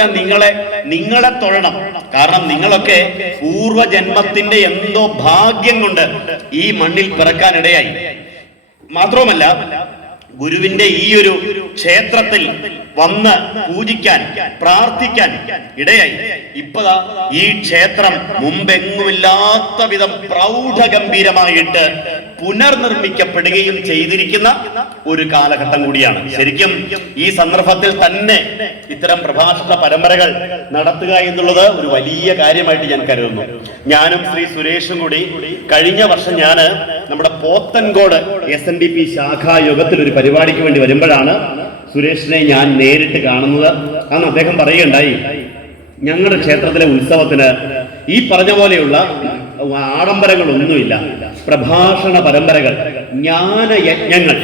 ഞാൻ നിങ്ങളെ തൊഴണം. കാരണം നിങ്ങളൊക്കെ പൂർവജന്മത്തിന്റെ എന്തോ ഭാഗ്യം കൊണ്ട് ഈ മണ്ണിൽ പിറക്കാനിടയായി. മാത്രവുമല്ല, ഗുരുവിന്റെ ഈ ഒരു ക്ഷേത്രത്തിൽ വന്ന് പൂജിക്കാൻ, പ്രാർത്ഥിക്കാൻ ഇടയായി. ഇപ്പതാ ഈ ക്ഷേത്രം മുമ്പെങ്ങുമില്ലാത്ത വിധം പ്രൗഢഗംഭീരമായിട്ട് പുനർനിർമ്മിക്കപ്പെടുകയും ചെയ്തിരിക്കുന്ന ഒരു കാലഘട്ടം കൂടിയാണ്. ശരിക്കും ഈ സന്ദർഭത്തിൽ തന്നെ ഇത്തരം പ്രഭാഷണ പരമ്പരകൾ നടത്തുക എന്നുള്ളത് ഒരു വലിയ കാര്യമായിട്ട് ഞാൻ കരുതുന്നു. ഞാനും ശ്രീ സുരേഷും കൂടി കഴിഞ്ഞ വർഷം നമ്മുടെ പോത്തൻകോട് SNDP ശാഖായോഗത്തിൽ ഒരു പരിപാടിക്ക് വേണ്ടി വരുമ്പോഴാണ് സുരേഷിനെ ഞാൻ നേരിട്ട് കാണുന്നത്. അന്ന് അദ്ദേഹം പറയുകയുണ്ടായി, ഞങ്ങളുടെ ക്ഷേത്രത്തിലെ ഉത്സവത്തിന് ഈ പറഞ്ഞ പോലെയുള്ള ആഡംബരങ്ങളൊന്നുമില്ല, പ്രഭാഷണ പരമ്പരകൾ, ജ്ഞാനയജ്ഞങ്ങൾ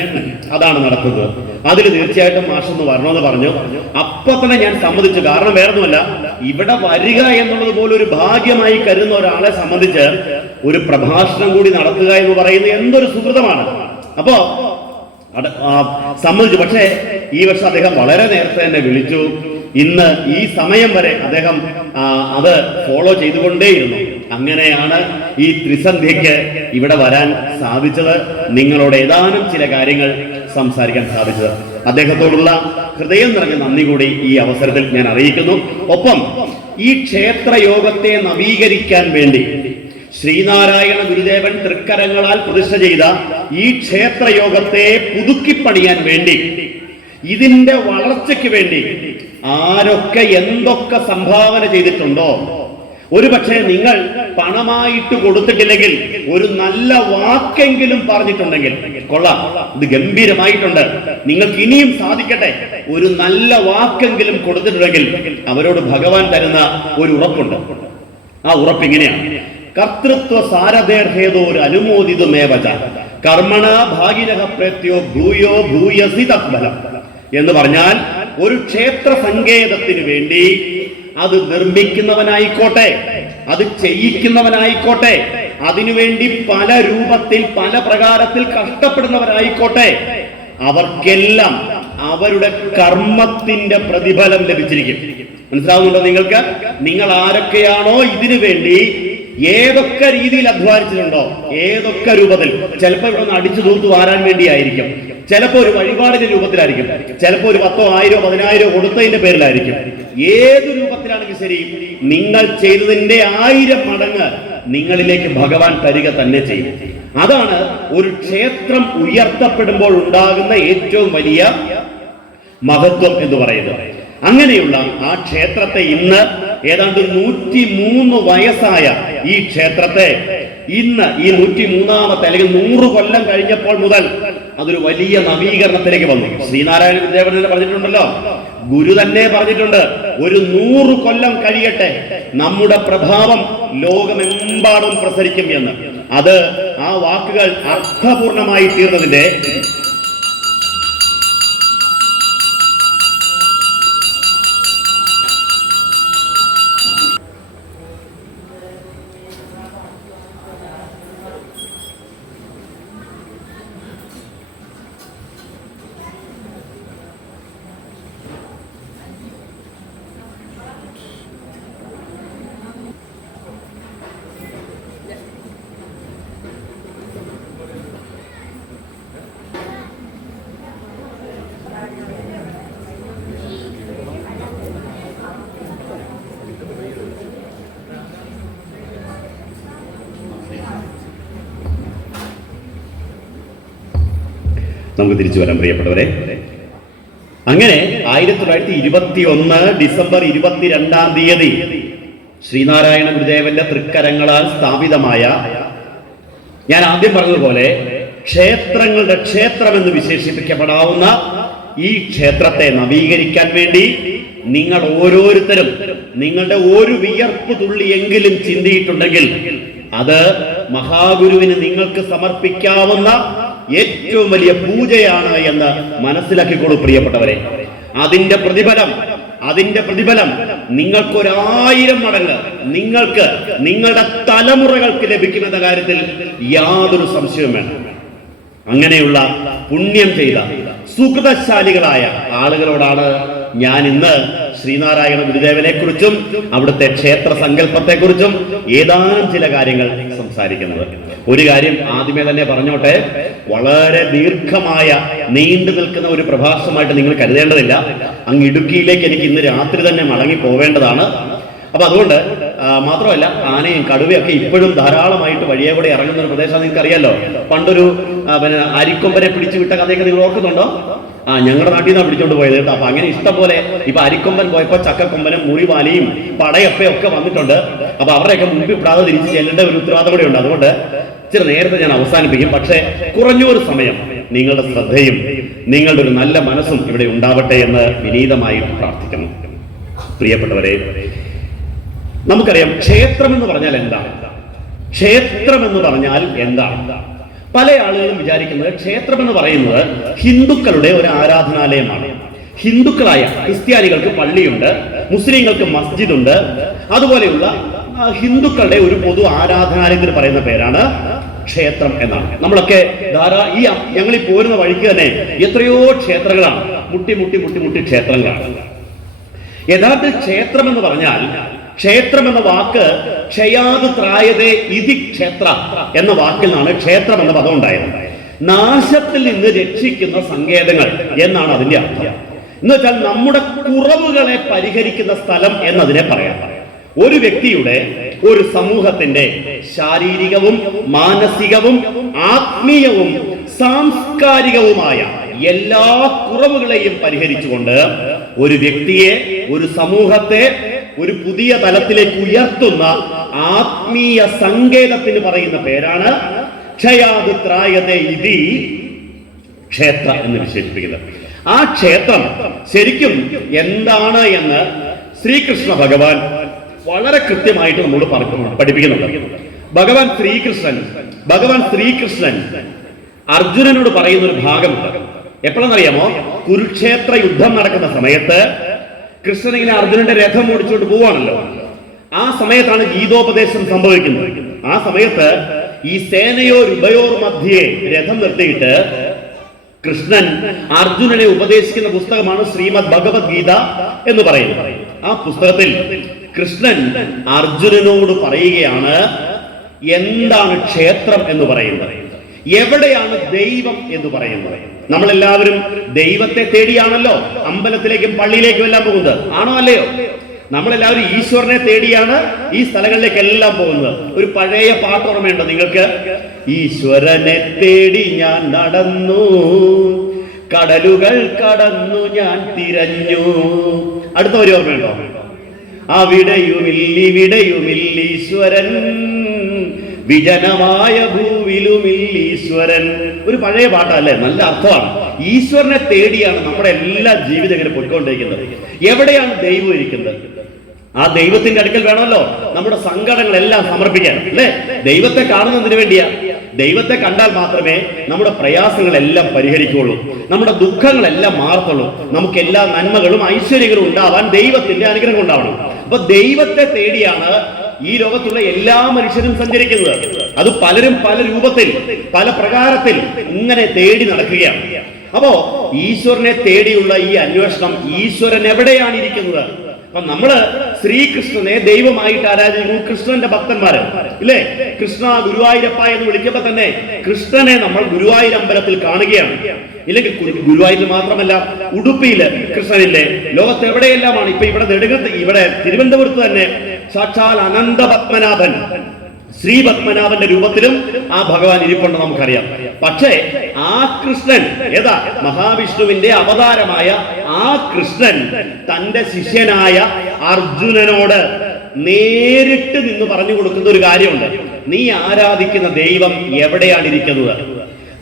അതാണ് നടത്തുന്നത്. അതിൽ തീർച്ചയായിട്ടും മാഷൊന്ന് വരണമെന്ന് പറഞ്ഞു. അപ്പൊ തന്നെ ഞാൻ സമ്മതിച്ചു. കാരണം വേറൊന്നുമല്ല, ഇവിടെ വരിക എന്നുള്ളത് പോലെ ഒരു ഭാഗ്യമായി കരുതുന്ന ഒരാളെ സംബന്ധിച്ച് ഒരു പ്രഭാഷണം കൂടി നടത്തുക എന്ന് പറയുന്നത് എന്തൊരു സുഹൃതമാണ്. അപ്പോ സമ്മതിച്ചു. പക്ഷേ ഈ വർഷം അദ്ദേഹം വളരെ നേരത്തെ തന്നെ വിളിച്ചു. ഇന്ന് ഈ സമയം വരെ അദ്ദേഹം അത് ഫോളോ ചെയ്തുകൊണ്ടേയിരുന്നു. അങ്ങനെയാണ് ഈ ത്രിസന്ധ്യയ്ക്ക് ഇവിടെ വരാൻ സാധിച്ചത്. നിങ്ങളോട് ഏതാനും ചില കാര്യങ്ങൾ സംസാരിക്കാൻ സാധിച്ചത്. അദ്ദേഹത്തോടുള്ള ഹൃദയം നിറഞ്ഞ നന്ദി കൂടി ഈ അവസരത്തിൽ ഞാൻ അറിയിക്കുന്നു. ഒപ്പം ഈ ക്ഷേത്രയോഗത്തെ നവീകരിക്കാൻ വേണ്ടി ശ്രീനാരായണ ഗുരുദേവൻ തൃക്കരങ്ങളാൽ പ്രതിഷ്ഠ ചെയ്ത ഈ ക്ഷേത്രയോഗത്തെ പുതുക്കിപ്പണിയാൻ വേണ്ടി, ഇതിന്റെ വളർച്ചയ്ക്ക് വേണ്ടി ആരൊക്കെ എന്തൊക്കെ സംഭാവന ചെയ്തിട്ടുണ്ടോ, ഒരുപക്ഷെ നിങ്ങൾ പണമായിട്ട് കൊടുത്തിട്ടില്ലെങ്കിൽ ഒരു നല്ല വാക്കെങ്കിലും പറഞ്ഞിട്ടുണ്ടെങ്കിൽ കൊള്ളാം, ഇത് ഗംഭീരമായിട്ടുണ്ട്, നിങ്ങൾക്ക് ഇനിയും സാധിക്കട്ടെ, ഒരു നല്ല വാക്കെങ്കിലും കൊടുത്തിട്ടുണ്ടെങ്കിൽ അവരോട് ഭഗവാൻ തരുന്ന ഒരു ഉറപ്പുണ്ട്. ആ ഉറപ്പ് ഇങ്ങനെയാണ്: കർത്തൃത്വ സാരഥേർഹേതോ അനുമോദിതുമേവച കർമ്മണ ഭാഗിനഃ പ്രത്യോ ഭൂയോ ഭൂയസി തത്ഫലം എന്ന് പറഞ്ഞാൽ, ഒരു ക്ഷേത്ര സങ്കേതത്തിന് വേണ്ടി അത് നിർമ്മിക്കുന്നവനായിക്കോട്ടെ, അത് ചെയ്യിക്കുന്നവനായിക്കോട്ടെ, അതിനുവേണ്ടി പല രൂപത്തിൽ പല പ്രകാരത്തിൽ കഷ്ടപ്പെടുന്നവരായിക്കോട്ടെ, അവർക്കെല്ലാം അവരുടെ കർമ്മത്തിന്റെ പ്രതിഫലം ലഭിച്ചിരിക്കും. മനസ്സിലാവുന്നുണ്ടോ നിങ്ങൾക്ക്? നിങ്ങൾ ആരൊക്കെയാണോ ഇതിനു വേണ്ടി ഏതൊക്കെ രീതിയിൽ അധ്വാനിച്ചിട്ടുണ്ടോ, ഏതൊക്കെ രൂപത്തിൽ, ചിലപ്പോൾ ഇവിടെ ഒന്ന് അടിച്ചു തൂത്തു വാരാൻ വേണ്ടിയായിരിക്കും, ചിലപ്പോൾ ഒരു വഴിപാടിന്റെ രൂപത്തിലായിരിക്കും, ചിലപ്പോൾ ഒരു 10,000 10,000 കൊടുത്തതിന്റെ പേരിലായിരിക്കും. ഏത് രൂപത്തിലാണെങ്കിൽ ശരി, നിങ്ങൾ ചെയ്തതിന്റെ 1000 മടങ്ങ് നിങ്ങളിലേക്ക് ഭഗവാൻ തരിക തന്നെ ചെയ്യും. അതാണ് ഒരു ക്ഷേത്രം ഉയർത്തപ്പെടുമ്പോൾ ഉണ്ടാകുന്ന ഏറ്റവും വലിയ മഹത്വം എന്ന് പറയുന്നത്. അങ്ങനെയുള്ള ആ ക്ഷേത്രത്തെ ഇന്ന് ഏതാണ്ട് 103 വയസ്സായ ഈ ക്ഷേത്രത്തെ ഇന്ന് ഈ 103ാമത്തെ അല്ലെങ്കിൽ 100 കൊല്ലം കഴിഞ്ഞപ്പോൾ മുതൽ അതൊരു വലിയ നവീകരണത്തിലേക്ക് വന്നു. ശ്രീനാരായണ ഗുരുദേവൻ തന്നെ പറഞ്ഞിട്ടുണ്ടല്ലോ, ഗുരു തന്നെ പറഞ്ഞിട്ടുണ്ട്, ഒരു 100 കൊല്ലം കഴിയട്ടെ നമ്മുടെ പ്രഭാവം ലോകമെമ്പാടും പ്രസരിക്കും എന്ന്. അത് ആ വാക്കുകൾ അർത്ഥപൂർണമായി തീർന്നതിന്റെ നമുക്ക് തിരിച്ചു വരാം പ്രിയപ്പെട്ടവരെ. അങ്ങനെ 1921 ഡിസംബർ 22-ാം തീയതി ശ്രീനാരായണ ഗുരുദേവന്റെ തൃക്കരങ്ങളാൽ സ്ഥാപിതമായ, ഞാൻ ആദ്യം പറഞ്ഞതുപോലെ ക്ഷേത്രങ്ങളുടെ ക്ഷേത്രമെന്ന് വിശേഷിപ്പിക്കപ്പെടാവുന്ന ഈ ക്ഷേത്രത്തെ നവീകരിക്കാൻ വേണ്ടി നിങ്ങൾ ഓരോരുത്തരും നിങ്ങളുടെ ഒരു വിയർപ്പ് തുള്ളിയെങ്കിലും ചിന്തിയിട്ടുണ്ടെങ്കിൽ അത് മഹാഗുരുവിന് നിങ്ങൾക്ക് സമർപ്പിക്കാവുന്ന ഏറ്റവും വലിയ പൂജയാണ് എന്ന് മനസ്സിലാക്കിക്കോളൂ പ്രിയപ്പെട്ടവരെ. അതിന്റെ പ്രതിഫലം നിങ്ങൾക്ക് 1000 മടങ്ങ് നിങ്ങൾക്ക് നിങ്ങളുടെ തലമുറകൾക്ക് ലഭിക്കുമെന്ന കാര്യത്തിൽ യാതൊരു സംശയവും വേണം. അങ്ങനെയുള്ള പുണ്യം ചെയ്ത സുകൃതശാലികളായ ആളുകളോടാണ് ഞാൻ ഇന്ന് ശ്രീനാരായണ ഗുരുദേവനെ കുറിച്ചും അവിടുത്തെ ക്ഷേത്ര സങ്കല്പത്തെക്കുറിച്ചും ഏതാനും ചില കാര്യങ്ങൾ സംസാരിക്കുന്നത്. ഒരു കാര്യം ആദ്യമേ തന്നെ പറഞ്ഞോട്ടെ, വളരെ ദീർഘമായ നീണ്ടു നിൽക്കുന്ന ഒരു പ്രഭാഷണമായിട്ട് നിങ്ങൾ കരുതേണ്ടതില്ല. അങ്ങ് ഇടുക്കിയിലേക്ക് എനിക്ക് ഇന്ന് രാത്രി തന്നെ മടങ്ങി പോവേണ്ടതാണ്. അപ്പൊ അതുകൊണ്ട് മാത്രമല്ല, ആനയും കടുവയൊക്കെ ഇപ്പോഴും ധാരാളമായിട്ട് വഴിയെ കൂടെ ഇറങ്ങുന്ന ഒരു പ്രദേശം നിങ്ങൾക്ക് അറിയാലോ. പണ്ടൊരു അരിക്കൊമ്പനെ പിടിച്ചു വിട്ട കഥയൊക്കെ നിങ്ങൾ ഓർക്കുന്നുണ്ടോ? ഞങ്ങളുടെ നാട്ടിൽ നിന്നാണ് പിടിച്ചോണ്ട് പോയത് കേട്ടോ. അപ്പൊ അങ്ങനെ ഇഷ്ടം പോലെ ഇപ്പൊ അരിക്കൊമ്പൻ പോയപ്പോ ചക്കക്കൊമ്പനും മുറിവാലിയും പടയപ്പയൊക്കെ വന്നിട്ടുണ്ട്. അപ്പൊ അവരുടെയൊക്കെ മുമ്പിൽ പ്രാതെ തിരിച്ച് ചെല്ലേണ്ട ഒരു ഉത്തരവാദിത്തം കൂടെ ഉണ്ട്. അതുകൊണ്ട് ഇച്ചിരി നേരത്തെ ഞാൻ അവസാനിപ്പിക്കും. പക്ഷെ കുറഞ്ഞൊരു സമയം നിങ്ങളുടെ ശ്രദ്ധയും നിങ്ങളുടെ ഒരു നല്ല മനസ്സും ഇവിടെ ഉണ്ടാവട്ടെ എന്ന് വിനീതമായിട്ട് പ്രാർത്ഥിക്കുന്നു. പ്രിയപ്പെട്ടവരെ, നമുക്കറിയാം ക്ഷേത്രം എന്ന് പറഞ്ഞാൽ എന്താണ്? ക്ഷേത്രം എന്ന് പറഞ്ഞാൽ എന്താണ്? പല ആളുകളും വിചാരിക്കുന്നത് ക്ഷേത്രം എന്ന് പറയുന്നത് ഹിന്ദുക്കളുടെ ഒരു ആരാധനാലയമാണ്. ഹിന്ദുക്കളായ ക്രിസ്ത്യാനികൾക്ക് പള്ളിയുണ്ട്, മുസ്ലിങ്ങൾക്ക് മസ്ജിദ് ഉണ്ട്. അതുപോലെയുള്ള ഹിന്ദുക്കളുടെ ഒരു പൊതു ആരാധനാലയത്തിന് പറയുന്ന പേരാണ് ക്ഷേത്രം എന്നാണ്. നമ്മളൊക്കെ ഞങ്ങൾ ഈ പോരുന്ന വഴിക്ക് തന്നെ എത്രയോ ക്ഷേത്രങ്ങളാണ്, മുട്ടി മുട്ടി മുട്ടി മുട്ടി ക്ഷേത്രങ്ങളാണ്. യഥാർത്ഥ ക്ഷേത്രം എന്ന് പറഞ്ഞാൽ, ക്ഷേത്രം എന്ന വാക്ക് ക്ഷയാത് ത്രായതേ ഇതി ക്ഷേത്ര എന്ന വാക്കിൽ നിന്നാണ് ക്ഷേത്രം എന്ന പദം ഉണ്ടായത്. നാശത്തിൽ നിന്ന് രക്ഷിക്കുന്ന സങ്കേതങ്ങൾ എന്നാണ് അതിന്റെ അർത്ഥം. എന്ന് വെച്ചാൽ നമ്മുടെ കുറവുകളെ പരിഹരിക്കുന്ന സ്ഥലം എന്നതിനെ പറയാം. ഒരു വ്യക്തിയുടെ, ഒരു സമൂഹത്തിന്റെ ശാരീരികവും മാനസികവും ആത്മീയവും സാംസ്കാരികവുമായ എല്ലാ കുറവുകളെയും പരിഹരിച്ചുകൊണ്ട് ഒരു വ്യക്തിയെ, ഒരു സമൂഹത്തെ ഒരു പുതിയ തലത്തിലേക്ക് ഉയർത്തുന്ന ആത്മീയ സങ്കേതത്തിന് പറയുന്ന പേരാണ് ക്ഷയാത് ത്രായതേ ഇതി ക്ഷേത്ര എന്ന് വിശേഷിപ്പിക്കുന്നത്. ആ ക്ഷേത്രം ശരിക്കും എന്താണ് എന്ന് ശ്രീകൃഷ്ണ ഭഗവാൻ വളരെ കൃത്യമായിട്ട് നമ്മോട് പഠിപ്പിക്കുന്നുണ്ട്. ഭഗവാൻ ശ്രീകൃഷ്ണൻ അർജുനനോട് പറയുന്ന ഒരു ഭാഗമുണ്ട്. എപ്പോഴെന്നറിയാമോ? കുരുക്ഷേത്ര യുദ്ധം നടക്കുന്ന സമയത്ത് കൃഷ്ണൻ ഇങ്ങനെ അർജുനന്റെ രഥം ഓടിച്ചുകൊണ്ട് പോവാണല്ലോ. ആ സമയത്താണ് ഗീതോപദേശം സംഭവിക്കുന്നത്. ആ സമയത്ത് ഈ സേനയോർ മധ്യേ രഥം നിർത്തിയിട്ട് കൃഷ്ണൻ അർജുനനെ ഉപദേശിക്കുന്ന പുസ്തകമാണ് ശ്രീമദ് ഭഗവത്ഗീത എന്ന് പറയുന്നത്. ആ പുസ്തകത്തിൽ കൃഷ്ണൻ അർജുനനോട് പറയുകയാണ് എന്താണ് ക്ഷേത്രം എന്ന് പറയുന്നത്, എവിടെയാണ് ദൈവം എന്ന് പറയുന്നത്. നമ്മളെല്ലാവരും ദൈവത്തെ തേടിയാണല്ലോ അമ്പലത്തിലേക്കും പള്ളിയിലേക്കും എല്ലാം പോകുന്നത്, ആണോ അല്ലയോ? നമ്മളെല്ലാവരും ഈശ്വരനെ തേടിയാണ് ഈ സ്ഥലങ്ങളിലേക്കെല്ലാം പോകുന്നത്. ഒരു പഴയ പാട്ട് ഓർമ്മയുണ്ടോ നിങ്ങൾക്ക്? ഈശ്വരനെ തേടി ഞാൻ നടന്നു, കടലുകൾ കടന്നു ഞാൻ തിരഞ്ഞു. അടുത്ത ഒരു ഓർമ്മയുണ്ടോ? അവിടെയുമില്ലിവിടെയുമില്ലീശ്വരൻ, വിജനമായ ഭൂവിലുമില്ലീശ്വരൻ. ഒരു പഴയ പാട്ടല്ലേ, നല്ല അർത്ഥമാണ്. ഈശ്വരനെ തേടിയാണ് നമ്മുടെ എല്ലാ ജീവിതം ഇങ്ങനെ പൊയ്ക്കൊണ്ടിരിക്കുന്നത്. എവിടെയാണ് ദൈവം ഇരിക്കുന്നത്? ആ ദൈവത്തിന്റെ അടുക്കൽ വേണമല്ലോ നമ്മുടെ സങ്കടങ്ങളെല്ലാം സമർപ്പിക്കാൻ, അല്ലേ? ദൈവത്തെ കാണുന്നതിന് വേണ്ടിയാ. ദൈവത്തെ കണ്ടാൽ മാത്രമേ നമ്മുടെ പ്രയാസങ്ങളെല്ലാം പരിഹരിക്കുള്ളൂ, നമ്മുടെ ദുഃഖങ്ങളെല്ലാം മാറത്തുള്ളൂ, നമുക്ക് എല്ലാ നന്മകളും ഐശ്വര്യങ്ങളും ഉണ്ടാവാൻ ദൈവത്തിന്റെ അനുഗ്രഹം ഉണ്ടാവണം. അപ്പൊ ദൈവത്തെ തേടിയാണ് ഈ ലോകത്തുള്ള എല്ലാ മനുഷ്യരും സഞ്ചരിക്കുന്നത്. അത് പലരും പല രൂപത്തിൽ, പല പ്രകാരത്തിൽ ഇങ്ങനെ തേടി നടക്കുകയാണ്. അപ്പോ ഈശ്വരനെ തേടിയുള്ള ഈ അന്വേഷണം, ഈശ്വരൻ എവിടെയാണ് ഇരിക്കുന്നത്? അപ്പൊ നമ്മള് ശ്രീകൃഷ്ണനെ ദൈവമായിട്ട് ആരാധിക്കുന്നു, കൃഷ്ണന്റെ ഭക്തന്മാര്, ഇല്ലേ? കൃഷ്ണ ഗുരുവായൂരപ്പ എന്ന് വിളിക്കുമ്പോ തന്നെ കൃഷ്ണനെ നമ്മൾ ഗുരുവായൂർ അമ്പലത്തിൽ കാണുകയാണ്. ഇല്ലെങ്കിൽ ഗുരുവായൂരിൽ മാത്രമല്ല, ഉടുപ്പിയില് കൃഷ്ണനില്ലേ? ലോകത്ത് എവിടെയെല്ലാമാണ്. ഇപ്പൊ ഇവിടെ തിരുവനന്തപുരത്ത് തന്നെ സാക്ഷാൽ അനന്ത പത്മനാഭൻ, ശ്രീ പത്മനാഭന്റെ രൂപത്തിലും ആ ഭഗവാൻ ഇരിപ്പുണ്ട്, നമുക്കറിയാം. പക്ഷേ ആ കൃഷ്ണൻ ഏതാ? മഹാവിഷ്ണുവിന്റെ അവതാരമായ ആ കൃഷ്ണൻ തന്റെ ശിഷ്യനായ അർജുനനോട് നേരിട്ട് നിന്ന് പറഞ്ഞു കൊടുക്കുന്ന ഒരു കാര്യമുണ്ട്. നീ ആരാധിക്കുന്ന ദൈവം എവിടെയാണ് ഇരിക്കുന്നത്?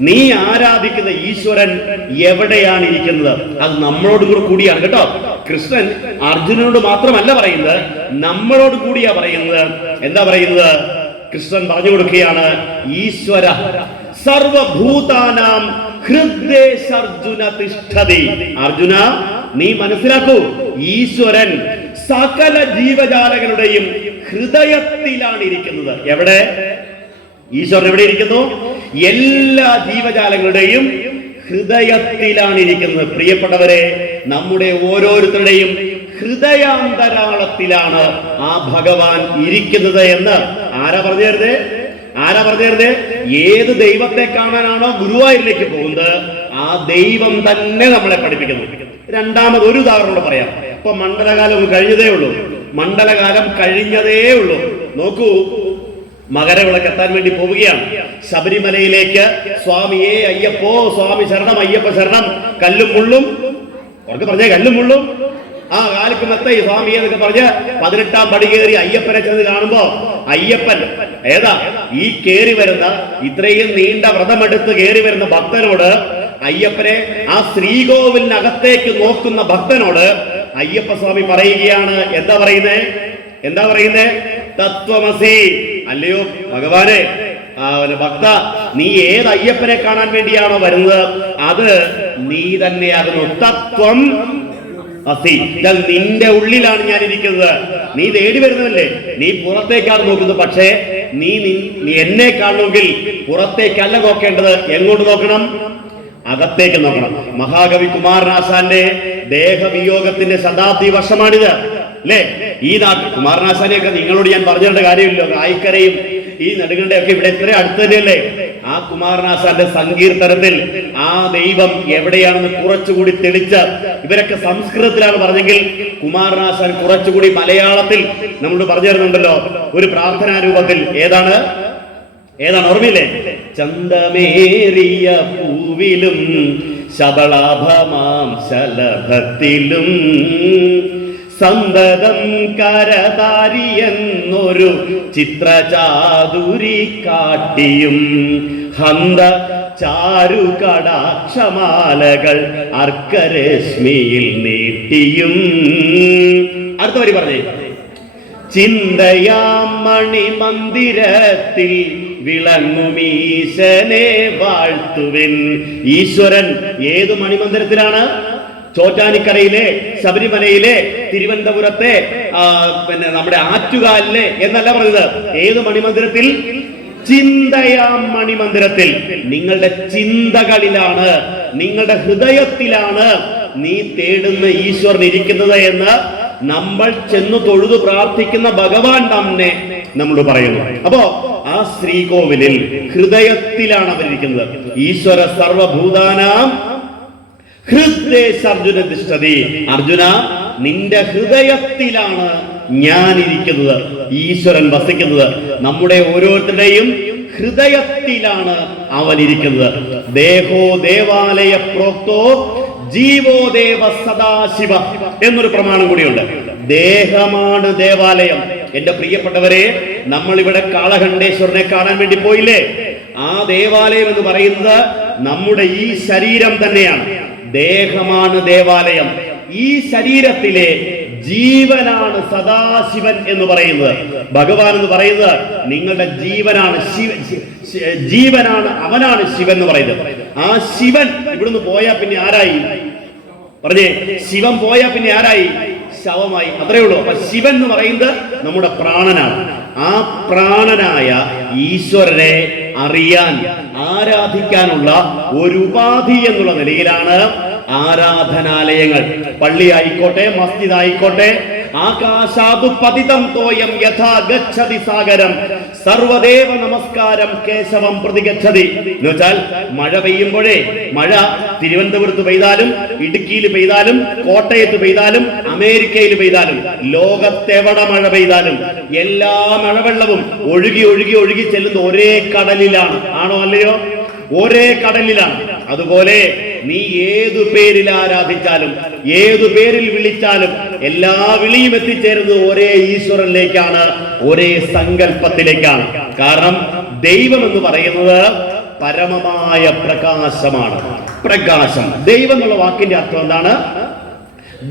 നീ ആരാധിക്കുന്ന ഈശ്വരൻ എവിടെയാണ് ഇരിക്കുന്നത്? അത് നമ്മളോട് കൂടിയാണ് കേട്ടോ. കൃഷ്ണൻ അർജുനനോട് മാത്രമല്ല പറയുന്നത്, നമ്മളോട് കൂടിയാ പറയുന്നത്. എന്താ പറയുന്നത്? കൃഷ്ണൻ പറഞ്ഞു കൊടുക്കുകയാണ്, ഈശ്വര സർവഭൂതാനാം ഹൃദ്ദേശർജുന തിഷ്ഠതി. അർജുന, നീ മനസ്സിലാക്കൂ, ഈശ്വരൻ സകല ജീവജാലങ്ങളുടെയും ഹൃദയത്തിലാണ് ഇരിക്കുന്നത്. എവിടെ? ഈശ്വരൻ എവിടെ ഇരിക്കുന്നു? എല്ലാ ജീവജാലങ്ങളുടെയും ഹൃദയത്തിലാണ് ഇരിക്കുന്നത്. പ്രിയപ്പെട്ടവരെ, നമ്മുടെ ഓരോരുത്തരുടെയും ഹൃദയാന്തരാളത്തിലാണ് ആ ഭഗവാൻ ഇരിക്കുന്നത് എന്ന് ആരാ പറഞ്ഞു തരുന്നത്? ഏത് ദൈവത്തെ കാണാനാണോ ഗുരുവായൂരിലേക്ക് പോകുന്നത് ആ ദൈവം തന്നെ നമ്മളെ പഠിപ്പിക്കുന്നു. രണ്ടാമത് ഒരു ഉദാഹരണം കൂടെ പറയാം. ഇപ്പൊ മണ്ഡലകാലം കഴിഞ്ഞതേ ഉള്ളൂ. നോക്കൂ, മകരവിളക്ക് എത്താൻ വേണ്ടി പോവുകയാണ്. ശബരിമലയിലേക്ക് സ്വാമിയെ അയ്യപ്പോ, സ്വാമി ശരണം, അയ്യപ്പ ശരണം, കല്ലും മുള്ളും, അവർക്ക് പറഞ്ഞേ കല്ലും മുള്ളും ആ കാലിക്ക് മെത്ത സ്വാമിയെ എന്നൊക്കെ പറഞ്ഞ് 18-ാം പടി കയറി അയ്യപ്പനെ ചെന്ന് കാണുമ്പോ അയ്യപ്പൻ ഏതാ ഈ കേറി വരുന്ന ഇത്രയും നീണ്ട വ്രതമെടുത്ത് കേറി വരുന്ന ഭക്തനോട്, അയ്യപ്പനെ ആ ശ്രീകോവിലിനകത്തേക്ക് നോക്കുന്ന ഭക്തനോട് അയ്യപ്പ സ്വാമി പറയുകയാണ്, എന്താ പറയുന്നേ? തത്വമസി, അല്ലയോ ഭഗവാനെ, ഭക്ത, നീ ഏത് അയ്യപ്പനെ കാണാൻ വേണ്ടിയാണോ വരുന്നത് അത് നീ തന്നെയാകുന്നു. തത്വം അസി, നിന്റെ ഉള്ളിലാണ് ഞാൻ ഇരിക്കുന്നത്. നീ തേടി വരുന്നതല്ലേ, നീ പുറത്തേക്കാണ് നോക്കുന്നത്. പക്ഷേ നീ എന്നെ കാണണമെങ്കിൽ പുറത്തേക്കല്ല നോക്കേണ്ടത്. എങ്ങോട്ട് നോക്കണം? അകത്തേക്ക് നോക്കണം. മഹാകവി കുമാരനാശാന്റെ ദേഹവിയോഗത്തിന്റെ ശതാബ്ദി വർഷമാണിത് അല്ലേ? ഈ നാട്ടിൽ കുമാരനാശാനെയൊക്കെ നിങ്ങളോട് ഞാൻ പറഞ്ഞിട്ട് കാര്യമില്ലോ. ആയിക്കരയും ഈ നെടുങ്കണ്ടയൊക്കെ ഇവിടെ ഇത്ര അടുത്ത് തന്നെയല്ലേ? ആ കുമാരനാശാന്റെ സങ്കീർത്തനത്തിൽ ആ ദൈവം എവിടെയാണെന്ന് കുറച്ചുകൂടി തെളിച്ച്, ഇവരൊക്കെ സംസ്കൃതത്തിലാണ് പറഞ്ഞെങ്കിൽ കുമാരനാശാൻ കുറച്ചുകൂടി മലയാളത്തിൽ നമ്മളോട് പറഞ്ഞു തരുന്നുണ്ടല്ലോ ഒരു പ്രാർത്ഥനാ രൂപത്തിൽ. ഏതാണ് ഓർമ്മയില്ലേ? ചന്തമേറിയ പൂവിലും ശബളാഭമാം ശലഭത്തിലും സന്തതം കരതാരിയെന്നൊരു ചിത്രചാതുരി കാട്ടിയും ഹന്ത ചാരുകടാക്ഷമാലകൾ അർക്കരശ്മിയിൽ നീട്ടിയും. അടുത്ത വരി പറഞ്ഞേ. ചിന്തയാം മണിമന്ദിരത്തിൽ വിളങ്ങുമീശനെ വാഴ്ത്തുവിൻ. ഈശ്വരൻ ഏത് മണിമന്ദിരത്തിലാണ്? ചോറ്റാനിക്കരയിലെ, ശബരിമലയിലെ, തിരുവനന്തപുരത്തെ, പിന്നെ നമ്മുടെ ആറ്റുകാലിലെ എന്നല്ല പറഞ്ഞത്. ഏത് മണിമന്ദിരത്തിൽ? ചിന്തയാം മണിമന്ദിരത്തിൽ. നിങ്ങളുടെ ചിന്തകളിലാണ്, നിങ്ങളുടെ ഹൃദയത്തിലാണ് നീ തേടുന്ന ഈശ്വരൻ ഇരിക്കുന്നത് എന്ന് നമ്മൾ ചെന്ന് തൊഴുതു പ്രാർത്ഥിക്കുന്ന ഭഗവാൻ തന്നെ നമ്മളോട് പറയുന്നു. അപ്പോ ആ ശ്രീകോവിലിൽ ഹൃദയത്തിലാണ് അവരിയ്ക്കുന്നത്. ഈശ്വര സർവഭൂതാനാം ഹൃദ്ദേശ അർജുന തിഷ്ഠതി. അർജുന, നിന്റെ ഹൃദയത്തിലാണ് ഞാൻ ഇരിക്കുന്നത്, ഈശ്വരൻ വസിക്കുന്നത്. നമ്മുടെ ഓരോരുത്തരുടെയും ഹൃദയത്തിലാണ് അവൻ ഇരിക്കുന്നത്. ദേഹോ ദേവാലയ പ്രോക്തോ ജീവോ ദേവ സദാശിവ എന്നൊരു പ്രമാണം കൂടിയുണ്ട്. ദേഹമാണ് ദേവാലയം. എന്റെ പ്രിയപ്പെട്ടവരെ, നമ്മൾ ഇവിടെ കാളകണ്ഠേശ്വരനെ കാണാൻ വേണ്ടി പോയില്ലേ? ആ ദേവാലയം എന്ന് പറയുന്നത് നമ്മുടെ ഈ ശരീരം തന്നെയാണ്. ദേഹമാണ് ദേവാലയം. ഈ ശരീരത്തിലെ ജീവനാണ് സദാശിവൻ എന്ന് പറയുന്നത്. ഭഗവാൻ എന്ന് പറയുന്നത് നിങ്ങളുടെ ജീവനാണ്, അവനാണ് ശിവൻ എന്ന് പറയുന്നത്. ആ ശിവൻ ഇവിടുന്ന് പോയാൽ പിന്നെ ആരായി? പറഞ്ഞേ, ശിവൻ പോയാൽ പിന്നെ ആരായി? ശവമായി. അത്രേ ഉള്ളൂ. അപ്പൊ ശിവൻ എന്ന് പറയുന്നത് നമ്മുടെ പ്രാണനാണ്. ആ പ്രാണനായ ഈശ്വരനെ അറിയാൻ, ആരാധിക്കാനുള്ള ഒരു ഉപാധി എന്നുള്ള നിലയിലാണ് ആരാധനാലയങ്ങൾ. പള്ളി ആയിക്കോട്ടെ, മസ്ജിദ് ആയിക്കോട്ടെ. ആകാശാതു പതിതം തോയം യഥാ ഗച്ഛതി സാഗരം സർവദേവ നമസ്കാരം കേശവം പ്രതിഗച്ഛതി. എന്ന് വെച്ചാൽ മഴ പെയ്യുമ്പോഴേ, മഴ തിരുവനന്തപുരത്ത് പെയ്താലും, ഇടുക്കിയിൽ പെയ്താലും, കോട്ടയത്ത് പെയ്താലും, അമേരിക്കയിൽ പെയ്താലും, ലോകത്തെവിടെ മഴ പെയ്താലും എല്ലാ മഴവെള്ളവും ഒഴുകി ഒഴുകി ഒഴുകി ചെല്ലുന്ന ഒരേ കടലിലാണ്. ആണോ അല്ലയോ? ഒരേ കടലിലാണ്. അതുപോലെ നീ ഏതു പേരിൽ ആരാധിച്ചാലും, ഏതു പേരിൽ വിളിച്ചാലും എല്ലാ വിളിയും എത്തിച്ചേരുന്നത് ഒരേ ഈശ്വരനിലേക്കാണ്, ഒരേ സങ്കല്പത്തിലേക്കാണ്. കാരണം ദൈവം എന്ന് പറയുന്നത് പരമമായ പ്രകാശമാണ്. പ്രകാശം. ദൈവം എന്നുള്ള വാക്കിന്റെ അർത്ഥം എന്താണ്?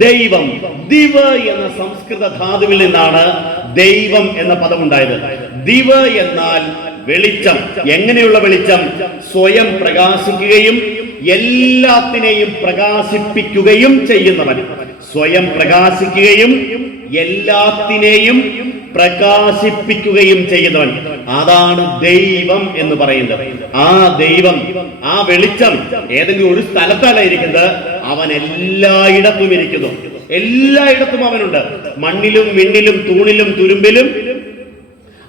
ദൈവം. ദിവ് എന്ന സംസ്കൃത ധാതുവിൽ നിന്നാണ് ദൈവം എന്ന പദം ഉണ്ടായത്. ദിവ് എന്നാൽ വെളിച്ചം. എങ്ങനെയുള്ള വെളിച്ചം? സ്വയം പ്രകാശിക്കുകയും എല്ലാത്തിനെയും പ്രകാശിപ്പിക്കുകയും ചെയ്യുന്നവൻ. സ്വയം പ്രകാശിക്കുകയും എല്ലാത്തിനെയും പ്രകാശിപ്പിക്കുകയും ചെയ്യുന്നവൻ, അതാണ് ദൈവം എന്ന് പറയുന്നത്. ആ ദൈവം, ആ വെളിച്ചം ഏതെങ്കിലും ഒരു സ്ഥലത്തല്ല ഇരിക്കുന്നത്, അവൻ എല്ലായിടത്തും ഇരിക്കുന്നു. എല്ലായിടത്തും അവനുണ്ട്. മണ്ണിലും വിണ്ണിലും തൂണിലും തുരുമ്പിലും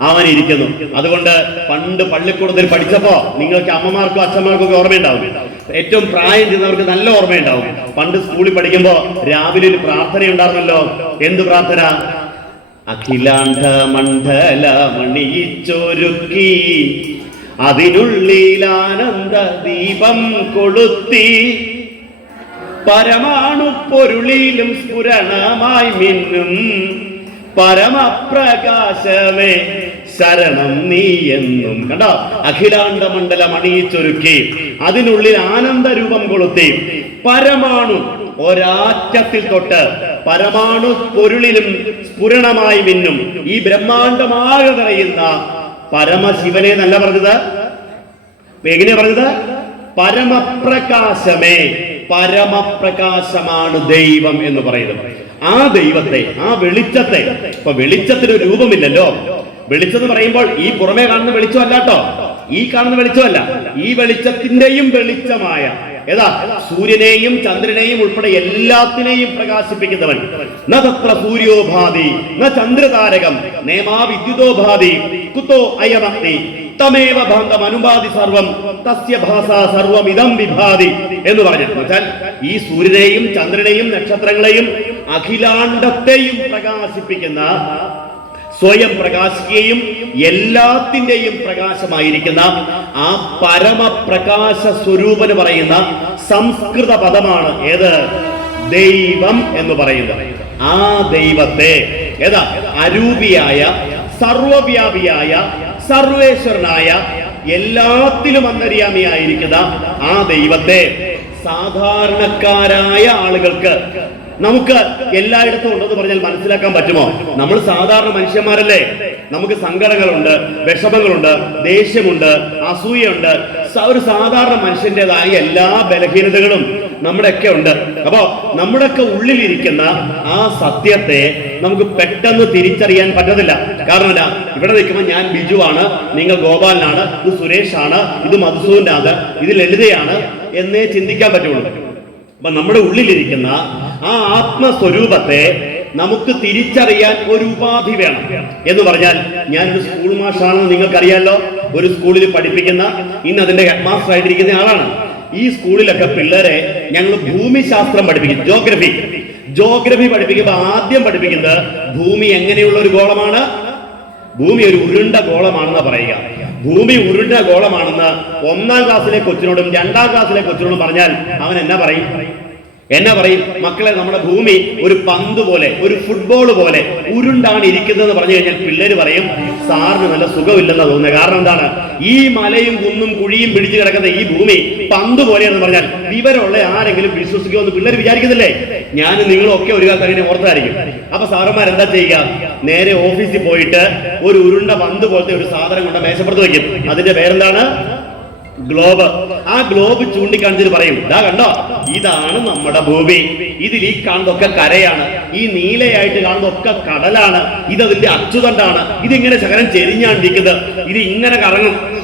അവൻ ഇരിക്കുന്നു. അതുകൊണ്ട് പണ്ട് പള്ളിക്കൂടത്തിൽ പഠിച്ചപ്പോ നിങ്ങൾക്ക് അമ്മമാർക്കും അച്ഛന്മാർക്കും ഒക്കെ ഓർമ്മയുണ്ടാവും. ഏറ്റവും പ്രായം ചെയ്യുന്നവർക്ക് നല്ല ഓർമ്മയുണ്ടാവും. പണ്ട് സ്കൂളിൽ പഠിക്കുമ്പോ രാവിലെ ഒരു പ്രാർത്ഥന ഉണ്ടായിരുന്നല്ലോ. എന്ത് പ്രാർത്ഥന? അഖിലാണ്ഡ മണ്ഡല മണിയിച്ചൊരുക്കി അതിനുള്ളിൽ ആനന്ദ ദീപം കൊളുത്തി പരമാണു പൊരുളിലും സ്ഫുരണമായി മിന്നും പരമപ്രകാശമേ ശരണം നീ എന്നും. കണ്ടോ? അഖിലാണ്ഡ മണ്ഡലം അണിയിച്ചൊരുക്കി അതിനുള്ളിൽ ആനന്ദ രൂപം കൊളുത്തി പരമാണു ഒരാറ്റത്തിൽ തൊട്ട് പരമാണു പൊരുളിലും സ്ഫുരണമായി മിന്നും ഈ ബ്രഹ്മാണ്ടമാകെ നിറയുന്ന പരമശിവനെ നല്ല പറഞ്ഞത്. എങ്ങനെയാ പറഞ്ഞത്? പരമപ്രകാശമേ, പരമപ്രകാശമാണ് ദൈവം എന്ന് പറയുന്നത്. ആ ദൈവത്തെ, ആ വെളിച്ചത്തെ, ഇപ്പൊ വെളിച്ചത്തിന് ഒരു രൂപമില്ലല്ലോ. വെളിച്ചം എന്ന് പറയുമ്പോൾ ഈ പുറമേ കാണുന്ന വെളിച്ചമല്ല കേട്ടോ, ഈ കാണുന്ന വെളിച്ചമല്ല, ഈ വെളിച്ചത്തിന്റെയും വെളിച്ചമായ ഏതാ? സൂര്യനെയും ചന്ദ്രനെയും ഉൾപ്പെടെ എല്ലാത്തിനെയും പ്രകാശിപ്പിക്കുന്നവൻ. ന തത്ര സൂര്യോഭാതി ന ചന്ദ്രതാരകം നേമാ വിദ്യുതോഭാതി കുതോ അയമഗ്നി തമേവ ഭംഗം അനുപാതി സർവം തസ്യ ഭാസ സർവം ഇദം വിഭാതി എന്ന് പറഞ്ഞാൽ ഈ സൂര്യനെയും ചന്ദ്രനെയും നക്ഷത്രങ്ങളെയും അഖിലാണ്ടത്തെയും പ്രകാശിപ്പിക്കുന്ന, സ്വയം പ്രകാശിക്കുകയും എല്ലാത്തിന്റെയും പ്രകാശമായിരിക്കുന്ന ആ പരമപ്രകാശ സ്വരൂപന് പറയുന്ന സംസ്കൃത പദമാണ് ഏത്? ദൈവം എന്ന് പറയുന്നത്. ആ ദൈവത്തെ ഏതാ? അരൂപിയായ, സർവവ്യാപിയായ, സർവേശ്വരനായ, എല്ലാത്തിലും അന്തര്യാമിയായിരിക്കുന്ന ആ ദൈവത്തെ സാധാരണക്കാരായ ആളുകൾക്ക്, നമുക്ക് എല്ലായിടത്തും ഉണ്ടെന്ന് പറഞ്ഞാൽ മനസ്സിലാക്കാൻ പറ്റുമോ? നമ്മൾ സാധാരണ മനുഷ്യന്മാരല്ലേ. നമുക്ക് സങ്കടങ്ങളുണ്ട്, വിഷമങ്ങളുണ്ട്, ദേഷ്യമുണ്ട്, അസൂയുണ്ട്. ഒരു സാധാരണ മനുഷ്യന്റേതായ എല്ലാ ബലഹീനതകളും നമ്മുടെയൊക്കെ ഉണ്ട്. അപ്പോ നമ്മുടെയൊക്കെ ഉള്ളിലിരിക്കുന്ന ആ സത്യത്തെ നമുക്ക് പെട്ടെന്ന് തിരിച്ചറിയാൻ പറ്റത്തില്ല. കാരണം എന്താ? ഇവിടെ നിൽക്കുമ്പോൾ ഞാൻ ബിജുവാണ്, നിങ്ങൾ ഗോപാലനാണ്, ഇത് സുരേഷാണ്, ഇത് മധുസൂദനാണ്, ഇത് ലളിതയാണ് എന്നേ ചിന്തിക്കാൻ പറ്റുള്ളൂ. അപ്പൊ നമ്മുടെ ഉള്ളിലിരിക്കുന്ന ആ ആത്മസ്വരൂപത്തെ നമുക്ക് തിരിച്ചറിയാൻ ഒരു ഉപാധി വേണം. എന്ന് പറഞ്ഞാൽ ഞാനൊരു സ്കൂൾ മാഷാണെന്ന് നിങ്ങൾക്കറിയാലോ. ഒരു സ്കൂളിൽ പഠിപ്പിക്കുന്ന, ഇന്ന് അതിന്റെ ഹെഡ് മാസ്റ്റർ ആയിട്ടിരിക്കുന്ന ആളാണ്. ഈ സ്കൂളിലൊക്കെ പിള്ളേരെ ഞങ്ങൾ ഭൂമിശാസ്ത്രം പഠിപ്പിക്കും, ജോഗ്രഫി പഠിപ്പിക്കുമ്പോൾ ആദ്യം പഠിപ്പിക്കുന്നത് ഭൂമി എങ്ങനെയുള്ള ഒരു ഗോളമാണ്. ഭൂമി ഒരു ഉരുണ്ട ഗോളമാണെന്ന് പറയുക. ഭൂമി ഉരുണ്ട ഗോളമാണെന്ന് 1ാം ക്ലാസ്സിലെ കൊച്ചിനോടും 2ാം ക്ലാസ്സിലെ കൊച്ചിനോടും പറഞ്ഞാൽ അവൻ എന്നാ പറയും? മക്കളെ, നമ്മുടെ ഭൂമി ഒരു പന്ത് പോലെ, ഒരു ഫുട്ബോൾ പോലെ ഉരുണ്ടാണ് ഇരിക്കുന്നത് പറഞ്ഞു കഴിഞ്ഞാൽ പിള്ളേര് പറയും സാറിന് നല്ല സുഖമില്ലെന്നാ തോന്നുന്നത്. കാരണം എന്താണ്? ഈ മലയും കുന്നും കുഴിയും പിടിച്ചു കിടക്കുന്ന ഈ ഭൂമി പന്ത് പോലെയെന്ന് പറഞ്ഞാൽ വിവരമുള്ള ആരെങ്കിലും വിശ്വസിക്കുമെന്ന് പിള്ളേർ വിചാരിക്കുന്നില്ലേ? ഞാനും നിങ്ങളും ഒക്കെ ഒരു കാലത്ത് അങ്ങനെ ഓർത്തായിരിക്കും. അപ്പൊ സാറന്മാർ എന്താ ചെയ്യുക? നേരെ ഓഫീസിൽ പോയിട്ട് ഒരു ഉരുണ്ട പന്ത് പോലത്തെ ഒരു സാധനം കൊണ്ട് മേശപ്പുറത്ത് വയ്ക്കും. അതിന്റെ പേരെന്താണ്? ഗ്ലോബ്. ആ ഗ്ലോബ് ചൂണ്ടിക്കാണിച്ചിട്ട് പറയും, ഇതാ കണ്ടോ, ഇതാണ് നമ്മുടെ ഭൂമി. ഇതിൽ ഈ കാണുന്നതൊക്കെ കരയാണ്, ഈ നീലയായിട്ട് കാണുന്നതൊക്കെ കടലാണ്, ഇതതിന്റെ അച്ചുതണ്ടാണ്, ഇതിങ്ങനെ ശകലം ചെരിഞ്ഞാണ്ടിരിക്കുന്നത്, ഇത് ഇങ്ങനെ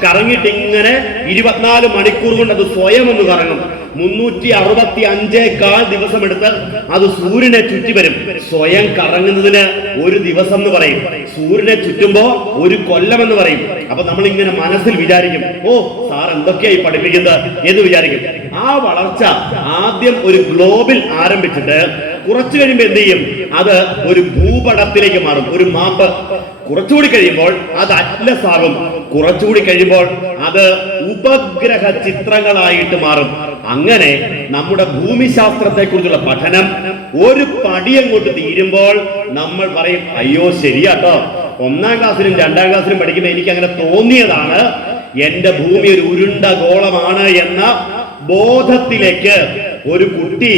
കറങ്ങിയിട്ട് ഇങ്ങനെ 24 മണിക്കൂർ കൊണ്ട് അത് സ്വയം ഒന്ന് കറങ്ങും. 365 ദിവസം എടുത്ത് അത് സൂര്യനെ ചുറ്റി വരും. സ്വയം കറങ്ങുന്നതിന് ഒരു ദിവസം എന്ന് പറയും, സൂര്യനെ ചുറ്റുമ്പോ ഒരു കൊല്ലം എന്ന് പറയും. അപ്പൊ നമ്മൾ ഇങ്ങനെ മനസ്സിൽ വിചാരിക്കും, ഓ സാർ എന്തൊക്കെയായി പഠിപ്പിക്കുന്നത് എന്ന് വിചാരിക്കും. ആ വളർച്ച ആദ്യം ഒരു ഗ്ലോബിൽ ആരംഭിച്ചിട്ട് കുറച്ചു കഴിയുമ്പോൾ എന്ത് ചെയ്യും? അത് ഒരു ഭൂപടത്തിലേക്ക് മാറും, ഒരു മാപ്പ്. കുറച്ചുകൂടി കഴിയുമ്പോൾ അത് അറ്റ്ലസ് ആകും. കുറച്ചുകൂടി കഴിയുമ്പോൾ അത് ഉപഗ്രഹ ചിത്രങ്ങളായിട്ട് മാറും. അങ്ങനെ നമ്മുടെ ഭൂമിശാസ്ത്രത്തെ കുറിച്ചുള്ള പഠനം ഒരു പടി അങ്ങോട്ട് തീരുമ്പോൾ നമ്മൾ പറയും, അയ്യോ ശരിയാട്ടോ, 1ാം ക്ലാസ്സിലും 2ാം ക്ലാസ്സിലും പഠിക്കുമ്പോൾ എനിക്ക് അങ്ങനെ തോന്നിയതാണ്, എന്റെ ഭൂമി ഒരു ഉരുണ്ട ഗോളമാണ് എന്ന ബോധത്തിലേക്ക് ഒരു കുട്ടി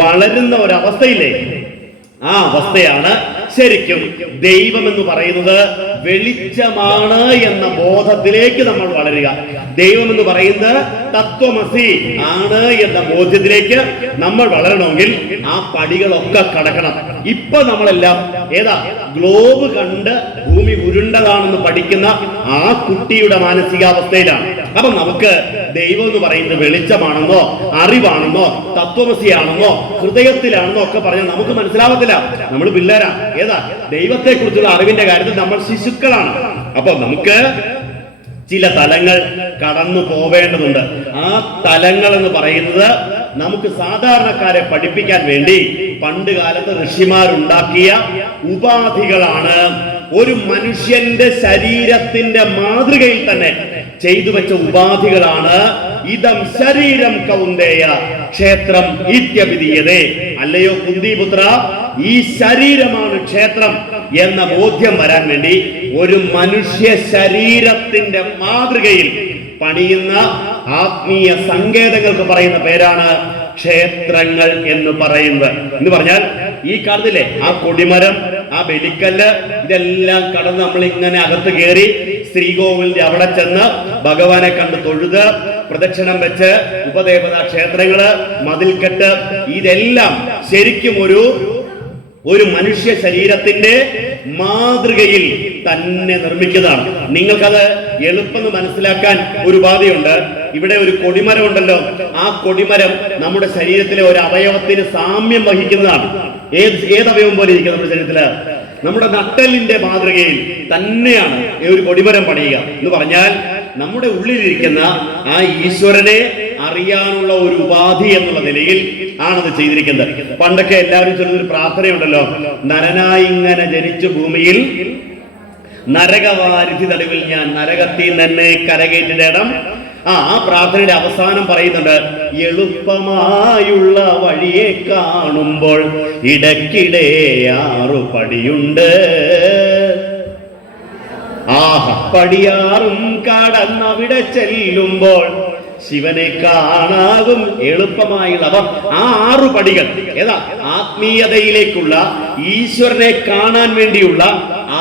വളരുന്ന ഒരവസ്ഥയില്ലേ? ആ അവസ്ഥയാണ് ശരിക്കും ദൈവം എന്ന് പറയുന്നത് വെളിച്ചമാണ് എന്ന ബോധത്തിലേക്ക് നമ്മൾ വളരുക. ദൈവം എന്ന് പറയുന്നത് തത്വമസി ആണ് എന്ന ബോധ്യത്തിലേക്ക് നമ്മൾ വളരണമെങ്കിൽ ആ പടികളൊക്കെ കടക്കണം. ഇപ്പൊ നമ്മളെല്ലാം ഏതാ? ഗ്ലോബ് കണ്ട് ഭൂമി ഉരുണ്ടതാണെന്ന് പഠിക്കുന്ന ആ കുട്ടിയുടെ മാനസികാവസ്ഥയിലാണ്. അപ്പൊ നമുക്ക് ദൈവം എന്ന് പറയുന്നത് വെളിച്ചമാണെന്നോ അറിവാണെന്നോ തത്വമസിയാണെന്നോ ഹൃദയത്തിലാണെന്നോ ഒക്കെ പറഞ്ഞാൽ നമുക്ക് മനസ്സിലാവത്തില്ല. നമ്മൾ പിള്ളേരാ. ഏതാ? ദൈവത്തെ കുറിച്ചുള്ള അറിവിന്റെ കാര്യത്തിൽ നമ്മൾ ശിശുക്കളാണ്. അപ്പൊ നമുക്ക് ചില തലങ്ങൾ കടന്നു പോവേണ്ടതുണ്ട്. ആ തലങ്ങൾ എന്ന് പറയുന്നത് നമുക്ക് സാധാരണക്കാരെ പഠിപ്പിക്കാൻ വേണ്ടി പണ്ട് കാലത്ത് ഋഷിമാരുണ്ടാക്കിയ ഉപാധികളാണ്. ഒരു മനുഷ്യന്റെ ശരീരത്തിന്റെ മാതൃകയിൽ തന്നെ ചെയ്തു വെച്ച ഉപാധികളാണ്. ഇതം ശരീരം കൗന്ദേയ ക്ഷേത്രം ഇത്യഭിധീയതേ. അല്ലയോ കുന്തിപുത്ര, ഈ ശരീരമാണ് ക്ഷേത്രം എന്ന ബോധ്യം വരാൻ വേണ്ടി ഒരു മനുഷ്യ ശരീരത്തിന്റെ മാതൃകയിൽ പണിയുന്ന ആത്മീയ സങ്കേതങ്ങൾക്ക് പറയുന്ന പേരാണ് ക്ഷേത്രങ്ങൾ എന്ന് പറയുന്നത്. എന്ന് പറഞ്ഞാൽ ഈ കാണുന്നില്ലേ ആ കൊടിമരം, ആ ബലിക്കല്ല്, ഇതെല്ലാം കടന്ന് നമ്മൾ ഇങ്ങനെ അകത്ത് കയറി ശ്രീകോവിലിന്റെ അവിടെ ചെന്ന് ഭഗവാനെ കണ്ട് തൊഴുത് പ്രദക്ഷിണം വെച്ച് ഉപദേവതാ ക്ഷേത്രങ്ങള്, മതിൽക്കെട്ട്, ഇതെല്ലാം ശരിക്കും ഒരു മനുഷ്യ ശരീരത്തിന്റെ മാതൃകയിൽ തന്നെ നിർമ്മിക്കുന്നതാണ്. നിങ്ങൾക്കത് എളുപ്പം മനസ്സിലാക്കാൻ ഒരു ഉപാധിയുണ്ട്. ഇവിടെ ഒരു കൊടിമരം ഉണ്ടല്ലോ, ആ കൊടിമരം നമ്മുടെ ശരീരത്തിലെ ഒരു അവയവത്തിന് സാമ്യം വഹിക്കുന്നതാണ്. ഏത് അവയവം പോലെ ഇരിക്കും നമ്മുടെ ശരീരത്തില്? നമ്മുടെ നട്ടലിന്റെ മാതൃകയിൽ തന്നെയാണ് ഒരു കൊടിമരം പണിയുക. എന്ന് പറഞ്ഞാൽ നമ്മുടെ ഉള്ളിലിരിക്കുന്ന ആ ഈശ്വരനെ അറിയാനുള്ള ഒരു ഉപാധി എന്നുള്ള നിലയിൽ ആണത് ചെയ്തിരിക്കുന്നത്. പണ്ടൊക്കെ എല്ലാവരും ചൊല്ലുന്നൊരു പ്രാർത്ഥനയുണ്ടല്ലോ, നരനായി ഇങ്ങനെ ജനിച്ചു ഭൂമിയിൽ നരകവാരിധി തടവിൽ ഞാൻ നരകത്തിൽ തന്നെ കരകയറ്റിടണം. ആ പ്രാർത്ഥനയുടെ അവസാനം പറയുന്നുണ്ട്, എളുപ്പമായുള്ള വഴിയെ കാണുമ്പോൾ ഇടയ്ക്കിടെ 6 പടിയുണ്ട്. പടിയാറും കടന്നവിടെ ചെല്ലുമ്പോൾ ശിവനെ കാണാകും എളുപ്പമായുള്ള. അപ്പം ആ 6 പടികൾ ഏതാ? ആത്മീയതയിലേക്കുള്ള, ഈശ്വരനെ കാണാൻ വേണ്ടിയുള്ള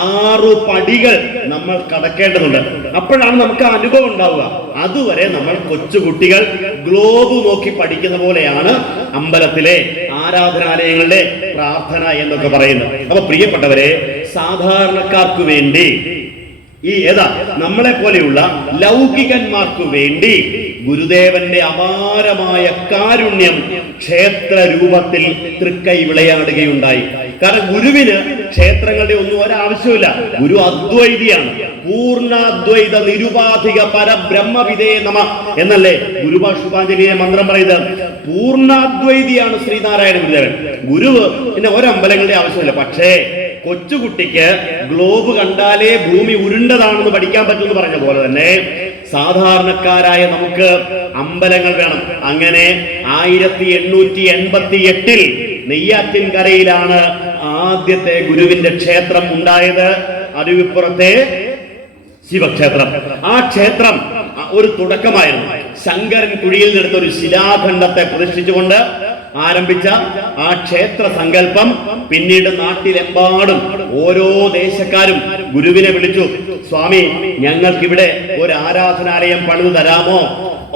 6 പടികൾ നമ്മൾ കടക്കേണ്ടതുണ്ട്. അപ്പോഴാണ് നമുക്ക് ആ അനുഭവം ഉണ്ടാവുക. അതുവരെ നമ്മൾ കൊച്ചുകുട്ടികൾ ഗ്ലോബ് നോക്കി പഠിക്കുന്ന പോലെയാണ് അമ്പലത്തിലെ ആരാധനാലയങ്ങളുടെ പ്രാർത്ഥന എന്നൊക്കെ പറയുന്നത്. അപ്പൊ പ്രിയപ്പെട്ടവരെ, സാധാരണക്കാർക്ക് വേണ്ടി നമ്മളെ പോലെയുള്ള ലൗകികന്മാർക്ക് വേണ്ടി ഗുരുദേവന്റെ അപാരമായ കാരുണ്യം ക്ഷേത്ര രൂപത്തിൽ തൃക്കൈ വിളയാടുകയുണ്ടായി. കാരണം ഗുരുവിന് ക്ഷേത്രങ്ങളുടെ ഒന്നും ഒരാവശ്യമില്ല. ഗുരു അദ്വൈതിയാണ്. പൂർണ്ണാദ്വൈത നിരുപാധിക പരബ്രഹ്മവിദേ നമ എന്നല്ലേ ഗുരുഭാഷുപാഞ്ജലിയെ മന്ത്രം പറയുന്നത്. പൂർണ്ണാദ്വൈതിയാണ് ശ്രീനാരായണ ഗുരുദേവൻ. ഗുരുവ് പിന്നെ ഒരമ്പലങ്ങളുടെ ആവശ്യമില്ല. പക്ഷേ കൊച്ചുകുട്ടിക്ക് ഗ്ലോബ് കണ്ടാലേ ഭൂമി ഉരുണ്ടതാണെന്ന് പഠിക്കാൻ പറ്റുമെന്ന് പറഞ്ഞ പോലെ തന്നെ സാധാരണക്കാരായ നമുക്ക് അമ്പലങ്ങൾ വേണം. അങ്ങനെ 1888 നെയ്യാറ്റിൻകരയിലാണ് ആദ്യത്തെ ഗുരുവിന്റെ ക്ഷേത്രം ഉണ്ടായത്. അരുവിപ്പുറത്തെ ശിവക്ഷേത്രം. ആ ക്ഷേത്രം ഒരു തുടക്കമായിരുന്നു. ശങ്കരൻ കുഴിയിൽ നിന്നെടുത്ത ഒരു ശിലാഖണ്ഡത്തെ പ്രതിഷ്ഠിച്ചുകൊണ്ട് ആരംഭിച്ച ആ ക്ഷേത്ര സങ്കല്പം പിന്നീട് നാട്ടിലെമ്പാടും ഓരോ ദേശക്കാരും ഗുരുവിനെ വിളിച്ചു, സ്വാമി ഞങ്ങൾക്കിവിടെ ഒരു ആരാധനാലയം പണിത് തരാമോ,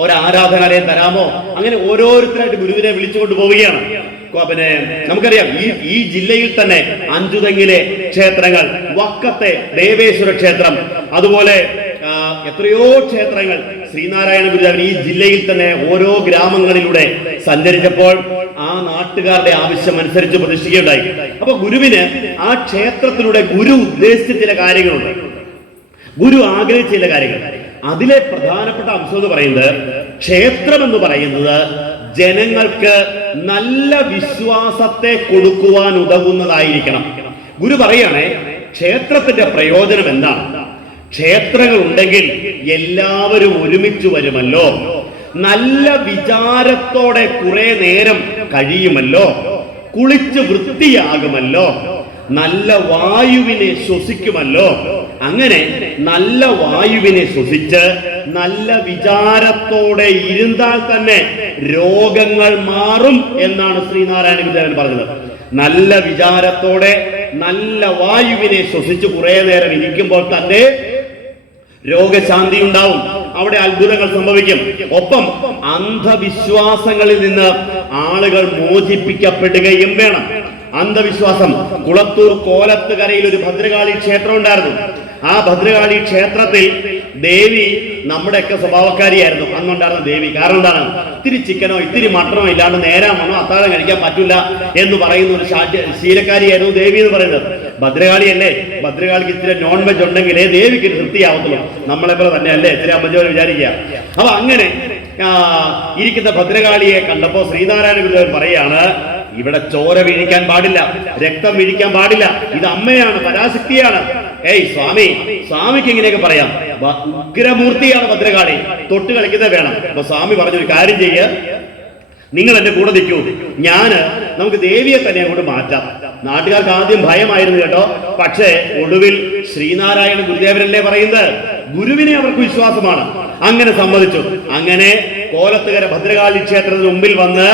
ഒരാരാധനാലയം തരാമോ? അങ്ങനെ ഓരോരുത്തരായിട്ട് ഗുരുവിനെ വിളിച്ചുകൊണ്ട് പോവുകയാണ്. പിന്നെ നമുക്കറിയാം ഈ ജില്ലയിൽ തന്നെ അഞ്ചുതെങ്ങിലെ ക്ഷേത്രങ്ങൾ, വക്കത്തെ ദേവേശ്വര ക്ഷേത്രം, അതുപോലെ എത്രയോ ക്ഷേത്രങ്ങൾ ശ്രീനാരായണ ഗുരുദേവൻ ഈ ജില്ലയിൽ തന്നെ ഓരോ ഗ്രാമങ്ങളിലൂടെ സഞ്ചരിച്ചപ്പോൾ ആ നാട്ടുകാരുടെ ആവശ്യം അനുസരിച്ച് പ്രതിഷ്ഠിക്കുകയുണ്ടായി. അപ്പൊ ഗുരുവിന് ആ ക്ഷേത്രത്തിലൂടെ ഗുരു ഉദ്ദേശിച്ച ചില കാര്യങ്ങളുണ്ട്, ഗുരു ആഗ്രഹിച്ച ചില കാര്യങ്ങൾ. അതിലെ പ്രധാനപ്പെട്ട അംശം എന്ന് പറയുന്നത്, ക്ഷേത്രം എന്ന് പറയുന്നത് ജനങ്ങൾക്ക് നല്ല വിശ്വാസത്തെ കൊടുക്കുവാൻ ഉതകുന്നതായിരിക്കണം. ഗുരു പറയുകയാണെ, ക്ഷേത്രത്തിന്റെ പ്രയോജനം എന്താണ്? ക്ഷേത്രങ്ങൾ ഉണ്ടെങ്കിൽ എല്ലാവരും ഒരുമിച്ച് വരുമല്ലോ, നല്ല വിചാരത്തോടെ കുറെ നേരം കഴിയുമല്ലോ, കുളിച്ച് വൃത്തിയാകുമല്ലോ, നല്ല വായുവിനെ ശ്വസിക്കുമല്ലോ. അങ്ങനെ നല്ല വായുവിനെ ശ്വസിച്ച് നല്ല വിചാരത്തോടെ ഇരുന്നാൽ തന്നെ രോഗങ്ങൾ മാറും എന്നാണ് ശ്രീനാരായണ ഗുരുദേവൻ പറഞ്ഞത്. നല്ല വിചാരത്തോടെ നല്ല വായുവിനെ ശ്വസിച്ച് കുറെ നേരം ഇരിക്കുമ്പോൾ തന്നെ രോഗശാന്തി ഉണ്ടാവും, അവിടെ അത്ഭുതങ്ങൾ സംഭവിക്കും. ഒപ്പം അന്ധവിശ്വാസങ്ങളിൽ നിന്ന് ആളുകൾ മോചിപ്പിക്കപ്പെടുകയും വേണം. അന്ധവിശ്വാസം, കുളത്തൂർ കോലത്തുകരയിൽ ഒരു ഭദ്രകാളി ക്ഷേത്രം ഉണ്ടായിരുന്നു. ആ ഭദ്രകാളി ക്ഷേത്രത്തിൽ ദേവി നമ്മുടെയൊക്കെ സ്വഭാവക്കാരിയായിരുന്നു അന്നുണ്ടായിരുന്ന ദേവി. കാരണം എന്താണ്? ഇത്തിരി ചിക്കനോ ഇത്തിരി മട്ടനോ ഇല്ലാണ്ട് നേരാമണോ അത്താഴം കഴിക്കാൻ പറ്റില്ല എന്ന് പറയുന്ന ഒരു ശീലക്കാരിയായിരുന്നു ദേവി എന്ന് പറയുന്നത്. ഭദ്രകാളിയല്ലേ, ഭദ്രകാളിക്ക് ഇത്തിരി നോൺ വെജ് ഉണ്ടെങ്കിലേ ദേവിക്ക് തൃപ്തിയാവത്തുള്ളൂ. നമ്മളെ പോലെ തന്നെ അല്ലേ ഇത്തിരി അമ്മച്ചോട് വിചാരിക്കുക. അപ്പൊ അങ്ങനെ ഇരിക്കുന്ന ഭദ്രകാളിയെ കണ്ടപ്പോ ശ്രീനാരായണ ഗുരുദേവൻ പറയാണ്, ഇവിടെ ചോര വീഴിക്കാൻ പാടില്ല, രക്തം വീഴിക്കാൻ പാടില്ല, ഇത് അമ്മയാണ്, പരാശക്തിയാണ്. ഏയ് സ്വാമി, സ്വാമിക്ക് ഇങ്ങനെയൊക്കെ പറയാം, ഉഗ്രമൂർത്തിയാണ് ഭദ്രകാളി, തൊട്ട് കളിക്കുന്നത് വേണം. അപ്പൊ സ്വാമി പറഞ്ഞൊരു കാര്യം ചെയ്യ, നിങ്ങൾ എന്റെ കൂടെ നിൽക്കൂ, നമുക്ക് ദേവിയെ തന്നെ അങ്ങോട്ട് മാറ്റാം. നാട്ടുകാർക്ക് ആദ്യം ഭയമായിരുന്നു കേട്ടോ. പക്ഷേ ഒടുവിൽ ശ്രീനാരായണ ഗുരുദേവനല്ലേ പറയുന്നത്, ഗുരുവിനെ അവർക്ക് വിശ്വാസമാണ്. അങ്ങനെ സമ്മതിച്ചു. അങ്ങനെ കോലത്തുകര ഭദ്രകാളി ക്ഷേത്രത്തിന് മുമ്പിൽ വന്ന്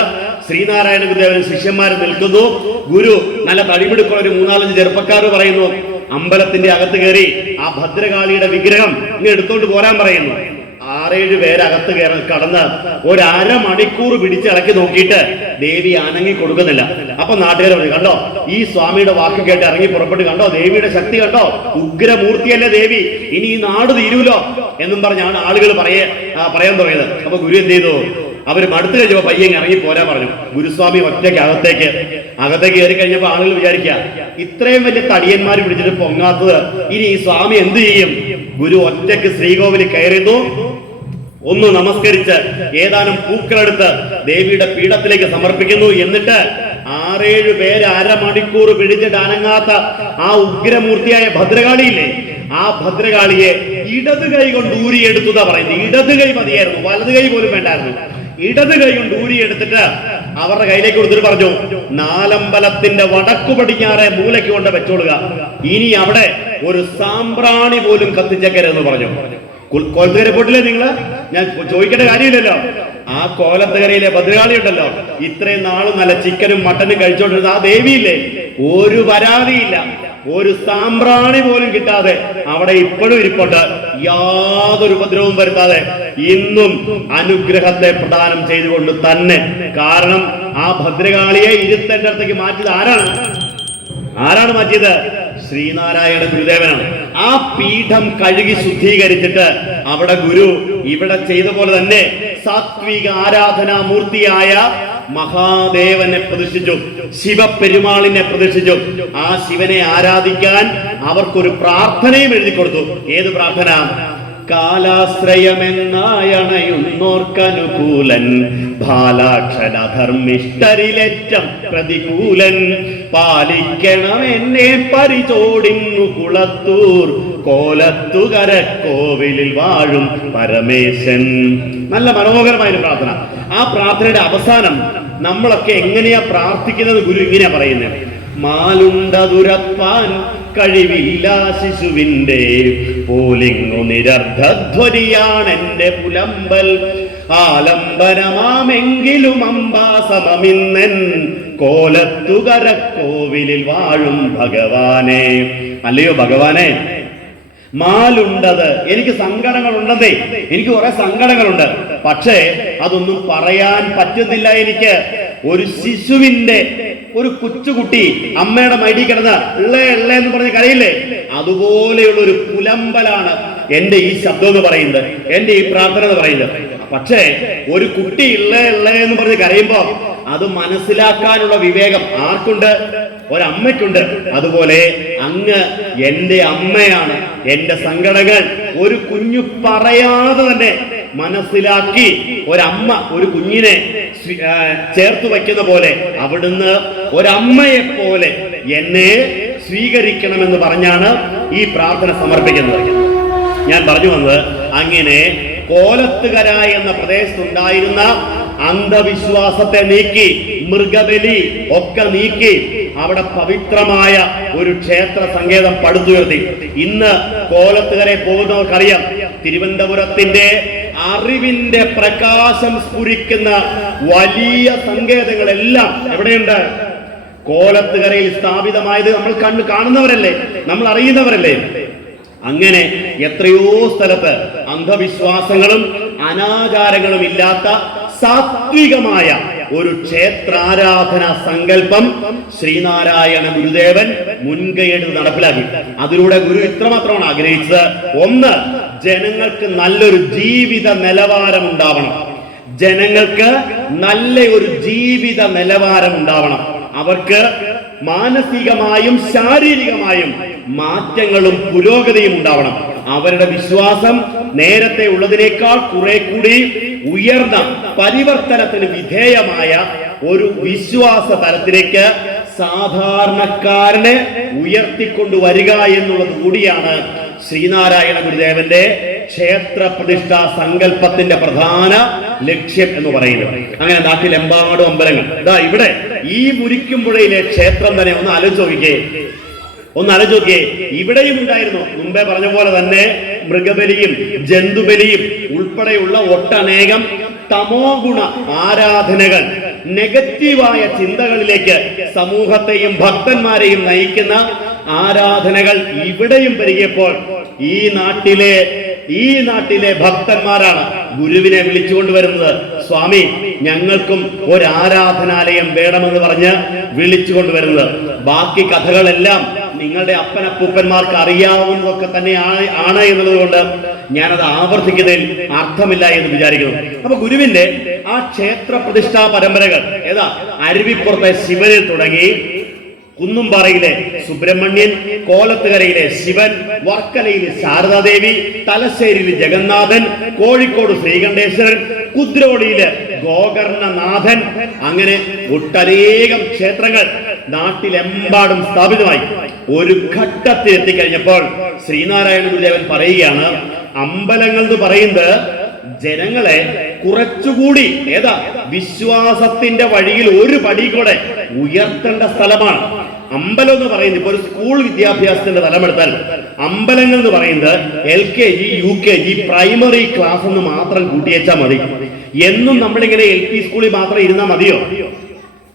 ശ്രീനാരായണ ഗുരുദേവനും ശിഷ്യന്മാരും നിൽക്കുന്നു. ഗുരു നല്ല തടിമിടുക്കുള്ള ഒരു 3-4 ചെറുപ്പക്കാർ പറയുന്നു, അമ്പലത്തിന്റെ അകത്ത് കയറി ആ ഭദ്രകാളിയുടെ വിഗ്രഹം ഇങ്ങനെ എടുത്തോണ്ട് പോരാൻ പറയുന്നു. 6-7 പേര് അകത്ത് കടന്ന് ഒരു അരമണിക്കൂർ പിടിച്ചിളക്കി നോക്കിയിട്ട് ദേവി അനങ്ങി കൊടുക്കുന്നില്ല. അപ്പൊ നാട്ടുകാർ പറഞ്ഞു, കണ്ടോ ഈ സ്വാമിയുടെ വാക്ക് കേട്ട് ഇറങ്ങി പുറപ്പെട്ട്, കണ്ടോ ദേവിയുടെ ശക്തി കണ്ടോ, ഉഗ്രമൂർത്തിയല്ലേ ദേവി, ഇനി ഈ നാട് തീരൂലോ എന്നും പറഞ്ഞാണ് ആളുകൾ പറയാൻ തുടങ്ങിയത്. അപ്പൊ ഗുരു എന്ത് ചെയ്തു? അവര് മടുത്തു കഴിഞ്ഞപ്പോ പയ്യങ്ങ് ഇറങ്ങി പോരാ പറഞ്ഞു. ഗുരുസ്വാമി ഒറ്റയ്ക്ക് അകത്തേക്ക് കയറി കഴിഞ്ഞപ്പോ ആളുകൾ വിചാരിക്കുക, ഇത്രയും വലിയ തടിയന്മാർ പിടിച്ചിട്ട് പൊങ്ങാത്തത്, ഇനി ഈ സ്വാമി എന്ത് ചെയ്യും? ഗുരു ഒറ്റയ്ക്ക് ശ്രീകോവിലിൽ കയറുന്നു, ഒന്ന് നമസ്കരിച്ച് ഏതാനും പൂക്കളെടുത്ത് ദേവിയുടെ പീഠത്തിലേക്ക് സമർപ്പിക്കുന്നു. എന്നിട്ട് 6-7 പേര് അരമണിക്കൂർ പിടിച്ചിട്ട് അനങ്ങാത്ത ആ ഉഗ്രമൂർത്തിയായ ഭദ്രകാളിയില്ലേ, ആ ഭദ്രകാളിയെ ഇടത് കൈ കൊണ്ട് ഊരിയെടുത്തുതാ പറയുന്നത്. ഇടത് കൈ മതിയായിരുന്നു, വലത് കൈ പോലും വേണ്ടായിരുന്നു. ഇടത് കൈ കൊണ്ട് ഊരിയെടുത്തിട്ട് അവരുടെ കയ്യിലേക്ക് കൊടുത്തിട്ട് പറഞ്ഞു, 4 അമ്പലത്തിന്റെ വടക്കു പടിഞ്ഞാറെ മൂലയ്ക്ക് കൊണ്ട് വെച്ചോളുക, ഇനി അവിടെ ഒരു സാമ്പ്രാണി പോലും കത്തിച്ചേക്കരുതെന്ന് പറഞ്ഞു. കോലത്തുകര പോയിട്ടില്ലേ നിങ്ങള്? ഞാൻ ചോദിക്കേണ്ട കാര്യമില്ലല്ലോ. ആ കോലത്തുകരയിലെ ഭദ്രകാളി ഉണ്ടല്ലോ, ഇത്രയും നാളും നല്ല ചിക്കനും മട്ടനും കഴിച്ചോണ്ടിരുന്ന ആ ദേവിയില്ലേ, ഒരു പരാതിയില്ല, ഒരു സാമ്പ്രാണി പോലും കിട്ടാതെ അവിടെ ഇപ്പോഴും ഇരിപ്പുണ്ട്, യാതൊരു ഉപദ്രവവും വരുത്താതെ ഇന്നും അനുഗ്രഹത്തെ പ്രദാനം ചെയ്തുകൊണ്ട് തന്നെ. കാരണം ആ ഭദ്രകാളിയെ ഇരുത്തേണ്ട അടുത്തേക്ക് മാറ്റിയത് ആരാണ് മാറ്റിയത്? ശ്രീനാരായണ ഗുരുദേവനാണ്. ആ പീഠം കഴുകി ശുദ്ധീകരിച്ചിട്ട് അവിടെ ഗുരു ഇവിടെ ചെയ്ത പോലെ തന്നെ സാത്വിക ആരാധനാമൂർത്തിയായ മഹാദേവനെ പ്രതിഷ്ഠിച്ചു, ശിവപെരുമാളിനെ പ്രതിഷ്ഠിച്ചു. ആ ശിവനെ ആരാധിക്കാൻ അവർക്കൊരു പ്രാർത്ഥനയും എഴുതി കൊടുത്തു. ഏത് പ്രാർത്ഥന? കാലാശ്രയമെന്നായണയുന്നോർക്കനുകൂലൻ, ബാലാക്ഷരധർമ്മിഷ്ടരിലേറ്റം പ്രതികൂലൻ, പാലിക്കണം എന്നെ പരിചോടിന്നു കുളത്തൂർ കോലത്തുകര കോവിലിൽ വാഴും പരമേശൻ. നല്ല മനോഹരമായ പ്രാർത്ഥന. ആ പ്രാർത്ഥനയുടെ അവസാനം നമ്മളൊക്കെ എങ്ങനെയാ പ്രാർത്ഥിക്കുന്നത്? ഗുരു ഇങ്ങനെയാ പറയുന്നത്, മാലുണ്ടതുരപ്പാൻ കഴിവില്ല ശിശുവിന്റെ പോലിങ്ങു നിരർദ്ധധ്വനിയാണെന്റെ പുലമ്പൽ, ആലംബനമാമെങ്കിലും അംബാസമമിന്നൻ കോലത്തുകര കോവിലിൽ വാഴും ഭഗവാനെ. അല്ലയോ ഭഗവാനെ, മാലുണ്ടത്, എനിക്ക് സങ്കടങ്ങളുണ്ടെന്നേ, എനിക്ക് കുറെ സങ്കടങ്ങളുണ്ട്, പക്ഷേ അതൊന്നും പറയാൻ പറ്റുന്നില്ല എനിക്ക്. ഒരു ശിശുവിന്റെ, ഒരു കൊച്ചുകുട്ടി അമ്മയുടെ മടി കിടന്ന് ഇള്ളേ എന്ന് പറഞ്ഞ് കരയില്ലേ, അതുപോലെയുള്ള ഒരു പുലമ്പലാണ് എന്റെ ഈ ശബ്ദം എന്ന് പറയുന്നത്, എന്റെ ഈ പ്രാർത്ഥന എന്ന് പറയുന്നത്. പക്ഷേ ഒരു കുട്ടി ഇള്ളേ എന്ന് പറഞ്ഞ് കരയുമ്പോ അത് മനസ്സിലാക്കാനുള്ള വിവേകം ആർക്കുണ്ട്? ഒരമ്മയ്ക്കുണ്ട്. അതുപോലെ അങ്ങ് എന്റെ അമ്മയാണ്. എന്റെ സങ്കടങ്ങൾ ഒരു കുഞ്ഞു പറയാതെ തന്നെ മനസ്സിലാക്കി ഒരമ്മ ഒരു കുഞ്ഞിനെ ചേർത്ത് വയ്ക്കുന്ന പോലെ അവിടുന്ന് ഒരമ്മയെ പോലെ എന്നെ സ്വീകരിക്കണമെന്ന് പറഞ്ഞാണ് ഈ പ്രാർത്ഥന സമർപ്പിക്കുന്നത്. ഞാൻ പറഞ്ഞു വന്നത്, അങ്ങനെ കോലത്തുകര എന്ന പ്രദേശത്തുണ്ടായിരുന്ന അന്ധവിശ്വാസത്തെ നീക്കി, മൃഗബലി ഒക്കെ നീക്കി അവിടെ പവിത്രമായ ഒരു ക്ഷേത്ര സങ്കേതം പടുത്തുയർത്തി. ഇന്ന് കോലത്തുകരയെ പോകുന്നവർക്കറിയാം, തിരുവനന്തപുരത്തിന്റെ അറിവിന്റെ പ്രകാശം സ്ഫുരിക്കുന്ന വലിയ സങ്കേതങ്ങളെല്ലാം എവിടെയുണ്ട്? കോലത്തുകരയിൽ സ്ഥാപിതമായത് നമ്മൾ കണ്ണു കാണുന്നവരല്ലേ, നമ്മൾ അറിയുന്നവരല്ലേ. അങ്ങനെ എത്രയോ സ്ഥലത്ത് അന്ധവിശ്വാസങ്ങളും അനാചാരങ്ങളും ഇല്ലാത്ത സാത്വികമായ ഒരു ക്ഷേത്രാരാധന സങ്കല്പം ശ്രീനാരായണ ഗുരുദേവൻ മുൻകൈയെടുത്ത് നടപ്പിലാക്കി. അതിലൂടെ ഗുരു ഇത്രമാത്രമാണ് ആഗ്രഹിച്ചത്. ഒന്ന്, ജനങ്ങൾക്ക് നല്ലൊരു ജീവിത നിലവാരം ഉണ്ടാവണം. ജനങ്ങൾക്ക് നല്ല ഒരു ജീവിത നിലവാരം ഉണ്ടാവണം. അവർക്ക് മാനസികമായും ശാരീരികമായും മാറ്റങ്ങളും പുരോഗതിയും ഉണ്ടാവണം. അവരുടെ വിശ്വാസം നേരത്തെ ഉള്ളതിനേക്കാൾ കുറെ കൂടി ഉയർന്ന പരിവർത്തനത്തിന് വിധേയമായ ഒരു വിശ്വാസ തലത്തിലേക്ക് സാധാരണക്കാരനെ ഉയർത്തിക്കൊണ്ടുവരിക എന്നുള്ളത് കൂടിയാണ് ശ്രീനാരായണ ഗുരുദേവന്റെ ക്ഷേത്ര പ്രതിഷ്ഠാ സങ്കല്പത്തിന്റെ പ്രധാന ലക്ഷ്യം എന്ന് പറയുന്നത്. അങ്ങനെ നാട്ടിലെമ്പാടും അമ്പലങ്ങൾ. ഇതാ ഇവിടെ ഈ മുരിക്കുമ്പുഴയിലെ ക്ഷേത്രം തന്നെ ഒന്ന് ആലോചിച്ച് നോക്കിയേ. ഇവിടെയും ഉണ്ടായിരുന്നു മുമ്പേ പറഞ്ഞ പോലെ തന്നെ മൃഗബലിയും ജന്തുബലിയും ഉൾപ്പെടെയുള്ള ഒട്ടനേകം തമോ ഗുണ ആരാധനകൾ, നെഗറ്റീവായ ചിന്തകളിലേക്ക് സമൂഹത്തെയും ഭക്തന്മാരെയും നയിക്കുന്ന ആരാധനകൾ ഇവിടെയും പെരുകിയപ്പോൾ ഈ നാട്ടിലെ ഭക്തന്മാരാണ് ഗുരുവിനെ വിളിച്ചുകൊണ്ടുവരുന്നത്. സ്വാമി, ഞങ്ങൾക്കും ഒരു ആരാധനാലയം വേണമെന്ന് പറഞ്ഞ് വിളിച്ചുകൊണ്ടുവരുന്നത്. ബാക്കി കഥകളെല്ലാം നിങ്ങളുടെ അപ്പനപ്പൂപ്പന്മാർക്ക് അറിയാവുന്നതൊക്കെ തന്നെയാണ് എന്നുള്ളത് കൊണ്ട് ഞാനത് ആവർത്തിക്കുന്നതിൽ അർത്ഥമില്ല എന്ന് വിചാരിക്കുന്നു. അപ്പൊ ഗുരുവിന്റെ ആ ക്ഷേത്ര പ്രതിഷ്ഠാ പരമ്പരകൾ അരുവിപ്പുറത്തെ ശിവനിൽ തുടങ്ങി കുന്നുംപാറയിലെ സുബ്രഹ്മണ്യൻ, കോലത്തുകരയിലെ ശിവൻ, വർക്കലയിലെ ശാരദാദേവി, തലശ്ശേരിയിലെ ജഗന്നാഥൻ, കോഴിക്കോട് ശ്രീകണ്ഠേശ്വരൻ, കുദ്രോടിയിലെ ഗോകർണനാഥൻ, അങ്ങനെ ഒട്ടനേകം ക്ഷേത്രങ്ങൾ നാട്ടിലെമ്പാടും സ്ഥാപിതമായി. ഒരു ഘട്ടത്തിൽ എത്തിക്കഴിഞ്ഞപ്പോൾ ശ്രീനാരായണ ഗുരുദേവൻ പറയുകയാണ്, അമ്പലങ്ങൾ എന്ന് പറയുന്നത് ജനങ്ങളെ കുറച്ചുകൂടി വിശ്വാസത്തിന്റെ വഴിയിൽ ഒരു പടി കൂടെ ഉയർത്തേണ്ട സ്ഥലമാണ്. അമ്പലം എന്ന് പറയുന്നത് ഇപ്പൊ ഒരു സ്കൂൾ വിദ്യാഭ്യാസത്തിന്റെ തലമെടുത്താൽ അമ്പലങ്ങൾ എന്ന് പറയുന്നത് LKG UKG പ്രൈമറി ക്ലാസ് എന്ന് മാത്രം കൂട്ടിയേച്ചാൽ മതി. എന്നും നമ്മളിങ്ങനെ LP സ്കൂളിൽ മാത്രം ഇരുന്നാൽ മതിയോ?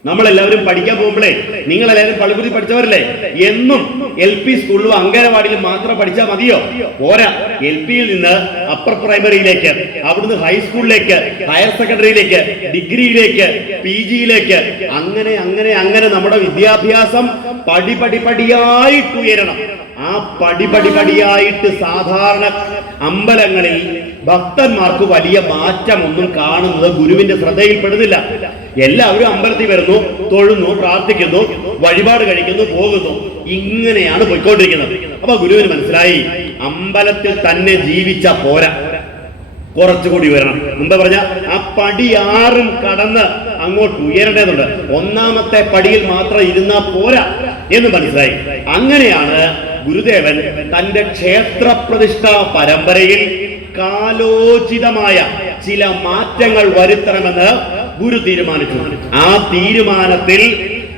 നമ്മളെല്ലാവരും പഠിക്കാൻ പോകുമ്പോഴേ, നിങ്ങളെല്ലാവരും പള്ളിക്കുടി പഠിച്ചവരല്ലേ, എന്നും LP സ്കൂളിലും അംഗനവാടിയിലും മാത്രം പഠിച്ചാൽ മതിയോ? പോരാ. LPയിൽ നിന്ന് അപ്പർ പ്രൈമറിയിലേക്ക്, അവിടുന്ന് ഹൈസ്കൂളിലേക്ക്, ഹയർ സെക്കൻഡറിയിലേക്ക്, ഡിഗ്രിയിലേക്ക്, PGയിലേക്ക്, അങ്ങനെ അങ്ങനെ അങ്ങനെ നമ്മുടെ വിദ്യാഭ്യാസം പടിപടിയായിട്ട് ഉയരണം. ആ പടിപടിയായിട്ട് സാധാരണ അമ്പലങ്ങളിൽ ഭക്തന്മാർക്ക് വലിയ മാറ്റമൊന്നും കാണുന്നത് ഗുരുവിന്റെ ശ്രദ്ധയിൽപ്പെടുന്നില്ല. എല്ലാവരും അമ്പലത്തിൽ വരുന്നു, തൊഴുന്നു, പ്രാർത്ഥിക്കുന്നു, വഴിപാട് കഴിക്കുന്നു, പോകുന്നു. ഇങ്ങനെയാണ് പോയിക്കൊണ്ടിരിക്കുന്നത്. അപ്പൊ ഗുരുവിന് മനസ്സിലായി, അമ്പലത്തിൽ തന്നെ ജീവിച്ച പോരാ, കുറച്ചുകൂടി ഉയരണം. മുമ്പ് പറഞ്ഞ ആ പടി 6 കടന്ന് അങ്ങോട്ട് ഉയരേണ്ടതുണ്ട്. ഒന്നാമത്തെ പടിയിൽ മാത്രം ഇരുന്നാ പോരാ എന്ന് മനസ്സിലായി. അങ്ങനെയാണ് ഗുരുദേവൻ തന്റെ ക്ഷേത്ര പ്രതിഷ്ഠാ പരമ്പരയിൽ കാലോചിതമായ ചില മാറ്റങ്ങൾ വരുത്തണമെന്ന് ഗുരു തീരുമാനിച്ചു. ആ തീരുമാനത്തിൽ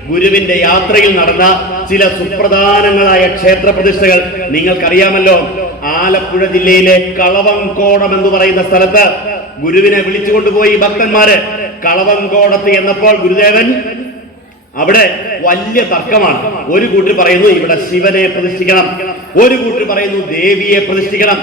ഗുരുവിന്റെ യാത്രയിൽ നടന്ന ചില സുപ്രധാനങ്ങളായ ക്ഷേത്ര പ്രതിഷ്ഠകൾ നിങ്ങൾക്കറിയാമല്ലോ. ആലപ്പുഴ ജില്ലയിലെ കളവങ്കോടം എന്ന് പറയുന്ന സ്ഥലത്ത് ഗുരുവിനെ വിളിച്ചുകൊണ്ടുപോയി ഭക്തന്മാര്. കളവങ്കോടത്ത് എന്നപ്പോൾ ഗുരുദേവൻ അവിടെ വലിയ തർക്കമാണ്. ഒരു കൂട്ടർ പറയുന്നു ഇവിടെ ശിവനെ പ്രതിഷ്ഠിക്കണം, ഒരു കൂട്ടർ പറയുന്നു ദേവിയെ പ്രതിഷ്ഠിക്കണം,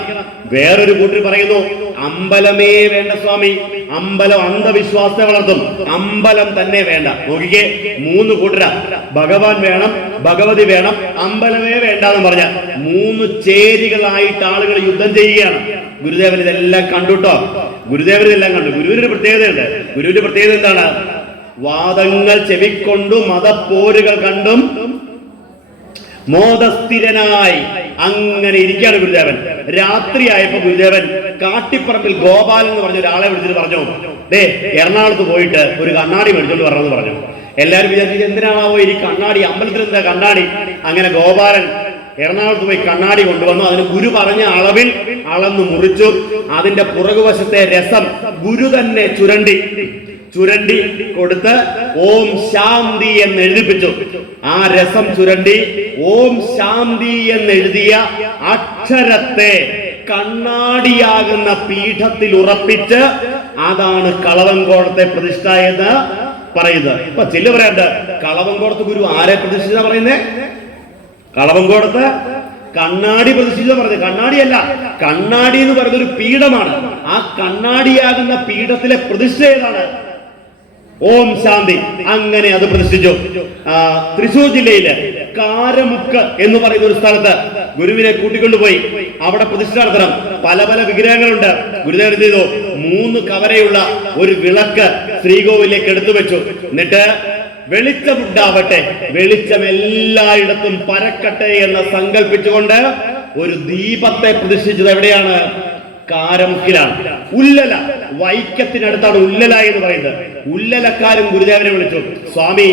വേറൊരു കൂട്ടർ പറയുന്നു അമ്പലമേ വേണ്ട സ്വാമി, അമ്പലം അന്ധവിശ്വാസത്തെ വളർത്തും, അമ്പലം തന്നെ വേണ്ട. നോക്കിക്കേ, 3 കൂട്ടരാ. ഭഗവാൻ വേണം, ഭഗവതി വേണം, അമ്പലമേ വേണ്ട എന്ന് പറഞ്ഞ 3 ചേരികളായിട്ട് ആളുകൾ യുദ്ധം ചെയ്യുകയാണ്. ഗുരുദേവൻ ഇതെല്ലാം കണ്ടുട്ടോ. ഗുരുദേവൻ ഇതെല്ലാം കണ്ടു. ഗുരുവിന്റെ പ്രത്യേകതയുണ്ട്. ഗുരുവിന്റെ പ്രത്യേകത എന്താണ്? വാദങ്ങൾ ചെവിക്കൊണ്ടു മതപ്പോരുകൾ കണ്ടും മോദസ്ഥിരനായി അങ്ങനെ ഇരിക്കുകയാണ് ഗുരുദേവൻ. രാത്രിയായപ്പോ ഗുരുദേവൻ കാട്ടിപ്പറമ്പിൽ ഗോപാലൻ എന്ന് പറഞ്ഞ ഒരാളെ വിളിച്ചിട്ട് പറഞ്ഞു, എറണാകുളത്ത് പോയിട്ട് ഒരു കണ്ണാടി മേടിച്ചോണ്ട് വരണമെന്ന് പറഞ്ഞു. എല്ലാവരും വിചാരിച്ചത് എന്തിനാണാവോ ഈ കണ്ണാടി, അമ്പലത്തിൽ എന്താ കണ്ണാടി? അങ്ങനെ ഗോപാലൻ എറണാകുളത്ത് പോയി കണ്ണാടി കൊണ്ടുവന്നു. അതിന് ഗുരു പറഞ്ഞ അളവിൽ അളന്നു മുറിച്ചു. അതിന്റെ പുറകുവശത്തെ രസം ഗുരു തന്നെ ചുരണ്ടി കൊടുത്ത് ഓം ശാന്തി എന്ന് എഴുതിപ്പിച്ചു. ആ രസം ചുരണ്ടി ഓം ശാന്തി എന്ന് എഴുതിയ അക്ഷരത്തെ കണ്ണാടിയാകുന്ന പീഠത്തിൽ ഉറപ്പിച്ച് അതാണ് കളവങ്കോടത്തെ പ്രതിഷ്ഠ എന്ന് പറയുന്നത്. ഇപ്പൊ ചില പറയാണ്ട് കളവങ്കോടത്ത് ഗുരു ആരെ പ്രതിഷ്ഠിച്ച പറയുന്നേ? കളവങ്കോടത്ത് കണ്ണാടി പ്രതിഷ്ഠിച്ച പറഞ്ഞത്. കണ്ണാടിയല്ല, കണ്ണാടി എന്ന് പറയുന്ന ഒരു പീഠമാണ്. ആ കണ്ണാടിയാകുന്ന പീഠത്തിലെ പ്രതിഷ്ഠ ഏതാണ്? ഓം ശാന്തി. അങ്ങനെ അത് പ്രതിഷ്ഠിച്ചു. തൃശൂർ ജില്ലയില് കാരമുക്ക് എന്ന് പറയുന്ന ഒരു സ്ഥലത്ത് ഗുരുവിനെ കൂട്ടിക്കൊണ്ടുപോയി അവിടെ പ്രതിഷ്ഠ നടത്തണം. പല പല വിഗ്രഹങ്ങളുണ്ട്. ഗുരുദേവൻ എന്ത് ചെയ്തു? 3 കവരയുള്ള ഒരു വിളക്ക് ശ്രീകോവിലേക്ക് എടുത്തു വെച്ചു. എന്നിട്ട് വെളിച്ചമുണ്ടാവട്ടെ, വെളിച്ചം എല്ലായിടത്തും പരക്കട്ടെ എന്ന് സങ്കല്പിച്ചുകൊണ്ട് ഒരു ദീപത്തെ പ്രതിഷ്ഠിച്ചത് എവിടെയാണ്? കാരമുക്കിലാണ്. ഉല്ലല, വൈക്കത്തിനടുത്താണ് ഉല്ലല എന്ന് പറയുന്നത്. ഉല്ലലക്കാരും ഗുരുദേവനെ വിളിച്ചു, സ്വാമി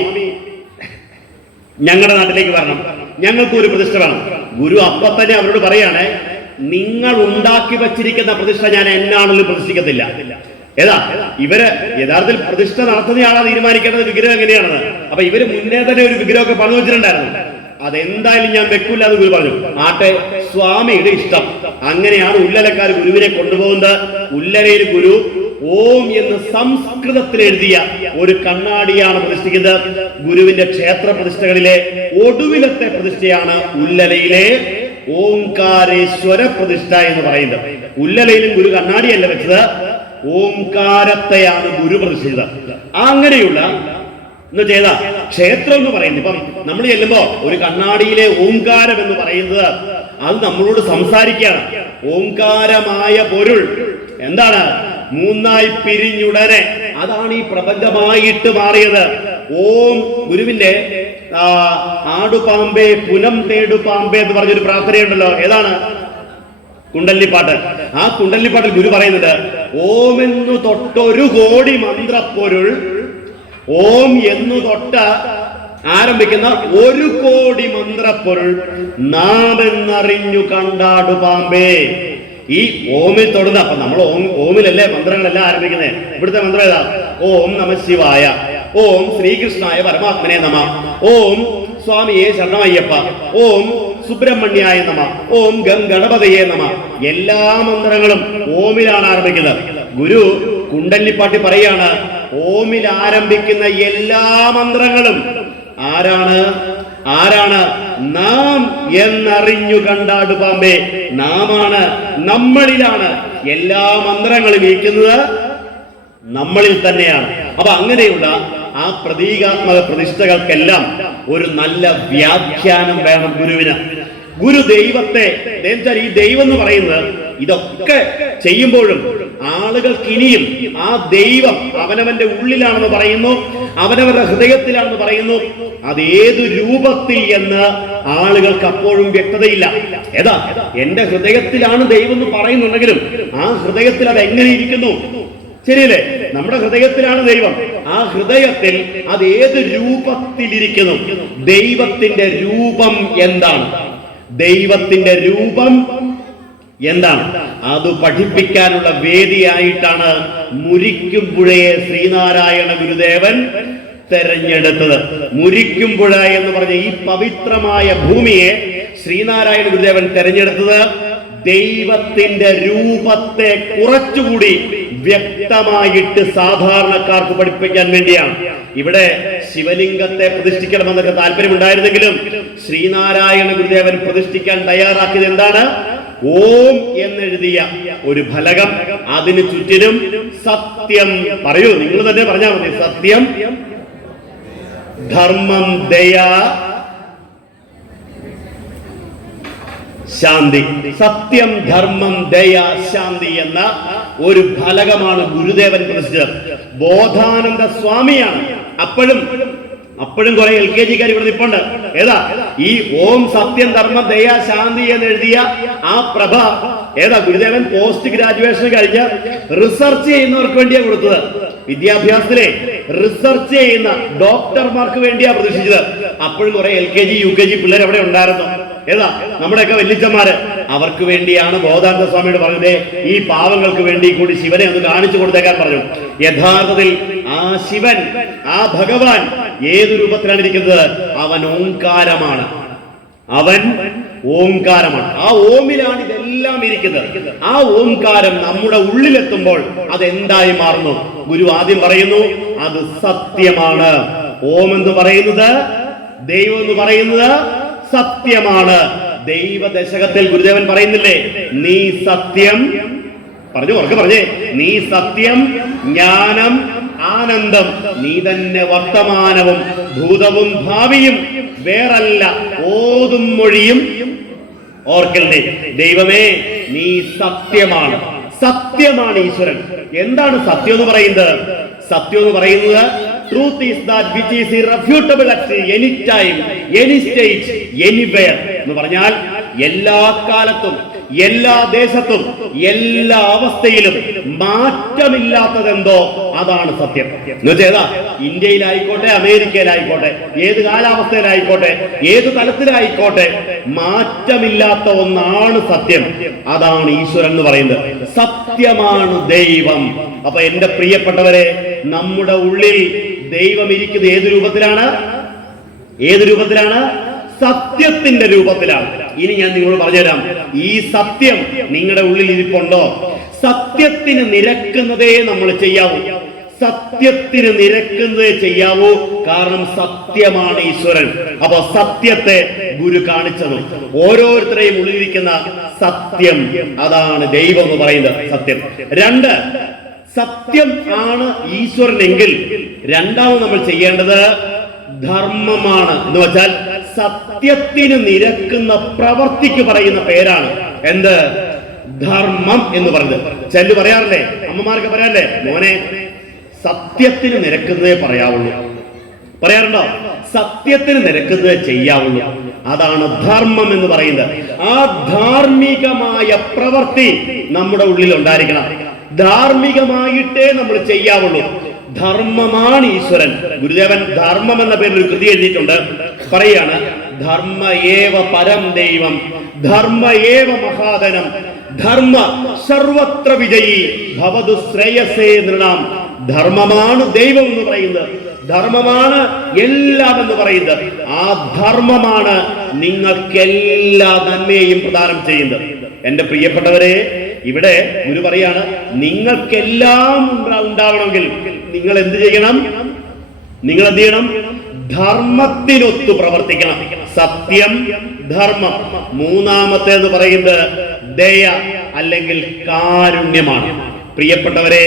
ഞങ്ങളുടെ നാട്ടിലേക്ക് വരണം, ഞങ്ങൾക്ക് ഒരു പ്രതിഷ്ഠ വേണം. ഗുരു അപ്പൊ തന്നെ അവരോട് പറയാണ്, നിങ്ങൾ ഉണ്ടാക്കി വച്ചിരിക്കുന്ന പ്രതിഷ്ഠ ഞാൻ എന്നാണെങ്കിലും പ്രതിഷ്ഠിക്കത്തില്ല. ഏതാ ഇവര് യഥാർത്ഥത്തിൽ പ്രതിഷ്ഠ നടത്തുന്നയാളാ തീരുമാനിക്കേണ്ടത് വിഗ്രഹം എങ്ങനെയാണെന്ന്. അപ്പൊ ഇവര് മുന്നേ തന്നെ ഒരു വിഗ്രഹമൊക്കെ പണിതു വെച്ചിട്ടുണ്ടായിരുന്നു. അതെന്തായാലും ഞാൻ വെക്കൂല എന്ന് ഗുരു പറഞ്ഞു. ആട്ടെ, സ്വാമിയുടെ ഇഷ്ടം. അങ്ങനെയാണ് ഉല്ലലക്കാർ ഗുരുവിനെ കൊണ്ടുപോകുന്നത്. ഉല്ലലയിൽ ഗുരു ഓം എന്ന് സംസ്കൃതത്തിൽ എഴുതിയ ഒരു കണ്ണാടിയാണ് പ്രതിഷ്ഠിക്കുന്നത്. ഗുരുവിന്റെ ക്ഷേത്ര പ്രതിഷ്ഠകളിലെ ഒടുവിലത്തെ പ്രതിഷ്ഠയാണ് ഉല്ലലയിലെ ഓംകാരേശ്വര പ്രതിഷ്ഠ എന്ന് പറയുന്നത്. ഉല്ലലയിലും ഗുരു കണ്ണാടിയല്ല വെച്ചത്, ഓംകാരത്തെയാണ് ഗുരു പ്രതിഷ്ഠിച്ചത്. അങ്ങനെയുള്ള എന്ന് ചെയ്ത ക്ഷേത്രം എന്ന് പറയുന്നത്, ഇപ്പം നമ്മൾ ചെല്ലുമ്പോ ഒരു കണ്ണാടിയിലെ ഓംകാരം എന്ന് പറയുന്നത് അത് നമ്മളോട് സംസാരിക്കുകയാണ്. ഓംകാരമായ പൊരുൾ എന്താണ്? 3ആയി പിരിഞ്ഞുടനെ അതാണ് ഈ പ്രപഞ്ചമായിട്ട് മാറിയത്. ഓം ഗുരുവിന്റെ ആടുപാമ്പേ പുനം തേടുപാമ്പേ എന്ന് പറഞ്ഞൊരു പ്രാർത്ഥനയുണ്ടല്ലോ. ഏതാണ്? കുണ്ടല്ലിപ്പാട്ട്. ആ കുണ്ടല്ലിപ്പാട്ടിൽ ഗുരു പറയുന്നുണ്ട്, ഓം എന്നു തൊട്ടൊരു കോടി മന്ത്രപ്പൊരുൾ, ഓം എന്നു തൊട്ട ആരംഭിക്കുന്ന 1 കോടി മന്ത്രപ്പൊരുൾ നാം എന്നറിഞ്ഞു കണ്ടാടു പാമ്പേ. ഈ ഓമിൽ തൊടുന്ന, അപ്പൊ നമ്മൾ ഓമിലല്ലേ മന്ത്രങ്ങളെല്ലാം ആരംഭിക്കുന്നത്. ഇവിടുത്തെ മന്ത്രം ഏതാ? ഓം നമഃ ശിവായ, ഓം ശ്രീകൃഷ്ണായ പരമാത്മനെ നമ, ഓം സ്വാമിയെ ശരണമയ്യപ്പ, ഓം സുബ്രഹ്മണ്യായ നമ, ഓം ഗണപതയെ നമ. എല്ലാ മന്ത്രങ്ങളും ഓമിലാണ് ആരംഭിക്കുന്നത്. ഗുരു കുണ്ടല്ലിപ്പാട്ടി പറയാണ്, ഓമിൽ ആരംഭിക്കുന്ന എല്ലാ മന്ത്രങ്ങളും ആരാണ്? നാം എന്നറിഞ്ഞു കണ്ടാടു പാമ്പേ. നാമാണ്, നമ്മളിലാണ്. എല്ലാ മന്ത്രങ്ങളും ഇരിക്കുന്നത് നമ്മളിൽ തന്നെയാണ്. അപ്പൊ അങ്ങനെയുള്ള ആ പ്രതീകാത്മക പ്രതിഷ്ഠകൾക്കെല്ലാം ഒരു നല്ല വ്യാഖ്യാനം വേണം ഗുരുവിന്. ഗുരു ദൈവത്തെ, ഈ ദൈവം എന്ന് പറയുന്നത് ഇതൊക്കെ ചെയ്യുമ്പോഴും ആളുകൾക്ക് ഇനിയും ആ ദൈവം അവനവന്റെ ഉള്ളിലാണെന്ന് പറയുന്നു, അവനവന്റെ ഹൃദയത്തിലാണെന്ന് പറയുന്നു. അത് ഏതു രൂപത്തിൽ എന്ന് ആളുകൾക്ക് അപ്പോഴും വ്യക്തതയില്ല. ഏതാ എന്റെ ഹൃദയത്തിലാണ് ദൈവം എന്ന് പറയുന്നുണ്ടെങ്കിലും ആ ഹൃദയത്തിൽ അത് എങ്ങനെ ഇരിക്കുന്നു? ശരിയല്ലേ? നമ്മുടെ ഹൃദയത്തിലാണ് ദൈവം. ആ ഹൃദയത്തിൽ അത് ഏത് രൂപത്തിലിരിക്കുന്നു? ദൈവത്തിന്റെ രൂപം എന്താണ്? ദൈവത്തിന്റെ രൂപം എന്താണ്? അത് പഠിപ്പിക്കാനുള്ള വേദിയായിട്ടാണ് മുരിക്കുംപുഴയെ ശ്രീനാരായണ ഗുരുദേവൻ തെരഞ്ഞെടുത്തത്. മുരിക്കുംപുഴ എന്ന് പറഞ്ഞ ഈ പവിത്രമായ ഭൂമിയെ ശ്രീനാരായണ ഗുരുദേവൻ തെരഞ്ഞെടുത്തത് ദൈവത്തിന്റെ രൂപത്തെ കുറച്ചുകൂടി വ്യക്തമായിട്ട് സാധാരണക്കാർക്ക് പഠിപ്പിക്കാൻ വേണ്ടിയാണ്. ഇവിടെ ശിവലിംഗത്തെ പ്രതിഷ്ഠിക്കണമെന്നൊക്കെ താല്പര്യമുണ്ടായിരുന്നെങ്കിലും ശ്രീനാരായണ ഗുരുദേവൻ പ്രതിഷ്ഠിക്കാൻ തയ്യാറാക്കിയത് എന്താണ്? ഓം എന്നെഴുതിയ ഒരു ഫലകം, അതിന് ചുറ്റിനും സത്യം, പറയൂ നിങ്ങൾ തന്നെ പറഞ്ഞാൽ മതി, സത്യം ധർമ്മം ദയ ശാന്തി. സത്യം ധർമ്മം ദയ ശാന്തി എന്ന ഒരു ഫലകമാണ് ഗുരുദേവൻ പ്രതിഷ്ഠിച്ചത്. ബോധാനന്ദ സ്വാമിയാണ് അപ്പോഴും കുറെ LKG ഇവിടെ നിൽപ്പുണ്ട്. ഏതാ ഈ ഓം സത്യം ധർമ്മം ദയ ശാന്തി എന്ന് എഴുതിയ ആ പ്രഭ ഏതാ? ഗുരുദേവൻ പോസ്റ്റ് ഗ്രാജുവേഷൻ കഴിഞ്ഞ് റിസർച്ച് ചെയ്യുന്നവർക്ക് വേണ്ടിയാ കൊടുത്തത്. വിദ്യാഭ്യാസത്തിലെ റിസർച്ച് ചെയ്യുന്ന ഡോക്ടർമാർക്ക് വേണ്ടിയാ പ്രതിഷ്ഠിച്ചത്. അപ്പോഴും കുറെ LKG UKG പിള്ളേർ അവിടെ ഉണ്ടായിരുന്നു. ഏതാ? നമ്മുടെയൊക്കെ വല്യച്ഛന്മാര്. അവർക്ക് വേണ്ടിയാണ് ബോധാനന്ദ സ്വാമിയോട് പറഞ്ഞത്, ഈ പാവങ്ങൾക്ക് വേണ്ടി കൂടി ശിവനെ ഒന്ന് കാണിച്ചു കൊടുത്തേക്കാൻ പറഞ്ഞു. യഥാർത്ഥത്തിൽ ആ ശിവൻ, ആ ഭഗവാൻ ഏതു രൂപത്തിലാണ് ഇരിക്കുന്നത്? അവൻ ഓംകാരമാണ്. അവൻ ഓംകാരമാണ്. ആ ഓമിലാണ് ഇതെല്ലാം ഇരിക്കുന്നത്. ആ ഓംകാരം നമ്മുടെ ഉള്ളിലെത്തുമ്പോൾ അതെന്തായി മാറുന്നു? ഗുരു ആദ്യം പറയുന്നു, അത് സത്യമാണ്. ഓം എന്ന് പറയുന്നത്, ദൈവം എന്ന് പറയുന്നത് സത്യമാണ്. ദൈവദശകത്തിൽ ഗുരുദേവൻ പറയുന്നില്ലേ, നീ സത്യം, പറഞ്ഞു ഉറക്കെ പറഞ്ഞേ, നീ സത്യം, ജ്ഞാനം, ആനന്ദം നീ തന്നെ വർത്തമാനവും ഭൂതവും ഭാവിയും വേറല്ല ഓതും മൊഴിയും ഓർക്കല്ലേ. ദൈവമേ നീ സത്യമാണ്, സത്യമാണ് ഈശ്വരൻ. എന്താണ് സത്യം എന്ന് പറയുന്നത്? സത്യം എന്ന് പറയുന്നത് truth is that which is irrefutable at any time, any stage, anywhere എന്ന് പറഞ്ഞാൽ എല്ലാ കാലത്തും എല്ലാ ദേശത്തും എല്ലാ അവസ്ഥയിലും മാറ്റമില്ലാത്തതെന്തോ അതാണ് സത്യം. എന്നുവെച്ചാൽ ഇന്ത്യയിലായിക്കോട്ടെ, അമേരിക്കയിലായിക്കോട്ടെ, ഏത് കാലാവസ്ഥയിലായിക്കോട്ടെ, ഏത് തലത്തിലായിക്കോട്ടെ, മാറ്റമില്ലാത്ത ഒന്നാണ് സത്യം. അതാണ് ഈശ്വരൻ എന്ന് പറയുന്നത്. സത്യമാണ് ദൈവം. അപ്പൊ എന്റെ പ്രിയപ്പെട്ടവരെ, നമ്മുടെ ഉള്ളിൽ ദൈവം ഇരിക്കുന്നത് ഏത് രൂപത്തിലാണ്? ഏത് രൂപത്തിലാണ്? സത്യത്തിന്റെ രൂപത്തിലാണ്. ഇനി ഞാൻ നിങ്ങളോട് പറഞ്ഞുതരാം, ഈ സത്യം നിങ്ങളുടെ ഉള്ളിൽ ഇരിപ്പുണ്ടോ? സത്യത്തിന് നിരക്കുന്നതേ നമ്മൾ ചെയ്യാവൂ. സത്യത്തിന് നിരക്കുന്നതേ ചെയ്യാവൂ. കാരണം സത്യമാണ് ഈശ്വരൻ. അപ്പൊ സത്യത്തെ ഗുരു കാണിച്ചതും ഓരോരുത്തരെയും ഉള്ളിലിരിക്കുന്ന സത്യം, അതാണ് ദൈവം എന്ന് പറയുന്നത്. സത്യം. രണ്ട്, സത്യം ആണ് ഈശ്വരനെങ്കിൽ രണ്ടാമത് നമ്മൾ ചെയ്യേണ്ടത് ധർമ്മമാണ്. എന്ന് വെച്ചാൽ സത്യത്തിന് നിരക്കുന്ന പ്രവർത്തിക്ക് പറയുന്ന പേരാണ് എന്ത്? ധർമ്മം എന്ന് പറയുന്നത്. ചെല്ലു പറയാറില്ലേ, അമ്മമാർക്ക് പറയാറില്ലേ, മോനെ സത്യത്തിന് നിരക്കുന്നതേ പറയാവുള്ളൂ. പറയാറുണ്ടോ? സത്യത്തിന് നിരക്കുന്നതേ ചെയ്യാവുള്ളൂ. അതാണ് ധർമ്മം എന്ന് പറയുന്നത്. ആ ധാർമ്മികമായ പ്രവൃത്തി നമ്മുടെ ഉള്ളിൽ ഉണ്ടായിരിക്കണം. ധാർമ്മികമായിട്ടേ നമ്മൾ ചെയ്യാവുള്ളൂ. ധർമ്മമാണ് ഈശ്വരൻ. ഗുരുദേവൻ ധർമ്മം എന്ന പേരിൽ ഒരു കൃതി എഴുതിയിട്ടുണ്ട്. പറയാണ്, ധർമ്മ ഏവ പരം ദൈവം, ധർമ്മ ഏവ മഹാധനം, ധർമ്മ സർവത്ര വിജയി ഭവതു ശ്രേയസേ നൃണാം. ധർമ്മമാണ് ദൈവം എന്ന് പറയുന്നത്. ധർമ്മമാണ് എല്ലാം എന്ന് പറയുന്നത്. ആ ധർമ്മമാണ് നിങ്ങൾക്ക് എല്ലാ നന്മയെയും പ്രദാനം ചെയ്യുന്നത്. എന്റെ പ്രിയപ്പെട്ടവരെ, ഇവിടെ ഗുരു പറയാണ്, നിങ്ങൾക്കെല്ലാം ഉണ്ടാവണമെങ്കിൽ നിങ്ങൾ എന്ത് ചെയ്യണം? നിങ്ങൾ എന്ത് ചെയ്യണം? ധർമ്മത്തിനൊത്തു പ്രവർത്തിക്കണം. സത്യം, ധർമ്മം. മൂന്നാമത്തേത് പറയുന്നത് ദയ അല്ലെങ്കിൽ കാരുണ്യമാണ്. പ്രിയപ്പെട്ടവരെ,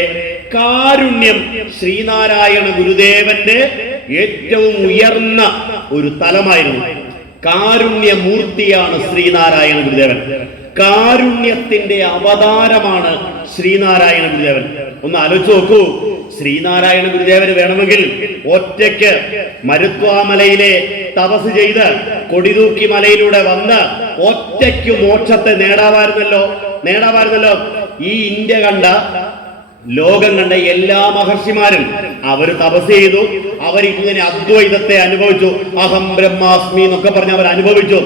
കാരുണ്യം ശ്രീനാരായണ ഗുരുദേവന്റെ ഏറ്റവും ഉയർന്ന ഒരു തലമായിരുന്നു. കാരുണ്യമൂർത്തിയാണ് ശ്രീനാരായണ ഗുരുദേവൻ. കാരുണ്യത്തിന്റെ അവതാരമാണ് ശ്രീനാരായണ ഗുരുദേവൻ. ഒന്ന് ആലോചിച്ച് നോക്കൂ. ശ്രീനാരായണ ഗുരുദേവന് വേണമെങ്കിൽ ഒറ്റയ്ക്ക് മരുത്വാമലയിലെ തപസ് ചെയ്ത് കൊടിതൂക്കി മലയിലൂടെ വന്ന് ഒറ്റയ്ക്ക് മോക്ഷത്തെ നേടാമായിരുന്നല്ലോ. ഈ ഇന്ത്യ കണ്ട, ലോകം കണ്ട എല്ലാ മഹർഷിമാരും അവർ തപസ് ചെയ്തു. അവരിങ്ങനെ അദ്വൈതത്തെ അനുഭവിച്ചു. അഹം ബ്രഹ്മാസ്മി എന്നൊക്കെ പറഞ്ഞ് അവർ അനുഭവിച്ചു.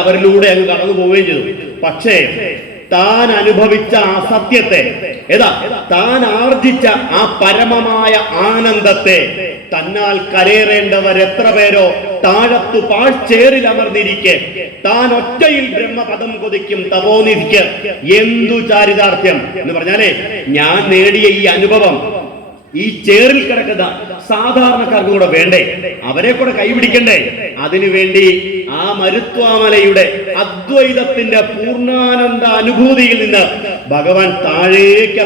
അവരിലൂടെ അങ്ങ് കടന്നു പോവുകയും ചെയ്തു. പക്ഷേ താൻ അനുഭവിച്ച ആ സത്യത്തെ, താൻ ആർജിച്ച ആ പരമമായ ആനന്ദത്തെ തന്നാൽ കരയേറേണ്ടവർ എത്ര പേരോ താഴത്തു പാഴ്ചേറിൽ അമർന്നിരിക്കെ താൻ ഒറ്റയിൽ ബ്രഹ്മപദം കൊതിക്കും തപോനിധിക്ക് എന്തു ചാരിതാർത്ഥ്യം എന്ന് പറഞ്ഞാലേ, ഞാൻ നേടിയ ഈ അനുഭവം ഈ ചേറിൽ കിടക്കുന്ന സാധാരണക്കാർക്ക് കൂടെ വേണ്ടേ? അവരെ കൂടെ കൈപിടിക്കണ്ടേ? അതിനുവേണ്ടി ആ മരുത്വാമലയുടെ അദ്വൈതത്തിന്റെ പൂർണ്ണാനന്ദ അനുഭൂതിയിൽ നിന്ന് ഭഗവാൻ താഴേക്ക്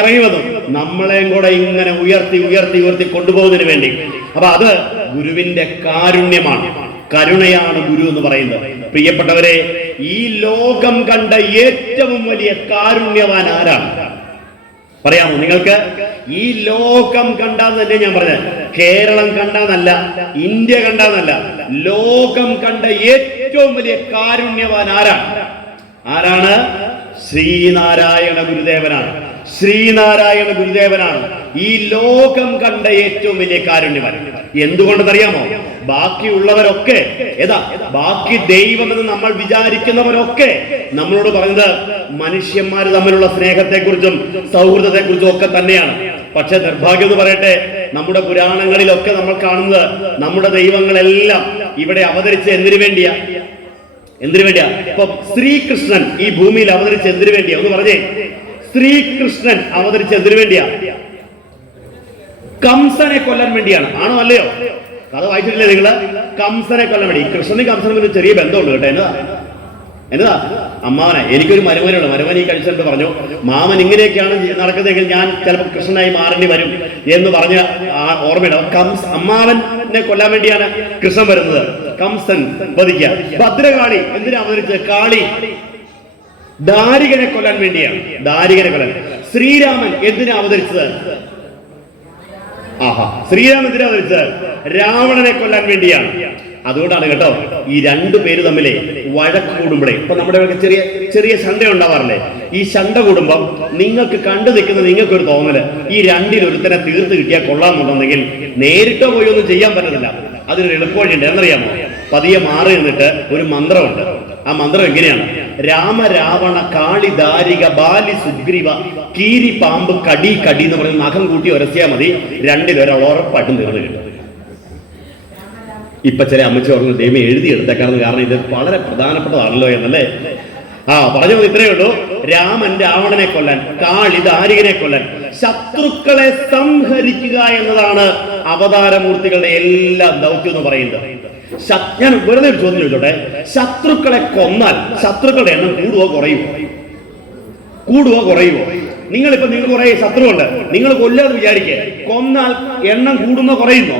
ഇറങ്ങി വന്നു. നമ്മളെയും കൂടെ ഇങ്ങനെ ഉയർത്തി കൊണ്ടുപോകുന്നതിന് വേണ്ടി. അപ്പൊ അത് ഗുരുവിന്റെ കാരുണ്യമാണ്. കരുണയാണ് ഗുരു എന്ന് പറയുന്നത്. പ്രിയപ്പെട്ടവരെ, ഈ ലോകം കണ്ട ഏറ്റവും വലിയ കാരുണ്യവാൻ ആരാണ്? പറയാമോ നിങ്ങൾക്ക്? ഈ ലോകം കണ്ടാന്ന് തന്നെ ഞാൻ പറഞ്ഞത്. കേരളം കണ്ടാന്നല്ല, ഇന്ത്യ കണ്ടാന്നല്ല, ലോകം കണ്ട ഏറ്റവും വലിയ കാരുണ്യവാൻ ആരാണ്? ശ്രീനാരായണ ഗുരുദേവനാണ്. ഈ ലോകം കണ്ട ഏറ്റവും വലിയ കാരുണ്യവാൻ. എന്തുകൊണ്ടെന്നറിയാമോ? ബാക്കിയുള്ളവരൊക്കെ ബാക്കി ദൈവമെന്ന് നമ്മൾ വിചാരിക്കുന്നവരൊക്കെ നമ്മളോട് പറഞ്ഞത് മനുഷ്യന്മാർ തമ്മിലുള്ള സ്നേഹത്തെക്കുറിച്ചും സൗഹൃദത്തെക്കുറിച്ചും ഒക്കെ തന്നെയാണ്. പക്ഷെ നിർഭാഗ്യം എന്ന് പറയട്ടെ, നമ്മുടെ പുരാണങ്ങളിലൊക്കെ നമ്മൾ കാണുന്നത് നമ്മുടെ ദൈവങ്ങളെല്ലാം ഇവിടെ അവതരിച്ച എന്തിനു വേണ്ടിയാ? ഇപ്പൊ ശ്രീകൃഷ്ണൻ ഈ ഭൂമിയിൽ അവതരിച്ച എന്തിനു വേണ്ടിയാ? ഒന്ന് പറഞ്ഞേ. ശ്രീകൃഷ്ണൻ അവതരിച്ച എന്തിനു വേണ്ടിയാ? കംസനെ കൊല്ലാൻ വേണ്ടിയാണ്. ആണോ അല്ലയോ? കഥ വായിച്ചിട്ടില്ലേ നിങ്ങള്? കംസനെ കൊല്ലാൻ വേണ്ടി. കൃഷ്ണനും കംസനും ഒരു ചെറിയ ബന്ധമുണ്ട് കേട്ടോ. എന്നതാ അമ്മാവനെ, എനിക്കൊരു മരുമനുണ്ട്, മരുമൻ ഈ കഴിച്ചിട്ട് പറഞ്ഞു, മാമൻ ഇങ്ങനെയൊക്കെയാണ് നടക്കുന്നതെങ്കിൽ ഞാൻ ചിലപ്പോൾ കൃഷ്ണനായി മാറേണ്ടി വരും എന്ന് പറഞ്ഞ ഓർമ്മയില്ല. അമ്മാവനെ കൊല്ലാൻ വേണ്ടിയാണ് കൃഷ്ണൻ വരുന്നത്. കംസൻ വധിക്കുക. ഭദ്രകാളി എന്തിനാ അവതരിച്ചത്? കാളി ദാരികനെ കൊല്ലാൻ വേണ്ടിയാണ്, ദാരികനെ കൊല്ലാൻ. ശ്രീരാമൻ എന്തിനാ അവതരിച്ചത്? ശ്രീരാമൻ എന്തിനാ അവതരിച്ചത്? രാവണനെ കൊല്ലാൻ വേണ്ടിയാണ്. അതുകൊണ്ടാണ് കേട്ടോ ഈ രണ്ടു പേര് തമ്മിലെ വഴക്ക് കൂടുമ്പോഴേ, ഇപ്പൊ നമ്മുടെ ചെറിയ ചെറിയ ശണ്ട ഉണ്ടാവാറില്ലേ? ഈ ശണ്ട കൂടുമ്പം നിങ്ങൾക്ക് കണ്ടു നിൽക്കുന്ന നിങ്ങൾക്കൊരു തോന്നല്, ഈ രണ്ടിൽ ഒരുത്തനെ തീർത്ത് കിട്ടിയാൽ കൊള്ളാമെന്നുണ്ടെങ്കിൽ നേരിട്ടോ പോയി ഒന്നും ചെയ്യാൻ പറ്റത്തില്ല. അതിനൊരു എളുപ്പവഴിയുണ്ട്. എന്നറിയാമോ? പതിയെ മാറി നിന്നിട്ട് ഒരു മന്ത്രമുണ്ട്. ആ മന്ത്രം എങ്ങനെയാണ്? രാമ രാവണ കാളി ദാരിക ബാലി സുഗ്രീവ കീരി പാമ്പ് കടി കടി എന്ന് പറയുന്ന നഖം കൂട്ടി ഉരസിയാൽ മതി, രണ്ടിലൊരാൾ ഉറപ്പായിട്ടും തീർന്നു കിട്ടും. ഇപ്പൊ ചില അമ്മച്ചി ഓർമ്മ ദൈവം എഴുതിയെടുത്തേക്കാണെന്ന്, കാരണം ഇത് വളരെ പ്രധാനപ്പെട്ടതാണല്ലോ എന്നല്ലേ. പറഞ്ഞു ഇത്രയേ ഉള്ളൂ. രാമൻ രാവണനെ കൊല്ലാൻ, കാളി ദാരികനെ കൊല്ലാൻ, ശത്രുക്കളെ സംഹരിക്കുക എന്നതാണ് അവതാരമൂർത്തികളുടെ എല്ലാ ദൗത്യം എന്ന് പറയുന്നത്. ഞാൻ വെറുതെ ഒരു ചോദ്യം ചോദിച്ചോട്ടെ, ശത്രുക്കളെ കൊന്നാൽ ശത്രുക്കളുടെ എണ്ണം കൂടുവോ കുറയുമോ? കൂടുവോ കുറയുമോ? നിങ്ങൾ കുറെ ശത്രുവുണ്ട്, നിങ്ങൾ കൊല്ലാതെ വിചാരിക്കേ, കൊന്നാൽ എണ്ണം കൂടുന്നോ കുറയുന്നോ?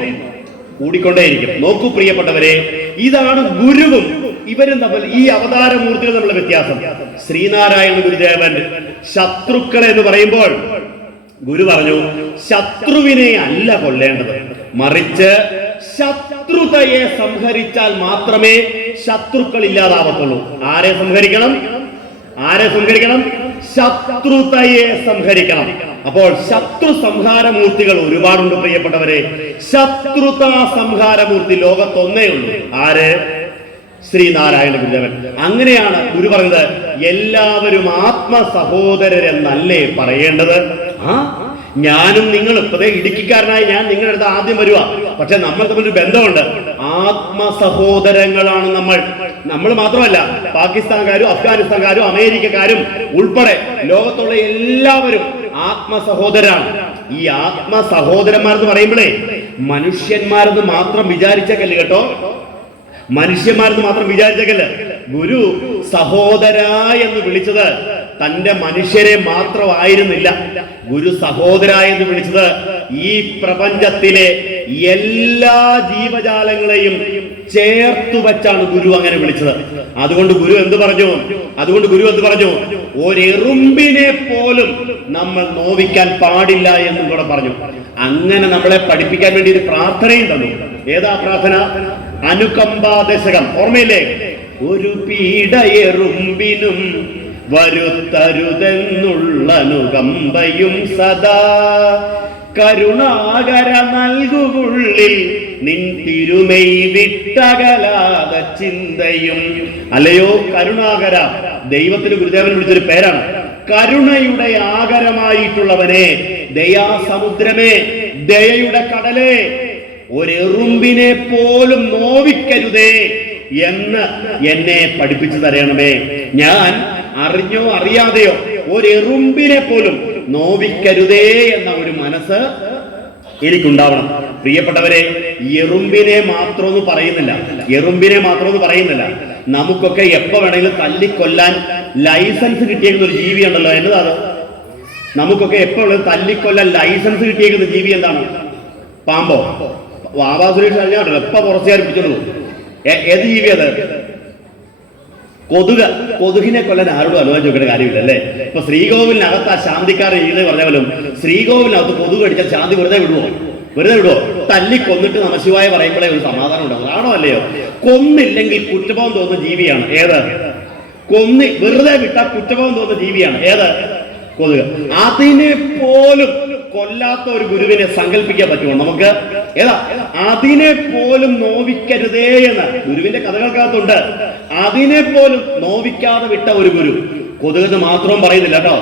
കൂടിക്കൊണ്ടേയിരിക്കും. നോക്കൂ പ്രിയപ്പെട്ടവരെ, ഇതാണ് ഗുരുവും ഇവരും തമ്മിൽ, ഈ അവതാരമൂർത്തികൾ തമ്മിലുള്ള വ്യത്യാസം. ശ്രീനാരായണ ഗുരുദേവൻ ശത്രുക്കളെ എന്ന് പറയുമ്പോൾ ഗുരു പറഞ്ഞു, ശത്രുവിനെ അല്ല കൊല്ലേണ്ടത്, മറിച്ച് ശത്രുതയെ സംഹരിച്ചാൽ മാത്രമേ ശത്രുക്കൾ ഇല്ലാതാവത്തുള്ളൂ. ആരെ സംഹരിക്കണം? ആരെ സംഹരിക്കണം? ശത്രുതയെ സംഹരിക്കണം. അപ്പോൾ ശത്രു സംഹാരമൂർത്തികൾ ഒരുപാടുണ്ട് പ്രിയപ്പെട്ടവരെ. ശത്രുതാ സംഹാരമൂർത്തി ലോകത്തൊന്നേ ഉള്ളൂ. ആര്? ശ്രീനാരായണ ഗുരുദേവൻ. അങ്ങനെയാണ് ഗുരു പറഞ്ഞത്, എല്ലാവരും ആത്മ സഹോദരരെന്നല്ലേ പറയേണ്ടത്? ഞാനും നിങ്ങൾ ഇപ്പതേ ഇടുക്കിക്കാരനായി ഞാൻ നിങ്ങളുടെ അടുത്ത് ആദ്യം വരുക, പക്ഷെ നമ്മൾ തമ്മിലൊരു ബന്ധമുണ്ട്. ആത്മ സഹോദരങ്ങളാണ് നമ്മൾ മാത്രമല്ല, പാകിസ്ഥാൻകാരും അഫ്ഗാനിസ്ഥാൻകാരും അമേരിക്കക്കാരും ഉൾപ്പെടെ ലോകത്തുള്ള എല്ലാവരും ആത്മ സഹോദരാണ്. ഈ ആത്മ സഹോദരന്മാരെന്ന് പറയുമ്പോഴേ മനുഷ്യന്മാരെന്ന് മാത്രം വിചാരിച്ചേക്കല്ലേ കേട്ടോ, മനുഷ്യന്മാരെന്ന് മാത്രം വിചാരിച്ചേക്കല്ല. ഗുരു സഹോദര എന്ന് വിളിച്ചത് തന്റെ മനുഷ്യരെ മാത്രമായിരുന്നില്ല. ഗുരു സഹോദര എന്ന് വിളിച്ചത് ഈ പ്രപഞ്ചത്തിലെ എല്ലാ ജീവജാലങ്ങളെയും ചേർത്തു വെച്ചാണ് ഗുരു അങ്ങനെ വിളിച്ചത്. അതുകൊണ്ട് ഗുരു എന്ത് പറഞ്ഞു? ഒരെറുമ്പിനെ പോലും നമ്മൾ നോവിക്കാൻ പാടില്ല എന്നും കൂടെ പറഞ്ഞു. അങ്ങനെ നമ്മളെ പഠിപ്പിക്കാൻ വേണ്ടി ഒരു പ്രാർത്ഥനയും തന്നു. ഏതാ പ്രാർത്ഥന? അനുകമ്പാദശകം. ഓർമ്മയില്ലേ? ഒരു പീഡയെറുമ്പിനും വരുത്തരുതെന്നുള്ള അനുകമ്പയും സദാ കരുണാകര നൽകുള്ളിൽ നിൻ തിരുമൈ വിട്ടകലാത ചിന്തയും. അല്ലയോ കരുണാകര, ദൈവത്തിന് ഗുരുദേവൻ വിളിച്ചൊരു പേരാണ്. കരുണയുടെ ആകരമായിട്ടുള്ളവനെ, ദയാസമുദ്രമേ, ദയയുടെ കടലേ, ഒരെറുമ്പിനെ പോലും നോവിക്കരുതേ എന്ന് എന്നെ പഠിപ്പിച്ചു തരണമേ. ഞാൻ അറിഞ്ഞോ അറിയാതെയോ ഒരെറുമ്പിനെ പോലും നോവിക്കരുതേ എന്ന ഒരു മനസ്സ് എനിക്കുണ്ടാവണം. പ്രിയപ്പെട്ടവരെ, എറുമ്പിനെ മാത്രമൊന്നും പറയുന്നില്ല. നമുക്കൊക്കെ എപ്പോ വേണമെങ്കിലും തല്ലിക്കൊല്ലാൻ ലൈസൻസ് കിട്ടിയേക്കുന്ന ഒരു ജീവി ഉണ്ടല്ലോ. എന്നതാ അത്? നമുക്കൊക്കെ എപ്പോ തല്ലിക്കൊല്ലാൻ ലൈസൻസ് കിട്ടിയേക്കുന്ന ജീവി എന്താണ്? പാമ്പോ? വാവാസുരേഷ് അറിഞ്ഞാണ്ടല്ലോ, എപ്പോ പുറത്തുകാരിപ്പിച്ചോളൂ. ഏത് ജീവി അത്? കൊതുകിനെ കൊല്ലാൻ ആരോടും അനുവാദം ചോദിക്കേണ്ട കാര്യമില്ല അല്ലേ? ഇപ്പൊ ശ്രീകോവിലിനകത്ത് ആ ശാന്തിക്കാർ ചെയ്യുന്നത് പറഞ്ഞ പോലും ശ്രീകോവിലിനകത്ത് കൊതുക് കടിച്ചാൽ ശാന്തി വെറുതെ വിടുവോ? തല്ലിക്കൊന്നിട്ട് നമശിവായ പറയുമ്പോഴേ ഒരു സമാധാനം ഉണ്ടാവും. ആണോ അല്ലയോ? കൊന്നില്ലെങ്കിൽ കുറ്റബോധം തോന്നുന്ന ജീവിയാണ് ഏത്? വെറുതെ വിട്ടാൽ കുറ്റബോധം തോന്നുന്ന ജീവിയാണ് ഏത്? കൊതുക്. അതിനെ പോലും കൊല്ലാത്ത ഒരു ഗുരുവിനെ സങ്കല്പിക്കാൻ പറ്റുമോ നമുക്ക്? ഏതാ? അതിനെ പോലും നോവിക്കരുതേ എന്ന് ഗുരുവിന്റെ കഥകൾക്കകത്തുണ്ട്. അതിനെ പോലും നോവിക്കാതെ വിട്ട ഒരു ഗുരു. കൊതുകെന്ന് മാത്രവും പറയുന്നില്ല കേട്ടോ.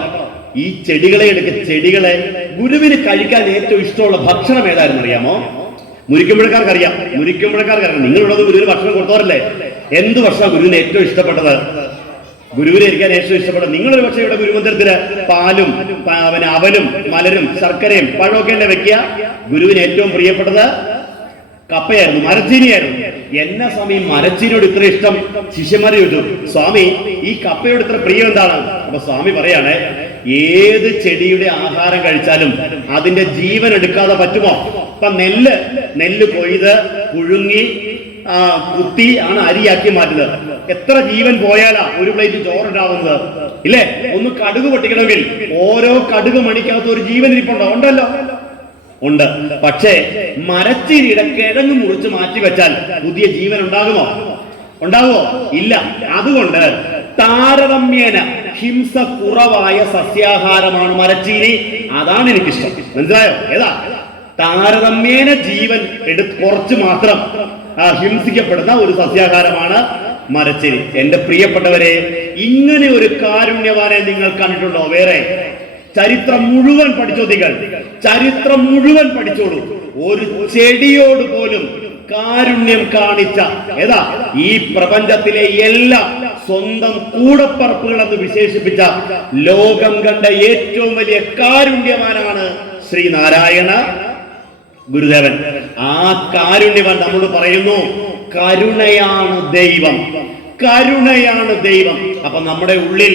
ഈ ചെടികളെ ഗുരുവിന് കഴിക്കാൻ ഏറ്റവും ഇഷ്ടമുള്ള ഭക്ഷണം ഏതായിരുന്നു അറിയാമോ? മുരിക്കുമ്പഴക്കാർക്കറിയാം. നിങ്ങളുള്ളത് ഗുരുവിന് ഭക്ഷണം കൊടുത്തോറല്ലേ? എന്ത് ഭക്ഷണം ഗുരുവിന് ഏറ്റവും ഇഷ്ടപ്പെട്ടത്? ഗുരുവിനെ ഇരിക്കാൻ ഏറ്റവും ഇഷ്ടപ്പെട്ടത്? നിങ്ങളൊരു പക്ഷേ ഇവിടെ ഗുരുമന്ദിരത്തിന് പാലും അവലും മലരും ശർക്കരയും പഴമൊക്കെ അല്ലേ വെക്കുക? ഗുരുവിന് ഏറ്റവും പ്രിയപ്പെട്ടത് കപ്പയായിരുന്നു, മരച്ചീനിയായിരുന്നു. എന്നെ സ്വാമി മരച്ചീനിയോട് ഇത്ര ഇഷ്ടം? ശിഷ്യന്മാരെ ചോദിച്ചു, സ്വാമി ഈ കപ്പയോട് ഇത്ര പ്രിയം എന്താണ്? അപ്പൊ സ്വാമി പറയാണ്, ഏത് ചെടിയുടെ ആഹാരം കഴിച്ചാലും അതിന്റെ ജീവൻ എടുക്കാതെ പറ്റുമോ? ഇപ്പൊ നെല്ല് കൊയ്ത് പുഴുങ്ങി കുത്തി ആണ് അരിയാക്കി മാറ്റുന്നത്. എത്ര ജീവൻ പോയാലാ ഒരു പ്ലേറ്റ് ചോറുണ്ടാവുന്നത്? ഇല്ലേ? ഒന്ന് കടുക് പൊട്ടിക്കണമെങ്കിൽ ഓരോ കടുക് മണിക്കകത്ത് ഒരു ജീവൻ ഇരിപ്പുണ്ടോ? ഉണ്ടല്ലോ, ഉണ്ട്. പക്ഷേ മരച്ചീനിയുടെ കിഴങ്ങ് മുറിച്ച് മാറ്റി വെച്ചാൽ പുതിയ ജീവൻ ഉണ്ടാകുമോ? ഉണ്ടാകുമോ? ഇല്ല. അതുകൊണ്ട് താരതമ്യേന ഹിംസ കുറവായ സസ്യാഹാരമാണ് മരച്ചീനി. അതാണ് എനിക്കിഷ്ടം. മനസ്സിലായോ? ഏതാ? താരതമ്യേന ജീവൻ കുറച്ച് മാത്രം ഹിംസിക്കപ്പെടുന്ന ഒരു സസ്യാഹാരമാണ് മരച്ചീനി. എന്റെ പ്രിയപ്പെട്ടവരെ, ഇങ്ങനെ ഒരു കാരുണ്യവാനെ നിങ്ങൾ കണ്ടിട്ടുണ്ടോ? വേറെ ചരിത്രം മുഴുവൻ പഠിച്ചോ, നിങ്ങൾ ചരിത്രം മുഴുവൻ പഠിച്ചോളൂ. ഒരു ചെടിയോട് പോലും കാരുണ്യം കാണിച്ച ഏതാ? ഈ പ്രപഞ്ചത്തിലെ എല്ലാം സ്വന്തം കൂടപ്പറപ്പുകൾ എന്ന് വിശേഷിപ്പിച്ച ലോകം കണ്ട ഏറ്റവും വലിയ കാരുണ്യവാനാണ് ശ്രീനാരായണ ഗുരുദേവൻ. ആ കാരുണ്യവാൻ നമ്മോട് പറയുന്നു, കരുണയാണ് ദൈവം, കരുണയാണ് ദൈവം. അപ്പൊ നമ്മുടെ ഉള്ളിൽ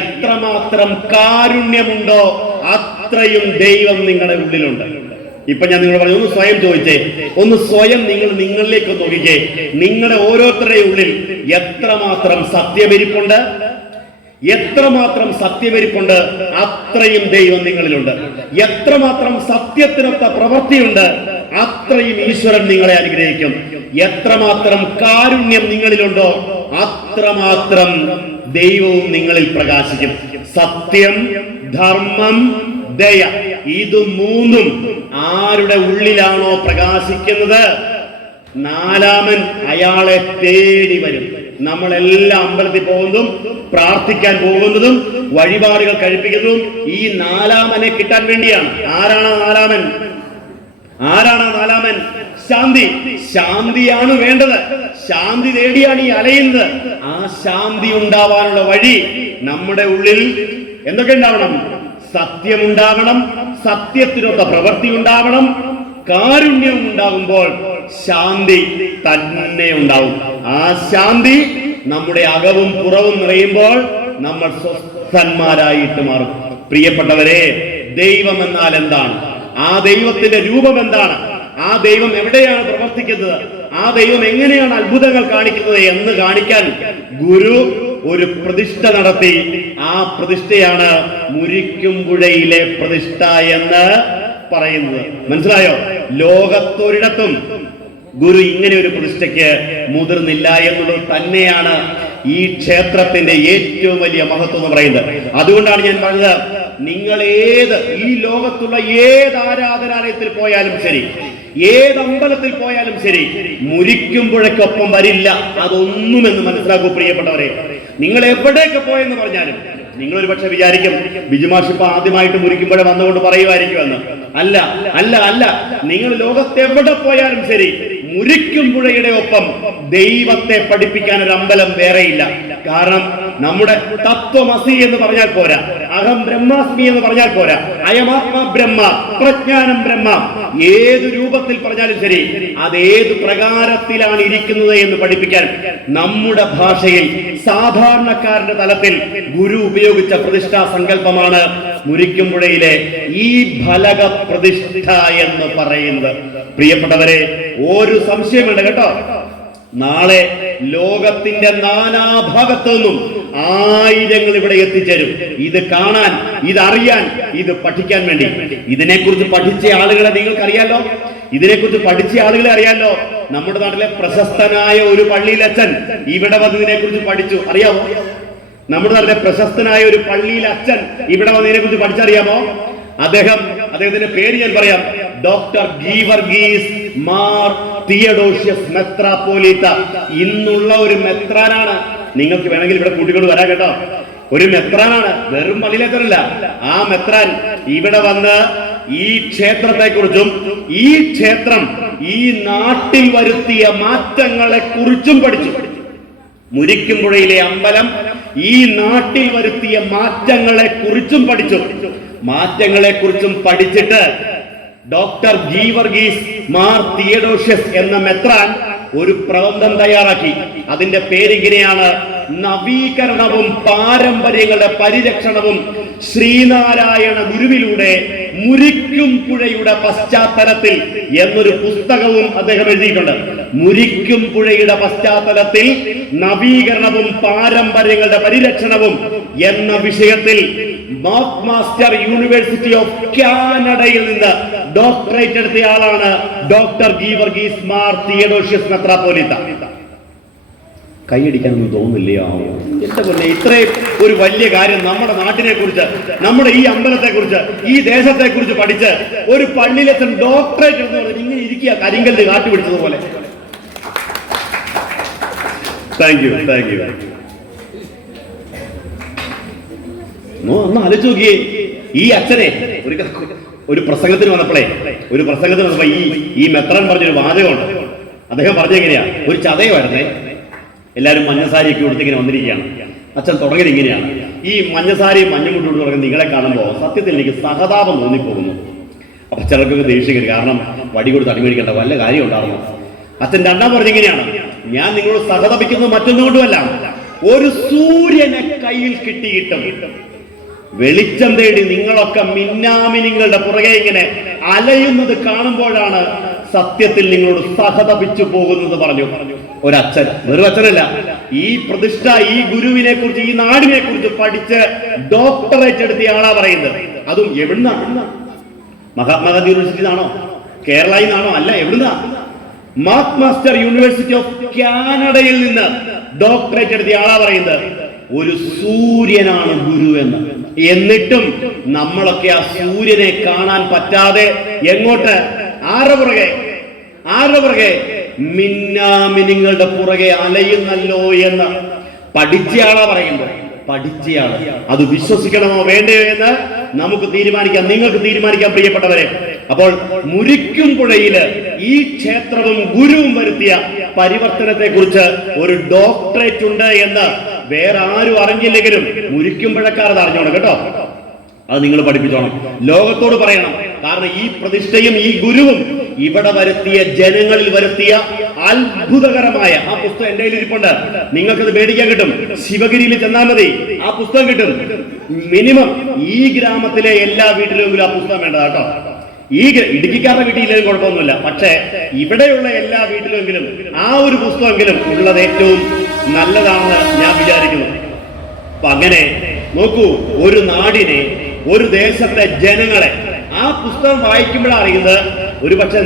എത്രമാത്രം കാരുണ്യമുണ്ടോ അത്രയും ദൈവം നിങ്ങളുടെ ഉള്ളിലുണ്ട്. ഇപ്പൊ ഞാൻ നിങ്ങൾ പറഞ്ഞു, ഒന്ന് സ്വയം ചോദിച്ചേ, ഒന്ന് സ്വയം നിങ്ങളിലേക്ക് നോക്കിക്കേ. നിങ്ങളുടെ ഓരോരുത്തരുടെയും ഉള്ളിൽ എത്രമാത്രം സത്യമിരിപ്പുണ്ട്, എത്രമാത്രം സത്യമിരിപ്പുണ്ട് അത്രയും ദൈവം നിങ്ങളിലുണ്ട്. എത്രമാത്രം സത്യത്തിനൊത്ത പ്രവൃത്തിയുണ്ട് അത്രയും ഈശ്വരൻ നിങ്ങളെ അനുഗ്രഹിക്കും. എത്രമാത്രം കാരുണ്യം നിങ്ങളിലുണ്ടോ അത്രമാത്രം ദൈവവും നിങ്ങളിൽ പ്രകാശിക്കും. സത്യം, ധർമ്മം, ദയ, ഇത് മൂന്നും ആരുടെ ഉള്ളിലാണോ പ്രകാശിക്കുന്നത്, നാലാമൻ അയാളെ തേടി വരും. നമ്മളെല്ലാം അമ്പലത്തിൽ പോകുന്നതും പ്രാർത്ഥിക്കാൻ പോകുന്നതും വഴിപാടുകൾ കഴിപ്പിക്കുന്നതും ഈ നാലാമനെ കിട്ടാൻ വേണ്ടിയാണ്. ആരാണ് നാലാമൻ? ആരാണ് നാലാമൻ? ശാന്തി. ശാന്തിയാണ് വേണ്ടത്. ശാന്തി തേടിയാണ് ഈ അലയുന്നത്. ആ ശാന്തി ഉണ്ടാവാനുള്ള വഴി നമ്മുടെ ഉള്ളിൽ എന്തൊക്കെ ഉണ്ടാവണം? സത്യമുണ്ടാകണം, സത്യത്തിനൊത്ത പ്രവൃത്തി ഉണ്ടാവണം, കാരുണ്യം ഉണ്ടാകുമ്പോൾ ശാന്തി തന്നെ ഉണ്ടാവും. ആ ശാന്തി നമ്മുടെ അകവും പുറവും നിറയുമ്പോൾ നമ്മൾ സ്വസ്ഥന്മാരായിട്ട് മാറും. പ്രിയപ്പെട്ടവരെ, ദൈവം എന്നാൽ എന്താണ്? ആ ദൈവത്തിന്റെ രൂപം എന്താണ്? ആ ദൈവം എവിടെയാണ് പ്രവർത്തിക്കുന്നത്? ആ ദൈവം എങ്ങനെയാണ് അത്ഭുതങ്ങൾ കാണിക്കുന്നത് എന്ന് കാണിക്കാൻ ഗുരു ഒരു പ്രതിഷ്ഠ നടത്തി. ആ പ്രതിഷ്ഠയാണ് മുരിക്കുംപുഴയിലെ പ്രതിഷ്ഠ എന്ന് പറയുന്നത്. മനസ്സിലായോ? ലോകത്തൊരിടത്തും ഗുരു ഇങ്ങനെ ഒരു പ്രതിഷ്ഠയ്ക്ക് മുതിർന്നില്ല എന്നുള്ളത് തന്നെയാണ് ഈ ക്ഷേത്രത്തിന്റെ ഏറ്റവും വലിയ മഹത്വം എന്ന് പറയുന്നത്. അതുകൊണ്ടാണ് ഞാൻ പറഞ്ഞത്, നിങ്ങൾ ഈ ലോകത്തുള്ള ഏത് ആരാധനാലയത്തിൽ പോയാലും ശരി, ഏത് അമ്പലത്തിൽ പോയാലും ശരി, മുരിക്കുംപുഴയ്ക്കൊപ്പം വരില്ല. അതൊന്നുമെന്ന് മനസ്സിലാക്കൂ പ്രിയപ്പെട്ടവരെ. നിങ്ങൾ എവിടേക്ക് പോയെന്ന് പറഞ്ഞാലും നിങ്ങൾ ഒരു പക്ഷെ വിചാരിക്കും ബിജുമാഷിപ്പ ആദ്യമായിട്ട് മുരിക്കുംപുഴ വന്നുകൊണ്ട് പറയുമായിരിക്കുമെന്ന്. അല്ല അല്ല അല്ല, നിങ്ങൾ ലോകത്തെവിടെ പോയാലും ശരി, മുരിക്കുംപുഴയുടെ ഒപ്പം ദൈവത്തെ പഠിപ്പിക്കാൻ ഒരു അമ്പലം വേറെയില്ല. കാരണം നമ്മുടെ തത്വമസി എന്ന് പറഞ്ഞാൽ പോരാ, അഹം ബ്രഹ്മാസ്മി എന്ന് പറഞ്ഞാൽ പോരാ, അയമാത്മാ ബ്രഹ്മ, പ്രജ്ഞാനം ബ്രഹ്മ, ഏത് രൂപത്തിൽ പറഞ്ഞാലും ശരി, അതേത് പ്രകാരത്തിലാണ് ഇരിക്കുന്നത് എന്ന് പഠിപ്പിക്കാൻ നമ്മുടെ ഭാഷയിൽ സാധാരണക്കാരന്റെ തലത്തിൽ ഗുരു ഉപയോഗിച്ച പ്രതിഷ്ഠാ സങ്കല്പമാണ് മുരിക്കുംപുഴയിലെ ഈ ഫലക പ്രതിഷ്ഠ എന്ന് പറയുന്നത്. പ്രിയപ്പെട്ടവരെ, ഒരു സംശയമുണ്ട് കേട്ടോ, നാളെ ലോകത്തിന്റെ നാനാഭാഗത്തു നിന്നും ആയിരങ്ങൾ ഇവിടെ എത്തിച്ചേരും. ഇത് കാണാൻ, ഇതറിയാൻ, ഇത് പഠിക്കാൻ വേണ്ടി. ഇതിനെക്കുറിച്ച് പഠിച്ച ആളുകളെ നിങ്ങൾക്കറിയാലോ, ഇതിനെക്കുറിച്ച് പഠിച്ച ആളുകളെ അറിയാലോ. നമ്മുടെ നാട്ടിലെ പ്രശസ്തനായ ഒരു പള്ളിയിലച്ഛൻ ഇവിടെ വന്നതിനെ കുറിച്ച് പഠിച്ചു, അറിയാമോ? നമ്മുടെ നാട്ടിലെ പ്രശസ്തനായ ഒരു പള്ളിയിലെ അച്ഛൻ ഇവിടെ വന്നതിനെ കുറിച്ച് പഠിച്ചറിയാമോ? അദ്ദേഹത്തിന്റെ പേര് ഞാൻ പറയാം, ഡോക്ടർ ഗീവർഗീസ് മാർ തിയഡോഷ്യസ് മെത്രാപ്പോലീത്ത. ഇന്നുള്ള ഒരു മെത്രാനാണ്. നിങ്ങൾക്ക് വേണമെങ്കിൽ ഇവിടെ കൂട്ടിക്കൊണ്ട് വരാം കേട്ടോ. ഒരു മെത്രാനാണ്, വെറും പള്ളിയിലല്ല. ആ മെത്രാൻ ഇവിടെ വന്ന് ഈ ക്ഷേത്രത്തെ കുറിച്ചും ഈ ക്ഷേത്രം ഈ നാട്ടിൽ വരുത്തിയ മാറ്റങ്ങളെ കുറിച്ചും പഠിച്ചു. മുരിക്കുംപുഴയിലെ അമ്പലം ഈ നാട്ടിൽ വരുത്തിയ മാറ്റങ്ങളെ കുറിച്ചും പഠിച്ചു. മാറ്റങ്ങളെ കുറിച്ചും പഠിച്ചിട്ട് ഡോക്ടർ ഗീവർഗീസ് മാർ തിയഡോഷ്യസ് എന്ന മെത്രാൻ ഒരു പ്രബന്ധം തയ്യാറാക്കി. അതിന്റെ പേരിങ്ങനെയാണ്: നവീകരണവും പാരമ്പര്യങ്ങളുടെ പരിരക്ഷണവും ശ്രീനാരായണ ഗുരുവിലൂടെ മുരിക്കും പുഴയുടെ പശ്ചാത്തലത്തിൽ എന്നൊരു പുസ്തകവും അദ്ദേഹം എഴുതിയിട്ടുണ്ട്. മുരിക്കും പുഴയുടെ പശ്ചാത്തലത്തിൽ നവീകരണവും പാരമ്പര്യങ്ങളുടെ പരിരക്ഷണവും എന്ന വിഷയത്തിൽ മാസ്റ്റർ യൂണിവേഴ്സിറ്റി ഓഫ് കാനഡയിൽ നിന്ന് ഡോക്ടറേറ്റ് എടുത്തയാളാണ് ഡോക്ടർ ഗീവർഗീസ് മാർ തിയഡോഷ്യസ് മെത്രാപ്പോലീത്ത. കൈയടിക്കാനൊന്നും തോന്നില്ലയോ? എന്റെ പൊന്നെ, ഇത്രയും ഒരു വലിയ കാര്യം നമ്മുടെ നാട്ടിനെ കുറിച്ച്, നമ്മുടെ ഈ അമ്പലത്തെ കുറിച്ച്, ഈ ദേശത്തെ കുറിച്ച് പഠിച്ച് ഒരു പള്ളിയിലെത്തും ഡോക്ടറേറ്റ് എന്ന് പറഞ്ഞാൽ ഇങ്ങനെ ഇരിക്കുക, കരിങ്കല്ല് കാട്ടുപിടിച്ചതുപോലെ. Thank you. ഒന്ന് ആലോചിച്ച് നോക്കിയേ, ഈ അച്ഛനെ ഒരു പ്രസംഗത്തിന് വന്നപ്പോ ഈ മെത്രാൻ പറഞ്ഞൊരു വാചകമുണ്ട്. അദ്ദേഹം പറഞ്ഞെങ്ങനെയാ, ഒരു ചതയമായിരുന്നേ, എല്ലാവരും മഞ്ഞസാരിയൊക്കെ കൊടുത്ത് ഇങ്ങനെ വന്നിരിക്കുകയാണ്. അച്ഛൻ തുടങ്ങിയത് ഇങ്ങനെയാണ്: ഈ മഞ്ഞസാരിയും മഞ്ഞമുട്ടോട് തുടങ്ങി നിങ്ങളെ കാണുമ്പോൾ സത്യത്തിൽ എനിക്ക് സഹതാപം തോന്നിപ്പോകുന്നു. അപ്പൊ ചിലർക്കൊക്കെ ദേഷ്യം, കാരണം വടി കൊടുത്ത് അടിമേടിക്കേണ്ട വല്ല കാര്യം ഉണ്ടായിരുന്നു. അച്ഛൻ രണ്ടാം പറഞ്ഞിങ്ങനെയാണ്: ഞാൻ നിങ്ങളോട് സഹതപിക്കുന്നത് മറ്റൊന്നുകൊണ്ടുമല്ല, ഒരു സൂര്യനെ കയ്യിൽ കിട്ടിയിട്ടും വെളിച്ചം തേടി നിങ്ങളൊക്കെ മിന്നാമിനിങ്ങളുടെ പുറകെ ഇങ്ങനെ അലയുന്നത് കാണുമ്പോഴാണ് സത്യത്തിൽ നിങ്ങളോട് സഹതപിച്ചു പോകുന്നത് പറഞ്ഞു ഒരച്ഛൻ. വെറും അച്ഛനല്ല, ഈ പ്രതിഷ്ഠ, ഈ ഗുരുവിനെ കുറിച്ച്, ഈ നാടിനെ കുറിച്ച് പഠിച്ച് ഡോക്ടറേറ്റ് എടുത്ത ആളാ പറയുന്നത്. അതും എവിടുന്നാ? മഹാത്മാഗാന്ധി യൂണിവേഴ്സിറ്റി നിന്നാണോ? കേരളയിൽ നിന്നാണോ? അല്ല, എവിടുന്നാ? മാസ്റ്റർ യൂണിവേഴ്സിറ്റി ഓഫ് കാനഡയിൽ നിന്ന് ഡോക്ടറേറ്റ് എടുത്ത ആളാ പറയുന്നത്. ഒരു സൂര്യനാണ് ഗുരു എന്ന്. എന്നിട്ടും നമ്മളൊക്കെ ആ സൂര്യനെ കാണാൻ പറ്റാതെ എങ്ങോട്ട്? ആരുടെ പുറകെ? മിന്നാമിനിങ്ങളുടെ പുറകെ അലയുന്നല്ലോ എന്ന് പഠിച്ചയാളാ പറയുന്നത്. പഠിച്ചയാള് അത് വിശ്വസിക്കണമോ വേണ്ടയോ എന്ന് നമുക്ക് തീരുമാനിക്കാം, നിങ്ങൾക്ക് തീരുമാനിക്കാം പ്രിയപ്പെട്ടവരെ. അപ്പോൾ മുരിക്കും പുഴയില് ഈ ക്ഷേത്രവും ഗുരുവും വരുത്തിയ പരിവർത്തനത്തെ കുറിച്ച് ഒരു ഡോക്ടറേറ്റ് ഉണ്ട് എന്ന് വേറെ ആരും അറിഞ്ഞില്ലെങ്കിലും മുരിക്കും പുഴക്കാരത് അറിഞ്ഞോണം കേട്ടോ. അത് നിങ്ങൾ പഠിപ്പിച്ചോണം, ലോകത്തോട് പറയണം. കാരണം ഈ പ്രതിഷ്ഠയും ഈ ഗുരുവും ഇവിടെ വരുത്തിയ, ജനങ്ങളിൽ വരുത്തിയ അത്ഭുതകരമായ ആ പുസ്തകം എന്റെ കയ്യിൽ ഇരിപ്പുണ്ട്. നിങ്ങൾക്കത് മേടിക്കാൻ കിട്ടും. ശിവഗിരിയിൽ ചെന്നാൽ മതി, ആ പുസ്തകം കിട്ടും. മിനിമം ഈ ഗ്രാമത്തിലെ എല്ലാ വീട്ടിലെങ്കിലും ആ പുസ്തകം വേണ്ടതാ കേട്ടോ. ഈ ഇടുക്കിക്കാരുടെ വീട്ടിലും കുഴപ്പമൊന്നുമില്ല, പക്ഷേ ഇവിടെയുള്ള എല്ലാ വീട്ടിലെങ്കിലും ആ ഒരു പുസ്തകമെങ്കിലും ഉള്ളത് ഏറ്റവും നല്ലതാണെന്ന് ഞാൻ വിചാരിക്കുന്നു. അപ്പൊ അങ്ങനെ നോക്കൂ, ഒരു നാടിനെ, ഒരു ദേശത്തെ ജനങ്ങളെ ആ പുസ്തകം വായിക്കുമ്പോഴാണ് അറിയുന്നത്. ഒരു പക്ഷെ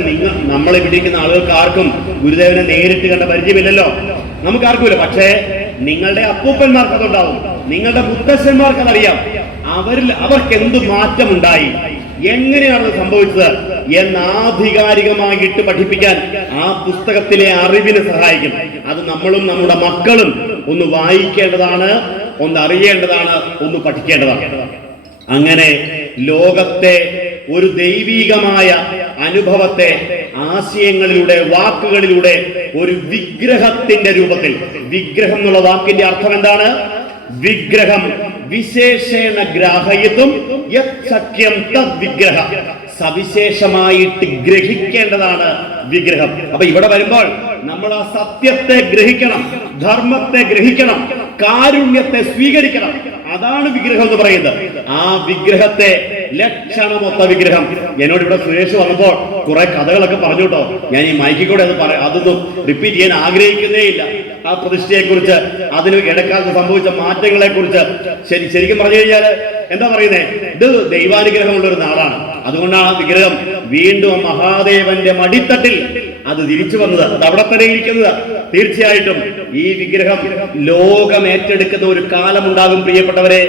നമ്മളെ വിളിക്കുന്ന ആളുകൾക്ക് ആർക്കും ഗുരുദേവനെ നേരിട്ട് കണ്ട പരിചയമില്ലല്ലോ, നമുക്കാർക്കുമില്ല. പക്ഷേ നിങ്ങളുടെ അപ്പൂപ്പന്മാർക്ക് അതുണ്ടാവും, നിങ്ങളുടെ മുത്തശ്ശന്മാർക്ക് അതറിയാം. അവർക്ക് എന്ത് മാറ്റമുണ്ടായി, എങ്ങനെയാണ് സംഭവിച്ചത് എന്ന് ആധികാരികമായിട്ട് പഠിപ്പിക്കാൻ ആ പുസ്തകത്തിലെ അറിവിന് സഹായിക്കും. അത് നമ്മളും നമ്മുടെ മക്കളും ഒന്ന് വായിക്കേണ്ടതാണ്, ഒന്ന് അറിയേണ്ടതാണ്, ഒന്ന് പഠിക്കേണ്ടതാണ്. അങ്ങനെ ലോകത്തെ ഒരു ദൈവീകമായ അനുഭവത്തെ ആശയങ്ങളിലൂടെ, വാക്കുകളിലൂടെ ഒരു വിഗ്രഹത്തിന്റെ രൂപത്തിൽ. വിഗ്രഹം എന്നുള്ള വാക്കിന്റെ അർത്ഥം എന്താണ്? വിഗ്രഹം വിശേഷേണ ഗ്രാഹയിതും യത്സഖ്യം തദ്വിഗ്രഹ, സവിശേഷമായിട്ട് ഗ്രഹിക്കേണ്ടതാണ് വിഗ്രഹം. അപ്പൊ ഇവിടെ വരുമ്പോൾ നമ്മൾ ആ സത്യത്തെ ഗ്രഹിക്കണം, ധർമ്മത്തെ ഗ്രഹിക്കണം, കാരുണ്യത്തെ സ്വീകരിക്കണം. അതാണ് വിഗ്രഹം എന്ന് പറയുന്നത്. ആ വിഗ്രഹത്തെ ലക്ഷണമൊത്ത വിഗ്രഹം. എന്നോട് ഇവിടെ സുരേഷ് വന്നപ്പോൾ കുറെ കഥകളൊക്കെ പറഞ്ഞു കേട്ടോ. ഞാൻ ഈ മൈക്കിൽ കൂടെ അതൊന്നും റിപ്പീറ്റ് ചെയ്യാൻ ആഗ്രഹിക്കുന്നേ ഇല്ല. ആ പ്രതിഷ്ഠയെ കുറിച്ച്, അതിന് ഇടക്കാലത്ത് സംഭവിച്ച മാറ്റങ്ങളെ കുറിച്ച് ശരിക്കും പറഞ്ഞു കഴിഞ്ഞാൽ എന്താ പറയുന്നേ, ഇത് ദൈവാനുഗ്രഹമുള്ള ഒരു നാടാണ്. അതുകൊണ്ടാണ് ആ വിഗ്രഹം വീണ്ടും മഹാദേവന്റെ മടിത്തട്ടിൽ അത് തിരിച്ചു വന്നത്, അത് അവിടെ തന്നെ ഇരിക്കുന്നത്. തീർച്ചയായിട്ടും ഈ വിഗ്രഹം ലോകം ഏറ്റെടുക്കുന്ന ഒരു കാലമുണ്ടാകും പ്രിയപ്പെട്ടവരെ.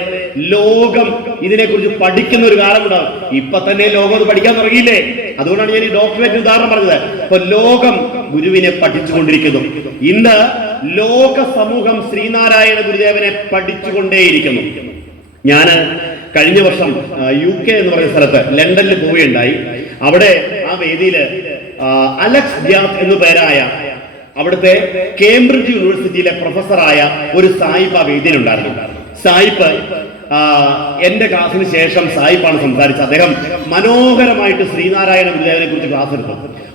ലോകം ഇതിനെക്കുറിച്ച് പഠിക്കുന്ന ഒരു കാലമുണ്ടാകും. ഇപ്പൊ തന്നെ ലോകം അത് പഠിക്കാൻ തുടങ്ങിയില്ലേ? അതുകൊണ്ടാണ് ഞാൻ ഈ ഡോക്ടറേറ്റ് ഉദാഹരണം പറഞ്ഞത്. അപ്പൊ ലോകം ഗുരുവിനെ പഠിച്ചുകൊണ്ടിരിക്കുന്നു. ഇന്ന് ലോക സമൂഹം ശ്രീനാരായണ ഗുരുദേവനെ പഠിച്ചുകൊണ്ടേയിരിക്കുന്നു. ഞാൻ കഴിഞ്ഞ വർഷം UK എന്ന് പറയുന്ന സ്ഥലത്ത് ലണ്ടനിൽ പോവുകയുണ്ടായി. അവിടെ ആ വേദിയില് അലക്സ് ഗ്യാത്ത് എന്നു പേരായ അവിടുത്തെ കേംബ്രിഡ്ജ് യൂണിവേഴ്സിറ്റിയിലെ പ്രൊഫസറായ ഒരു സായിപ്പ് ആ വേദിയിലുണ്ടായിരുന്നു. സായിപ്പ് എന്റെ ക്ലാസ്സിന് ശേഷം സായിപ്പാണ് സംസാരിച്ചത്. അദ്ദേഹം മനോഹരമായിട്ട് ശ്രീനാരായണ ഗുരുദേവനെ കുറിച്ച് ക്ലാസ് എടുത്തു.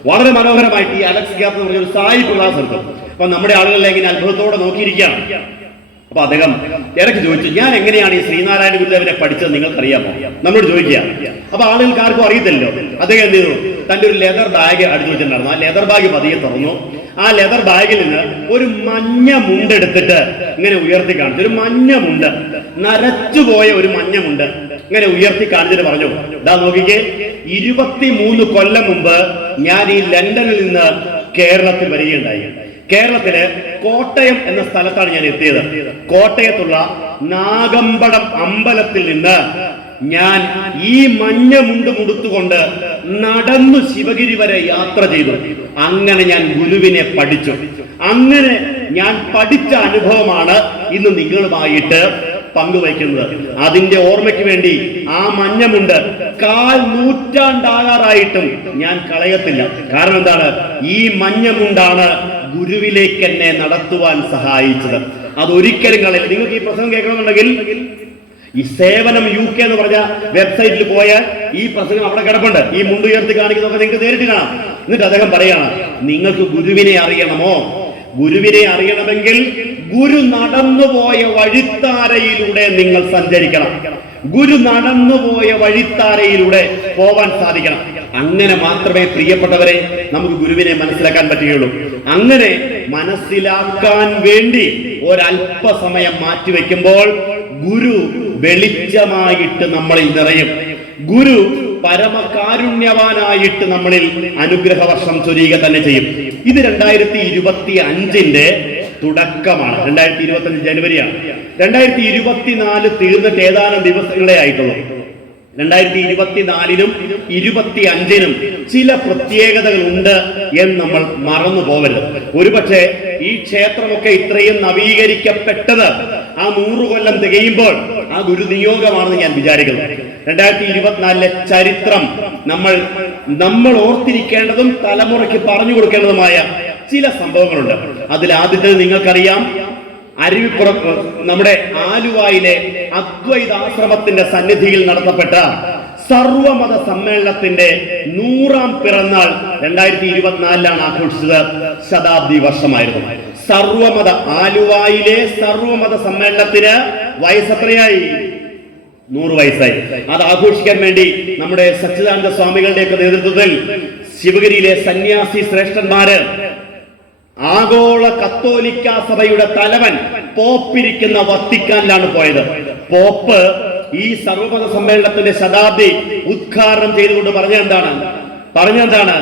വളരെ മനോഹരമായിട്ട് ഈ അലക്സ് ഗ്യാപ്പ് എന്ന് പറഞ്ഞൊരു സായിപ്പ് ക്ലാസ് എടുത്തു. അപ്പൊ നമ്മുടെ ആളുകളെ ഇങ്ങനെ അത്ഭുതത്തോടെ നോക്കിയിരിക്കുകയാണ്. അപ്പൊ അദ്ദേഹം ഇടയ്ക്ക് ചോദിച്ചു, ഞാൻ എങ്ങനെയാണ് ഈ ശ്രീനാരായണ ഗുരുദേവനെ പഠിച്ചത് നിങ്ങൾക്കറിയാമോ? നമ്മളോട് ചോദിക്കുക. അപ്പൊ ആളുകൾക്ക് ആർക്കും അറിയത്തില്ലല്ലോ. അദ്ദേഹം എന്ത് ചെയ്തു? തന്റെ ഒരു ലെതർ ബാഗ് അടിച്ചു വെച്ചിട്ടുണ്ടായിരുന്നു. ആ ലെതർ ബാഗ് പതിയെ തുറന്നു. ആ ലെതർ ബാഗിൽ നിന്ന് ഒരു മഞ്ഞ മുണ്ടെടുത്തിട്ട് ഇങ്ങനെ ഉയർത്തി കാണിച്ചു. ഒരു മഞ്ഞ മുണ്ട്, നരച്ചുപോയ ഒരു മഞ്ഞ മുണ്ട് ഇങ്ങനെ ഉയർത്തി കാണിച്ചിട്ട് പറഞ്ഞു, ഇതാ നോക്കിക്കേ, 23 കൊല്ലം മുമ്പ് ഞാൻ ഈ ലണ്ടനിൽ നിന്ന് കേരളത്തിൽ വരികയുണ്ടായി. കേരളത്തിലെ കോട്ടയം എന്ന സ്ഥലത്താണ് ഞാൻ എത്തിയത്. കോട്ടയത്തുള്ള നാഗമ്പടം അമ്പലത്തിൽ നിന്ന് ഞാൻ ഈ മഞ്ഞ മുണ്ട് മുടുത്തുകൊണ്ട് നടന്നു ശിവഗിരി വരെ യാത്ര ചെയ്തു. അങ്ങനെ ഞാൻ ഗുരുവിനെ പഠിച്ചു. അങ്ങനെ ഞാൻ പഠിച്ച അനുഭവമാണ് ഇന്ന് നിങ്ങളുമായിട്ട് പങ്കുവയ്ക്കുന്നത്. അതിന്റെ ഓർമ്മയ്ക്ക് വേണ്ടി ആ മഞ്ഞമുണ്ട് 1/4 നൂറ്റാണ്ടാകാറായിട്ടും ഞാൻ കളയത്തില്ല. കാരണം എന്താണ്? ഈ മഞ്ഞമുണ്ടാണ് ഗുരുവിലേക്ക് എന്നെ നടത്തുവാൻ സഹായിച്ചത്. അതൊരിക്കലും കളയില്ല. നിങ്ങൾക്ക് ഈ പ്രസംഗം കേൾക്കണമെന്നുണ്ടെങ്കിൽ ഈ സേവനം UK എന്ന് പറഞ്ഞ വെബ്സൈറ്റിൽ പോയാൽ ഈ പ്രസംഗം അവിടെ കിടപ്പുണ്ട്. ഈ മുണ്ടുയർത്തി കാണിക്കുന്നതൊക്കെ നിങ്ങൾക്ക് നേരിട്ട് കാണാം. എന്നിട്ട് അദ്ദേഹം പറയാണ്, നിങ്ങൾക്ക് ഗുരുവിനെ അറിയണമോ? ഗുരുവിനെ അറിയണമെങ്കിൽ ഗുരു നടന്നുപോയ വഴിത്താരയിലൂടെ നിങ്ങൾ സഞ്ചരിക്കണം. ഗുരു നടന്നുപോയ വഴിത്താരയിലൂടെ പോവാൻ സാധിക്കണം. അങ്ങനെ മാത്രമേ പ്രിയപ്പെട്ടവരെ നമുക്ക് ഗുരുവിനെ മനസ്സിലാക്കാൻ പറ്റുകയുള്ളൂ. അങ്ങനെ മനസ്സിലാക്കാൻ വേണ്ടി ഒരല്പസമയം മാറ്റിവെക്കുമ്പോൾ ഗുരു വെളിച്ചമായിട്ട് നമ്മളിൽ നിറയും. ഗുരു പരമകാരുണ്യവാനായിട്ട് നമ്മളിൽ അനുഗ്രഹവർഷം ചൊരിയുക തന്നെ ചെയ്യും. ഇത് 2025 തുടക്കമാണ്. 2025 ജനുവരിയാണ്. 2024 തീർന്നിട്ട് ഏതാനും ദിവസങ്ങളെ ആയിട്ടുള്ളൂ. 2024-നും 2025-നും ചില പ്രത്യേകതകൾ ഉണ്ട് എന്ന് നമ്മൾ മറന്നു പോകരുത്. ഒരുപക്ഷെ ഈ ക്ഷേത്രമൊക്കെ ഇത്രയും നവീകരിക്കപ്പെട്ടത് ആ 100 കൊല്ലം തികയുമ്പോൾ ആ ഗുരു നിയോഗമാണെന്ന് ഞാൻ വിചാരിക്കുന്നു. 2024-ലെ ചരിത്രം നമ്മൾ ഓർത്തിരിക്കേണ്ടതും തലമുറയ്ക്ക് പറഞ്ഞു കൊടുക്കേണ്ടതുമായ ചില സംഭവങ്ങളുണ്ട്. അതിൽ ആദ്യത്തേത് നിങ്ങൾക്കറിയാം, അരുവിപ്പുറം നമ്മുടെ ആലുവായിലെ അദ്വൈതാശ്രമത്തിന്റെ സന്നിധിയിൽ നടത്തപ്പെട്ട സർവമത സമ്മേളനത്തിന്റെ 100ാം പിറന്നാൾ 2024-ലാണ് ആഘോഷിച്ചത്. ശതാബ്ദി വർഷമായിരുന്നു. ആലുവായിലെ സർവമത സമ്മേളനത്തിന് വയസ്സെത്രയായി? 100 വയസ്സായി. അത് ആഘോഷിക്കാൻ വേണ്ടി നമ്മുടെ സച്ചിദാനന്ദ സ്വാമികളുടെയൊക്കെ നേതൃത്വത്തിൽ ശിവഗിരിയിലെ സന്യാസി ശ്രേഷ്ഠന്മാര്, ആഗോള കത്തോലിക്ക സഭയുടെ തലവൻ പോപ്പിരിക്കുന്ന വത്തിക്കാനിലാണ് പോയത്. പോപ്പ് ഈ സർവമത സമ്മേളനത്തിന്റെ ശതാബ്ദി ഉദ്ഘാടനം ചെയ്തുകൊണ്ട് പറഞ്ഞെന്താണ്?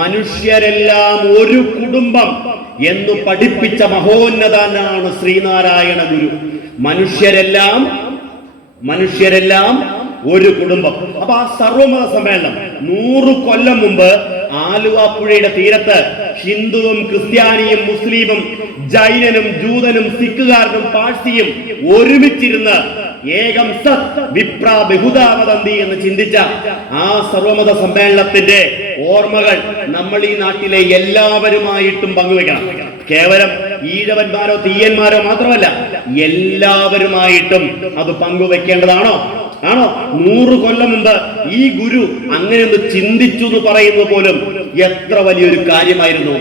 മനുഷ്യരെല്ലാം ഒരു കുടുംബം എന്ന് പഠിപ്പിച്ച മഹോന്നതനാണ് ശ്രീനാരായണ ഗുരു. മനുഷ്യരെല്ലാം ഒരു കുടുംബം. അപ്പൊ ആ സർവമത സമ്മേളനം 100 കൊല്ലം മുമ്പ് ആലുവ പുഴയുടെ തീരത്ത് ഹിന്ദുവും ക്രിസ്ത്യാനിയും മുസ്ലിമും ജൈനനും ജൂതനും സിഖുകാരനും പാഴ്സിയും ഒരുമിച്ചിരുന്ന് ഏകം സത് വിപ്ര ബഹുധാവദന്തി എന്ന് ചിന്തിച്ച ആ സർവമത സമ്മേളനത്തിന്റെ ഓർമ്മകൾ നമ്മൾ ഈ നാട്ടിലെ എല്ലാവരുമായിട്ടും പങ്കുവെക്കണം. കേവലം ഈഴവന്മാരോ തീയന്മാരോ മാത്രമല്ല, എല്ലാവരുമായിട്ടും അത് പങ്കുവെക്കേണ്ടതാണോ? 100 കൊല്ലം മുമ്പ് ഈ ഗുരു അങ്ങനെയൊന്ന് ചിന്തിച്ചു എന്ന് പറയുന്നത് പോലും എത്ര വലിയൊരു കാര്യമായിരുന്നു.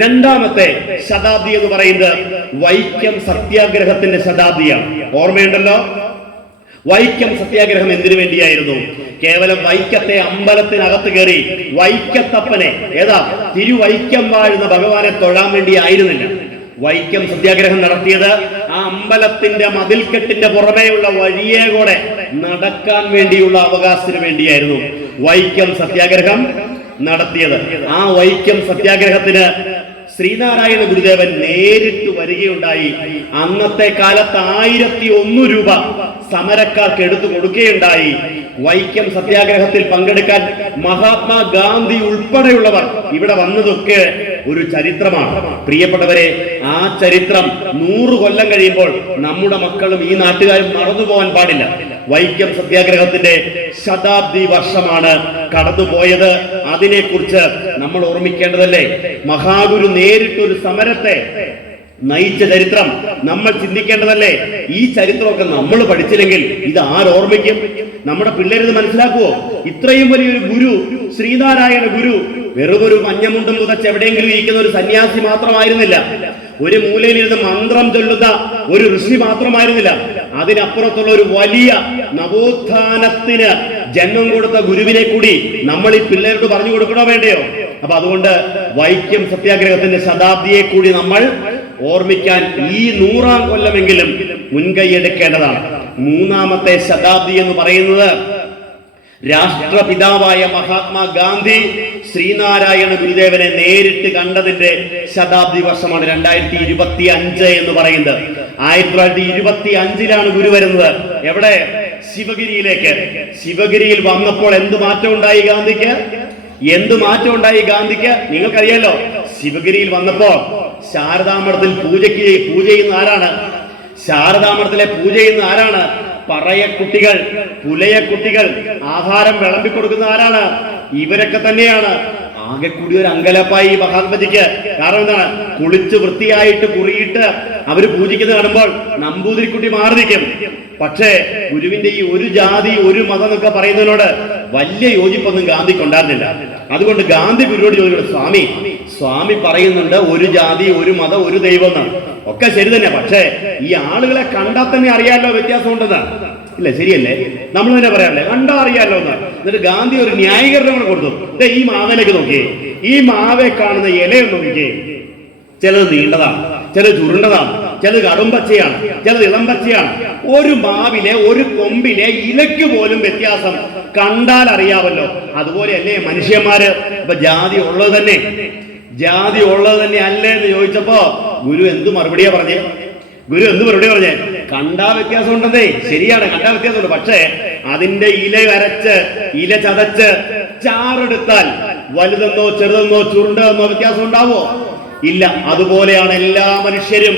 രണ്ടാമത്തെ ശതാബ്ദി എന്ന് പറയുന്നത് വൈക്കം സത്യാഗ്രഹത്തിന്റെ ശതാബ്ദിയാണ്. ഓർമ്മയുണ്ടല്ലോ, വൈക്കം സത്യാഗ്രഹം എന്തിനു വേണ്ടിയായിരുന്നു? കേവലം വൈക്കത്തെ അമ്പലത്തിനകത്ത് കയറി വൈക്കത്തപ്പനെ, തിരുവൈക്കം വാഴുന്ന ഭഗവാനെ തൊഴാൻ വേണ്ടി ആയിരുന്നില്ല. വൈക്കം സത്യാഗ്രഹം നടത്തിയത് ആ അമ്പലത്തിന്റെ മതിൽക്കെട്ടിന്റെ പുറമേയുള്ള വഴിയെ കൂടെ നടക്കാൻ വേണ്ടിയുള്ള അവകാശത്തിന് വേണ്ടിയായിരുന്നു വൈക്കം സത്യാഗ്രഹം നടത്തിയത്. ആ വൈക്കം സത്യാഗ്രഹത്തിന് ശ്രീനാരായണ ഗുരുദേവൻ നേരിട്ട് വരികയുണ്ടായി. അന്നത്തെ കാലത്ത് 1001 രൂപ സമരക്കാർക്ക് എടുത്തു കൊടുക്കുകയുണ്ടായി. വൈക്കം സത്യാഗ്രഹത്തിൽ പങ്കെടുക്കാൻ മഹാത്മാഗാന്ധി ഉൾപ്പെടെയുള്ളവർ ഇവിടെ വന്നതൊക്കെ ഒരു ചരിത്രമാണ്. പ്രിയപ്പെട്ടവരെ, ആ ചരിത്രം 100 കൊല്ലം കഴിയുമ്പോൾ നമ്മുടെ മക്കളും ഈ നാട്ടുകാരും മറന്നുപോകാൻ പാടില്ല. വൈക്കം സത്യാഗ്രഹത്തിന്റെ ശതാബ്ദി വർഷമാണ് കടന്നുപോയത്. അതിനെക്കുറിച്ച് നമ്മൾ ഓർമ്മിക്കേണ്ടതല്ലേ? മഹാഗുരു നേരിട്ടൊരു സമരത്തെ നയിച്ച ചരിത്രം നമ്മൾ ചിന്തിക്കേണ്ടതല്ലേ? ഈ ചരിത്രമൊക്കെ നമ്മൾ പഠിച്ചില്ലെങ്കിൽ ഇത് ആരോർമ്മിക്കും? നമ്മുടെ പിള്ളേരിത് മനസ്സിലാക്കുവോ? ഇത്രയും വലിയൊരു ഗുരു, ശ്രീനാരായണ ഗുരു വെറുമൊരു മഞ്ഞമുണ്ടും പുതച്ച് എവിടെയെങ്കിലും ഇരിക്കുന്ന ഒരു സന്യാസി മാത്രമായിരുന്നില്ല. ഒരു മൂലയിലിരുന്ന് മന്ത്രം ചൊല്ലുന്ന ഒരു ഋഷി മാത്രമായിരുന്നില്ല. അതിനപ്പുറത്തുള്ള ഒരു വലിയ നവോത്ഥാനത്തിന് ജന്മം കൊടുത്ത ഗുരുവിനെ കൂടി നമ്മൾ ഈ പിള്ളേരോട് പറഞ്ഞു കൊടുക്കണോ വേണ്ടയോ? അപ്പൊ അതുകൊണ്ട് വൈക്കം സത്യാഗ്രഹത്തിന്റെ ശതാബ്ദിയെ കൂടി നമ്മൾ ഓർമ്മിക്കാൻ ഈ 100-ാം കൊല്ലമെങ്കിലും മുൻകൈയെടുക്കേണ്ടതാണ്. 3-ാമത്തെ ശതാബ്ദി എന്ന് പറയുന്നത് രാഷ്ട്രപിതാവായ മഹാത്മാഗാന്ധി ശ്രീനാരായണ ഗുരുദേവനെ നേരിട്ട് കണ്ടതിന്റെ ശതാബ്ദി വർഷമാണ് 2025 എന്ന് പറയുന്നത്. 1925-ലാണ് ഗുരു വരുന്നത്. എവിടെ? ശിവഗിരിയിലേക്ക്. ശിവഗിരിയിൽ വന്നപ്പോൾ എന്ത് മാറ്റം ഉണ്ടായി ഗാന്ധിക്ക്? നിങ്ങൾക്കറിയാലോ. ശിവഗിരിയിൽ വന്നപ്പോ ശാരദാമഠത്തിൽ പൂജ ചെയ്യുന്ന ആരാണ്? ശാരദാമഠത്തിലെ പൂജ ചെയ്യുന്ന ആരാണ്? പറയക്കുട്ടികൾ, പുലയക്കുട്ടികൾ. ആഹാരം വിളമ്പിക്കൊടുക്കുന്ന ആരാണ്? ഇവരൊക്കെ തന്നെയാണ്. ആകെ കൂടി ഒരു അങ്കലപ്പായി മഹാത്മജിക്ക്. കാരണം എന്താണ്? കുളിച്ച് വൃത്തിയായിട്ട് കുറിയിട്ട് അവര് പൂജിക്കുന്നത് കാണുമ്പോൾ നമ്പൂതിരിക്കുട്ടി മാറി നിൽക്കും. പക്ഷേ ഗുരുവിന്റെ ഈ ഒരു ജാതി ഒരു മതം എന്നൊക്കെ പറയുന്നതിനോട് വലിയ യോജിപ്പൊന്നും ഗാന്ധിക്ക് ഉണ്ടായിരുന്നില്ല. അതുകൊണ്ട് ഗാന്ധി ഗുരുവോട് ചോദിച്ചു, സ്വാമി പറയുന്നുണ്ട് ഒരു ജാതി ഒരു മതം ഒരു ദൈവം എന്നാണ്. ഒക്കെ ശരി തന്നെ, പക്ഷേ ഈ ആളുകളെ കണ്ടാൽ തന്നെ അറിയാലോ വ്യത്യാസം ഉണ്ടെന്ന്. ഇല്ല, ശരിയല്ലേ? നമ്മൾ തന്നെ പറയാറില്ലേ, കണ്ടാ അറിയാലോ എന്ന്. എന്നിട്ട് ഗാന്ധി ഒരു ന്യായീകരണം കൊടുത്തു. ഈ മാവേലേക്ക് നോക്കിയേ, ഈ മാവെ കാണുന്ന ഇലയൊന്ന് നോക്കിയേ. ചിലത് നീണ്ടതാണ്, ചിലത് ചുരുണ്ടതാണ്, ചിലത് കടുംപച്ചയാണ്, ചിലത് ഇളംപച്ചയാണ്. ഒരു മാവിലെ ഒരു കൊമ്പിലെ ഇലയ്ക്ക് പോലും വ്യത്യാസം കണ്ടാൽ അറിയാമല്ലോ. അതുപോലെയല്ലേ മനുഷ്യന്മാര്? അപ്പൊ ജാതി ഉള്ളത് തന്നെ അല്ലേ എന്ന് ചോദിച്ചപ്പോ ഗുരു എന്ത് മറുപടിയാ പറഞ്ഞേ? കണ്ടാ വ്യത്യാസം ഉണ്ടെന്നേ. ശരിയാണ്, കണ്ടാ വ്യത്യാസമുണ്ട്. പക്ഷേ അതിന്റെ ഇല അരച്ച് ഇല ചതച്ച് ചാറെടുത്താൽ വലുതെന്നോ ചെറുതെന്നോ ചുരുണ്ടെന്നോ വ്യത്യാസം ഉണ്ടാവോ? ഇല്ല. അതുപോലെയാണ് എല്ലാ മനുഷ്യരും,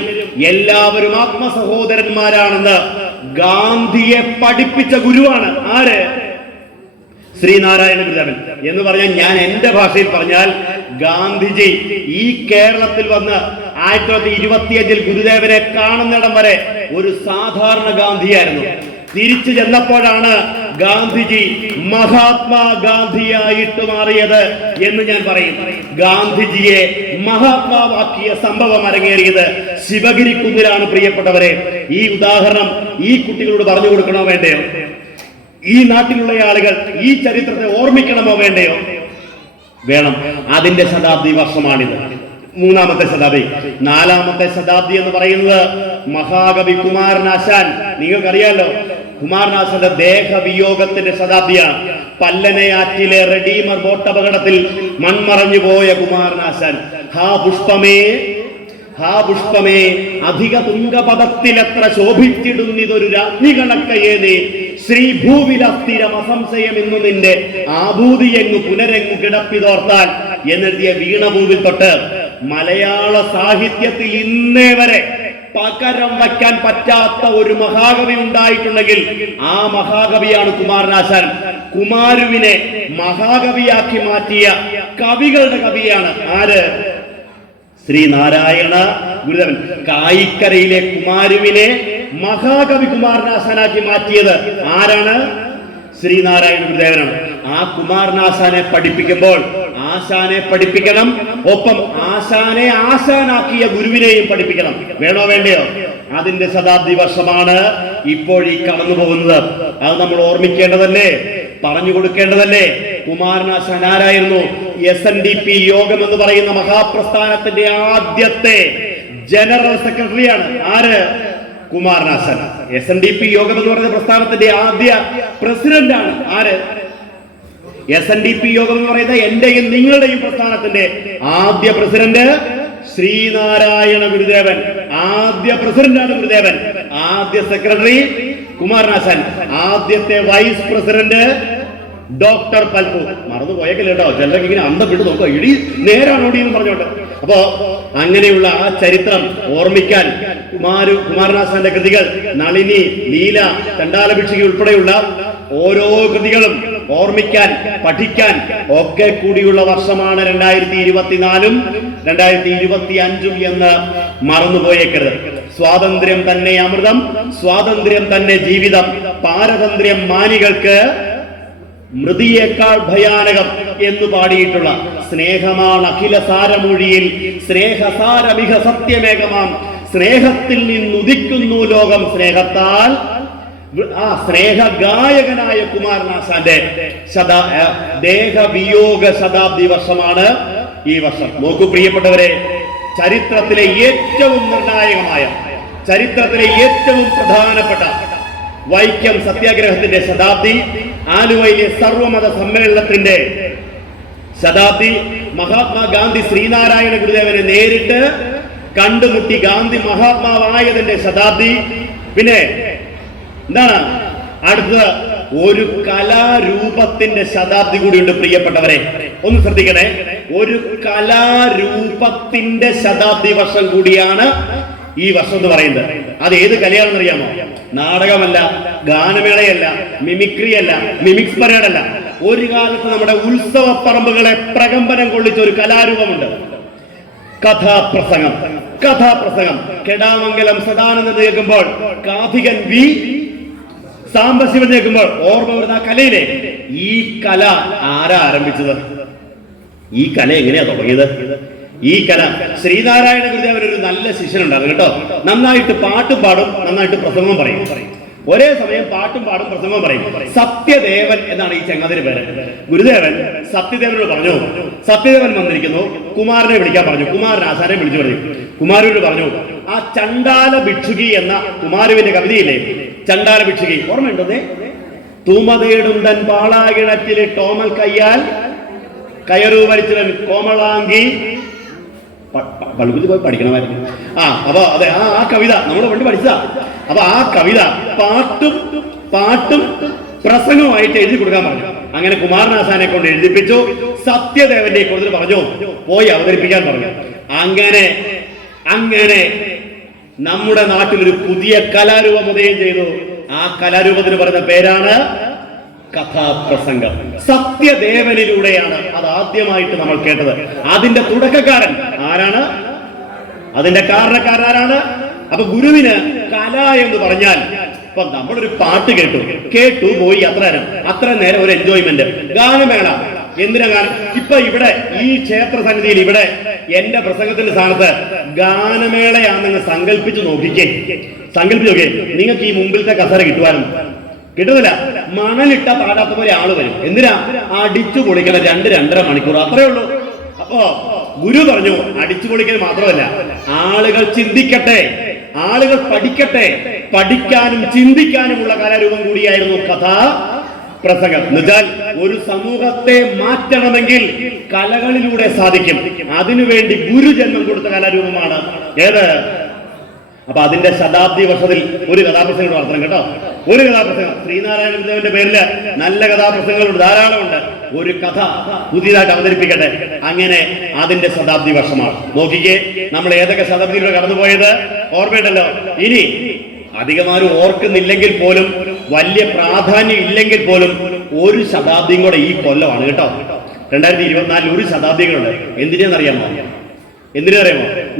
എല്ലാവരും ആത്മസഹോദരന്മാരാണെന്ന് ഗാന്ധിയെ പഠിപ്പിച്ച ഗുരുവാണ് ആര്? ശ്രീനാരായണ ഗുരുദേവൻ. എന്ന് പറഞ്ഞാൽ, ഞാൻ എന്റെ ഭാഷയിൽ പറഞ്ഞാൽ, ഗാന്ധിജി ഈ കേരളത്തിൽ വന്ന് 1925 ഗുരുദേവനെ കാണുന്നിടം വരെ ഒരു സാധാരണ ഗാന്ധിയായിരുന്നു. തിരിച്ചു ചെന്നപ്പോഴാണ് ഗാന്ധിജി മഹാത്മാഗാന്ധിയായിട്ട് മാറിയത് എന്ന് ഞാൻ പറയും. ഗാന്ധിജിയെ മഹാത്മാവാക്കിയ സംഭവം അരങ്ങേറിയത് ശിവഗിരി കുന്നിലാണ്. പ്രിയപ്പെട്ടവരെ, ഈ ഉദാഹരണം ഈ കുട്ടികളോട് പറഞ്ഞു കൊടുക്കണോ വേണ്ടയോ? ഈ നാട്ടിലുള്ള ആളുകൾ ഈ ചരിത്രത്തെ ഓർമ്മിക്കണമോ വേണ്ടയോ? വേണം. അതിന്റെ ശതാബ്ദി വർഷമാണിത്. 3-ാമത്തെ ശതാബ്ദി. 4-ാമത്തെ ശതാബ്ദി എന്ന് പറയുന്നത് മഹാകവി കുമാരനാശാൻ. നിങ്ങൾക്കറിയാലോ, കുമാരനാശാന്റെ ദേഹവിയോഗത്തിന്റെ ശതാബ്ദിയാണ്. പല്ലനയാറ്റിലെ റെഡീമർ ബോട്ട് അപകടത്തിൽ മൺമറഞ്ഞു പോയ കുമാരനാശാൻ. ഹാ പുഷ്പമേ അധിക തുംഗപദത്തിലെത്ര ശോഭിച്ചിടുന്നിതൊരു രാജ്ഞി കണക്കയേനേ ശ്രീഭൂവിലസ്ഥിരം അസംശയം എന്നു നിന്റെ ആഭൂതിയെങ്ങു പുനരെങ്ങു കിടപ്പിതോർത്താൽ എന്നെഴുതിയ വീണഭൂവിൽ തൊട്ട് മലയാള സാഹിത്യത്തിൽ ഇന്നേ വരെ പകരം വയ്ക്കാൻ പറ്റാത്ത ഒരു മഹാകവി ഉണ്ടായിട്ടുണ്ടെങ്കിൽ ആ മഹാകവിയാണ് കുമാരനാശാൻ. കുമാരുവിനെ മഹാകവിയാക്കി മാറ്റിയ കവികളുടെ കവിയാണ് ആര്? ശ്രീനാരായണ ഗുരുദേവൻ. കായിക്കരയിലെ കുമാരുവിനെ മഹാകവി കുമാരനാശാനാക്കി മാറ്റിയത് ആരാണ്? ശ്രീനാരായണ ഗുരുദേവനാണ്. ആ കുമാരനാശാനെ പഠിപ്പിക്കുമ്പോൾ ആശാനെ പഠിപ്പിക്കണം, ഒപ്പം ആശാനെ ആശാനാക്കിയ ഗുരുവിനെയും പഠിപ്പിക്കണം. വേണോ വേണ്ടയോ? അതിന്റെ ശതാബ്ദി വർഷമാണ് ഇപ്പോൾ ഈ കടന്നു പോകുന്നത്. അത് നമ്മൾ ഓർമ്മിക്കേണ്ടതല്ലേ, പറഞ്ഞു കൊടുക്കേണ്ടതല്ലേ? കുമാരനാശാൻ ആരായിരുന്നു? SNDP യോഗം എന്ന് പറയുന്ന മഹാപ്രസ്ഥാനത്തിന്റെ ആദ്യത്തെ ജനറൽ സെക്രട്ടറിയാണ് ആര്? കുമാരനാശാൻ. SNDP യോഗം എന്ന് പറയുന്ന പ്രസ്ഥാനത്തിന്റെ ആദ്യ പ്രസിഡന്റ് ആണ് ആര്? SNDP യോഗം എന്ന് പറയുന്ന എന്റെയും നിങ്ങളുടെയും പ്രസ്ഥാനത്തിന്റെ ആദ്യ പ്രസിഡന്റ് ശ്രീനാരായണ ഗുരുദേവൻ. ആദ്യ പ്രസിഡന്റാണ് ഗുരുദേവൻ. ആദ്യ സെക്രട്ടറി കുമാരനാശാൻ. ആദ്യത്തെ വൈസ് പ്രസിഡന്റ് ഡോക്ടർ പൽപു. മറന്നുപോയേക്കില്ല കേട്ടോ, ചിലർക്ക് ഇങ്ങനെ അന്തം വിട്ടു നോക്കുക, ഇടി നേരാണ് ഓടി എന്ന് പറഞ്ഞോണ്ട്. അപ്പോ അങ്ങനെയുള്ള ആ ചരിത്രം ഓർമ്മിക്കാൻ കുമാരനാശാന്റെ കൃതികൾ, നളിനി, ലീല, ചണ്ടാലഭിക്ഷുകി ഉൾപ്പെടെയുള്ള ഓരോ കൃതികളും ഓർമ്മിക്കാൻ, പഠിക്കാൻ ഒക്കെ കൂടിയുള്ള വർഷമാണ് 2024-ഉം 2025-ഉം എന്ന് മറന്നുപോയേക്കരുത്. സ്വാതന്ത്ര്യം തന്നെ അമൃതം, സ്വാതന്ത്ര്യം തന്നെ ജീവിതം, പാരതന്ത്ര്യം മാനികൾക്ക് മൃതിയേക്കാൾ ഭയാനകം എന്ന് പാടിയിട്ടുള്ള സ്നേഹമാണ് അഖില സാരമൊഴിയിൽ സ്നേഹസാരമിക സത്യമേകമാം സ്നേഹത്തിൽ നിന്നുദിക്കുന്നു ലോകം സ്നേഹത്താൽ. ആ സ്നേഹ ഗായകനായ കുമാരനാശാന്റെ ദേഹവിയോഗ ശതാബ്ദി വർഷമാണ് ഈ വർഷം. നോക്കൂ പ്രിയപ്പെട്ടവരെ, ചരിത്രത്തിലെ ഏറ്റവും നിർണായകമായ, ചരിത്രത്തിലെ ഏറ്റവും പ്രധാനപ്പെട്ട വൈക്കം സത്യാഗ്രഹത്തിന്റെ ശതാബ്ദി, ആലുവയിലെ സർവമത സമ്മേളനത്തിന്റെ ശതാബ്ദി, മഹാത്മാഗാന്ധി ശ്രീനാരായണ ഗുരുദേവനെ നേരിട്ട് കണ്ടുമുട്ടി ഗാന്ധി മഹാത്മാവായതിന്റെ ശതാബ്ദി. പിന്നെ എന്താണ് അടുത്തത്? ഒരു കലാരൂപത്തിന്റെ ശതാബ്ദി കൂടിയുണ്ട് പ്രിയപ്പെട്ടവരെ. ഒന്ന് ശ്രദ്ധിക്കണേ, ഒരു കലാരൂപത്തിന്റെ ശതാബ്ദി വർഷം കൂടിയാണ് ഈ വർഷം എന്ന് പറയുന്നത്. അത് ഏത് കലയാണെന്ന് അറിയാമോ? നാടകമല്ല, ഗാനമേളയല്ല, മിമിക്രിയല്ല, മിമിക്സ് പരേഡല്ല. ഒരു കാലത്ത് നമ്മുടെ ഉത്സവ പറമ്പുകളെ പ്രകമ്പനം കൊള്ളിച്ച ഒരു കലാരൂപമുണ്ട്, കഥാപ്രസംഗം. കഥാപ്രസംഗം കെടാമംഗലം സദാനന്ദൻ കേൾക്കുമ്പോൾ, കാഥികൻ വി സാംബശിവൻ കേൾക്കുമ്പോൾ ഓർമ്മ വരുന്ന കലയിലെ ഈ കല ആരാ ആരംഭിച്ചത്? ഈ കല എങ്ങനെയാ തുടങ്ങിയത്? ഈ കല ശ്രീനാരായണ ഗുരുദേവൻ ഒരു നല്ല ശിഷ്യനുണ്ടായിരുന്നു കേട്ടോ. നന്നായിട്ട് പാട്ടും പാടും, നന്നായിട്ട് പ്രസംഗം പറയും. ഒരേ സമയം പാട്ടും പാടും, പ്രസംഗം പറയും. സത്യദേവൻ എന്നാണ് ഈ ചങ്ങാതിന്റെ പേര്. ഗുരുദേവൻ സത്യദേവനോട് പറഞ്ഞു, സത്യദേവൻ വന്നിരിക്കുന്നു, കുമാരനെ വിളിക്കാൻ പറഞ്ഞു. കുമാരൻ ആശാനെ വിളിച്ചു പറഞ്ഞു. കുമാരനോട് പറഞ്ഞു, ആ ചണ്ടാല ഭിക്ഷുകി എന്ന കുമാരവിന്റെ കവിതയില്ലേ, ചണ്ടാല ഭിക്ഷുകി ഓർമ്മയുണ്ടത്? തൂമതേടും തൻ പാളാകിണറ്റിലെ ടോമൽ കയ്യാൽ കയറു വലിച്ചവൻ കോമളാങ്കി പള്ളിക്കുത്തി പോയി പഠിക്കണമായിരുന്നു. അപ്പൊ അതെ, ആ കവിത നമ്മൾ പണ്ട് പഠിച്ചതാ. അപ്പൊ ആ കവിത പാട്ടും പ്രസംഗമായിട്ട് എഴുതി കൊടുക്കാൻ പറഞ്ഞു. അങ്ങനെ കുമാരനാശാനെ കൊണ്ട് എഴുതിപ്പിച്ചു. സത്യദേവന്റെ കൊടുത്തിട്ട് പറഞ്ഞു, പോയി അവതരിപ്പിക്കാൻ പറഞ്ഞു. അങ്ങനെ നമ്മുടെ നാട്ടിലൊരു പുതിയ കലാരൂപം ഉദയം ചെയ്തു. ആ കലാരൂപത്തിന് പറയുന്ന പേരാണ് കഥാപ്രസംഗം. സത്യദേവനിലൂടെയാണ് അത് ആദ്യമായിട്ട് നമ്മൾ കേട്ടത്. അതിന്റെ തുടക്കക്കാരൻ ആരാണ്? അതിന്റെ കാരണക്കാരൻ ആരാണ്? അപ്പൊ ഗുരുവിന് കല എന്ന് പറഞ്ഞാൽ, ഇപ്പൊ നമ്മളൊരു പാട്ട് കേട്ടു പോയി, അത്ര നേരം ഒരു എൻജോയ്മെന്റ്. ഗാനമേള എന്തിനാ? ഇപ്പൊ ഇവിടെ ഈ ക്ഷേത്ര സന്നിധിയിൽ ഇവിടെ എന്റെ പ്രസംഗത്തിന്റെ സ്ഥാനത്ത് ഗാനമേളയാണെന്ന് സങ്കല്പിച്ചു നോക്കിക്കേ. നിങ്ങൾക്ക് ഈ മുമ്പിലത്തെ കസര കിട്ടുന്നില്ല. മണലിട്ട പാടാത്ത പോലെ ആള് വരും. എന്തിനാ? അടിച്ചു പൊളിക്കല 2-2.5 മണിക്കൂർ, അത്രേ ഉള്ളൂ. അപ്പോ ഗുരു പറഞ്ഞു, അടിച്ചു പൊളിക്കൽ മാത്രമല്ല, ആളുകൾ ചിന്തിക്കട്ടെ, ആളുകൾ പഠിക്കട്ടെ. പഠിക്കാനും ചിന്തിക്കാനുമുള്ള കലാരൂപം കൂടിയായിരുന്നു കഥാപ്രസംഗം. എന്നുവെച്ചാൽ ഒരു സമൂഹത്തെ മാറ്റണമെങ്കിൽ കലകളിലൂടെ സാധിക്കും. അതിനുവേണ്ടി ഗുരുജന്മം കൊടുത്ത കലാരൂപമാണ് ഏത്? അപ്പൊ അതിന്റെ ശതാബ്ദി വർഷത്തിൽ ഒരു കഥാപ്രസംഗം നടത്തണം കേട്ടോ. ഒരു കഥാപ്രസംഗം ശ്രീനാരായണ ഗുരുദേവന്റെ പേരില് നല്ല കഥാപ്രസംഗങ്ങളുണ്ട്, ധാരാളമുണ്ട്. ഒരു കഥ പുതിയതായിട്ട് അവതരിപ്പിക്കട്ടെ. അങ്ങനെ അതിന്റെ ശതാബ്ദി വർഷമാണ്. നോക്കിക്കേ, നമ്മൾ ഏതൊക്കെ ശതാബ്ദിയിലൂടെ കടന്നുപോയത് ഓർമ്മയുണ്ടല്ലോ. ഇനി അധികമാരും ഓർക്കുന്നില്ലെങ്കിൽ പോലും, വലിയ പ്രാധാന്യം ഇല്ലെങ്കിൽ പോലും, ഒരു ശതാബ്ദിയും കൂടെ ഈ കൊല്ലമാണ് കേട്ടോ. 2024 ഒരു ശതാബ്ദികളുണ്ട്. എന്തിനാണെന്നറിയാമോ?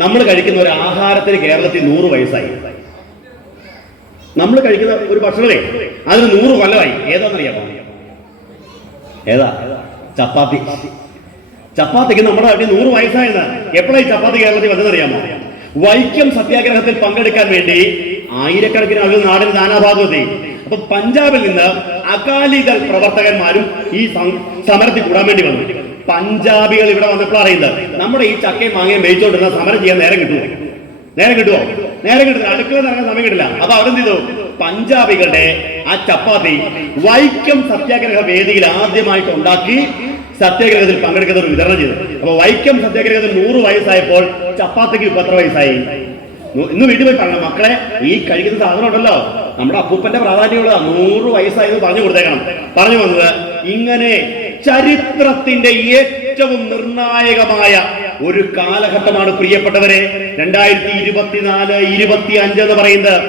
നമ്മൾ കഴിക്കുന്ന ഒരു ആഹാരത്തിന് കേരളത്തിൽ 100 വയസ്സായി. നമ്മൾ കഴിക്കുന്ന ഒരു ഭക്ഷണമേ അതിന് 100 കൊല്ലമായി. ഏതാണെന്നറിയാമോ? ഏതാ? ചപ്പാത്തിക്ക് നമ്മുടെ നാട്ടിൽ 100 വയസ്സായെന്ന്. എപ്പോഴായി ചപ്പാത്തി കേരളത്തിൽ വന്നതെന്നറിയാമോ? വൈക്കം സത്യാഗ്രഹത്തിൽ പങ്കെടുക്കാൻ വേണ്ടി ആയിരക്കണക്കിന് ആളുകൾ നാടിന് നാനാഭാഗത്തെത്തി. അപ്പൊ പഞ്ചാബിൽ നിന്ന് അകാലിദൾ പ്രവർത്തകന്മാരും ഈ സമരത്തിൽ കൂടാൻ വേണ്ടി വന്നു. പഞ്ചാബികൾ ഇവിടെ വന്നപ്പോൾ അറിയുന്നത്, നമ്മുടെ ഈ ചക്കയും മാങ്ങയും വേവിച്ചോണ്ടിരുന്ന സമരം ചെയ്യാൻ നേരം കിട്ടുമോ? അടുക്കള ഇറങ്ങാൻ സമയം കിട്ടില്ല. അപ്പൊ അവരെന്ത് ചെയ്തു? പഞ്ചാബികളുടെ ആ ചപ്പാത്തി വൈക്കം സത്യാഗ്രഹ വേദിയിൽ ആദ്യമായിട്ട് ഉണ്ടാക്കി സത്യാഗ്രഹത്തിൽ പങ്കെടുക്കുന്നവർ വിതരണം ചെയ്തു. അപ്പൊ വൈക്കം സത്യാഗ്രഹത്തിൽ 100 വയസ്സായപ്പോൾ ചപ്പാത്തിക്ക് ഇപ്പൊ എത്ര വയസ്സായി? ഇന്ന് വീട്ടിൽ പോയി പറഞ്ഞു, മക്കളെ ഈ കഴിക്കുന്ന സാധനം ഉണ്ടല്ലോ, നമ്മുടെ അപ്പൂപ്പന്റെ പ്രാധാന്യമുള്ള 100 വയസ്സായത് പറഞ്ഞു കൊടുത്തേക്കണം. പറഞ്ഞു വന്നത് ഇങ്ങനെ ചരിത്രത്തിന്റെ ഏറ്റവും നിർണായകമായ ഒരു കാലഘട്ടമാണ് പ്രിയപ്പെട്ടവരെ 2024-25 എന്ന് പറയുന്നത്.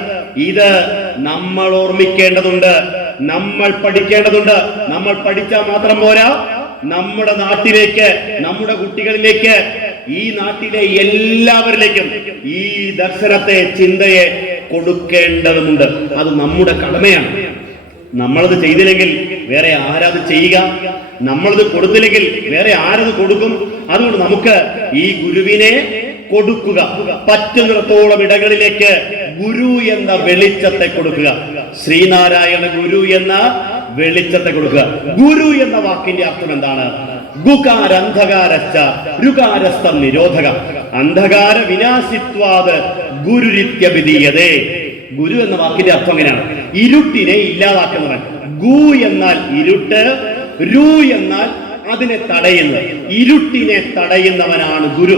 ഇത് നമ്മൾ ഓർമ്മിക്കേണ്ടതുണ്ട്. നമ്മൾ പഠിക്കേണ്ടതുണ്ട്. നമ്മൾ പഠിച്ചാൽ മാത്രം പോരാ, നമ്മുടെ നാട്ടിലേക്ക്, നമ്മുടെ കുട്ടികളിലേക്ക്, ഈ നാട്ടിലെ എല്ലാവരിലേക്കും ഈ ദർശനത്തെ, ചിന്തയെ കൊടുക്കേണ്ടതുണ്ട്. അത് നമ്മുടെ കടമയാണ്. നമ്മളത് ചെയ്തില്ലെങ്കിൽ വേറെ ആരത് ചെയ്യുക? നമ്മളത് കൊടുത്തില്ലെങ്കിൽ വേറെ ആരത് കൊടുക്കും? അതുകൊണ്ട് നമുക്ക് ഈ ഗുരുവിനെ കൊടുക്കുക. പറ്റുന്നിടത്തോളം ഇടങ്ങളിലേക്ക് ഗുരു എന്ന വെളിച്ചത്തെ കൊടുക്കുക. ശ്രീനാരായണ ഗുരു എന്ന വെളിച്ചത്തെ കൊടുക്കുക. ഗുരു എന്ന വാക്കിന്റെ അർത്ഥം എന്താണ്? ഗുകാരന്ധകാരശ്ച രുകാരസ്ഥം നിരോധക അന്ധകാര വിനാശിത്വാത് ഗുരുരിത്യഭിധീയതേ. ഗുരു എന്ന വാക്കിന്റെ അർത്ഥം എങ്ങനെയാണ്? ഇരുട്ടിനെ ഇല്ലാതാക്കുന്നവൻ. ഗു എന്നാൽ ഇരുട്ട്, രു എന്നാൽ അതിനെ തടയുന്നത്. ഇരുട്ടിനെ തടയുന്നവനാണ് ഗുരു.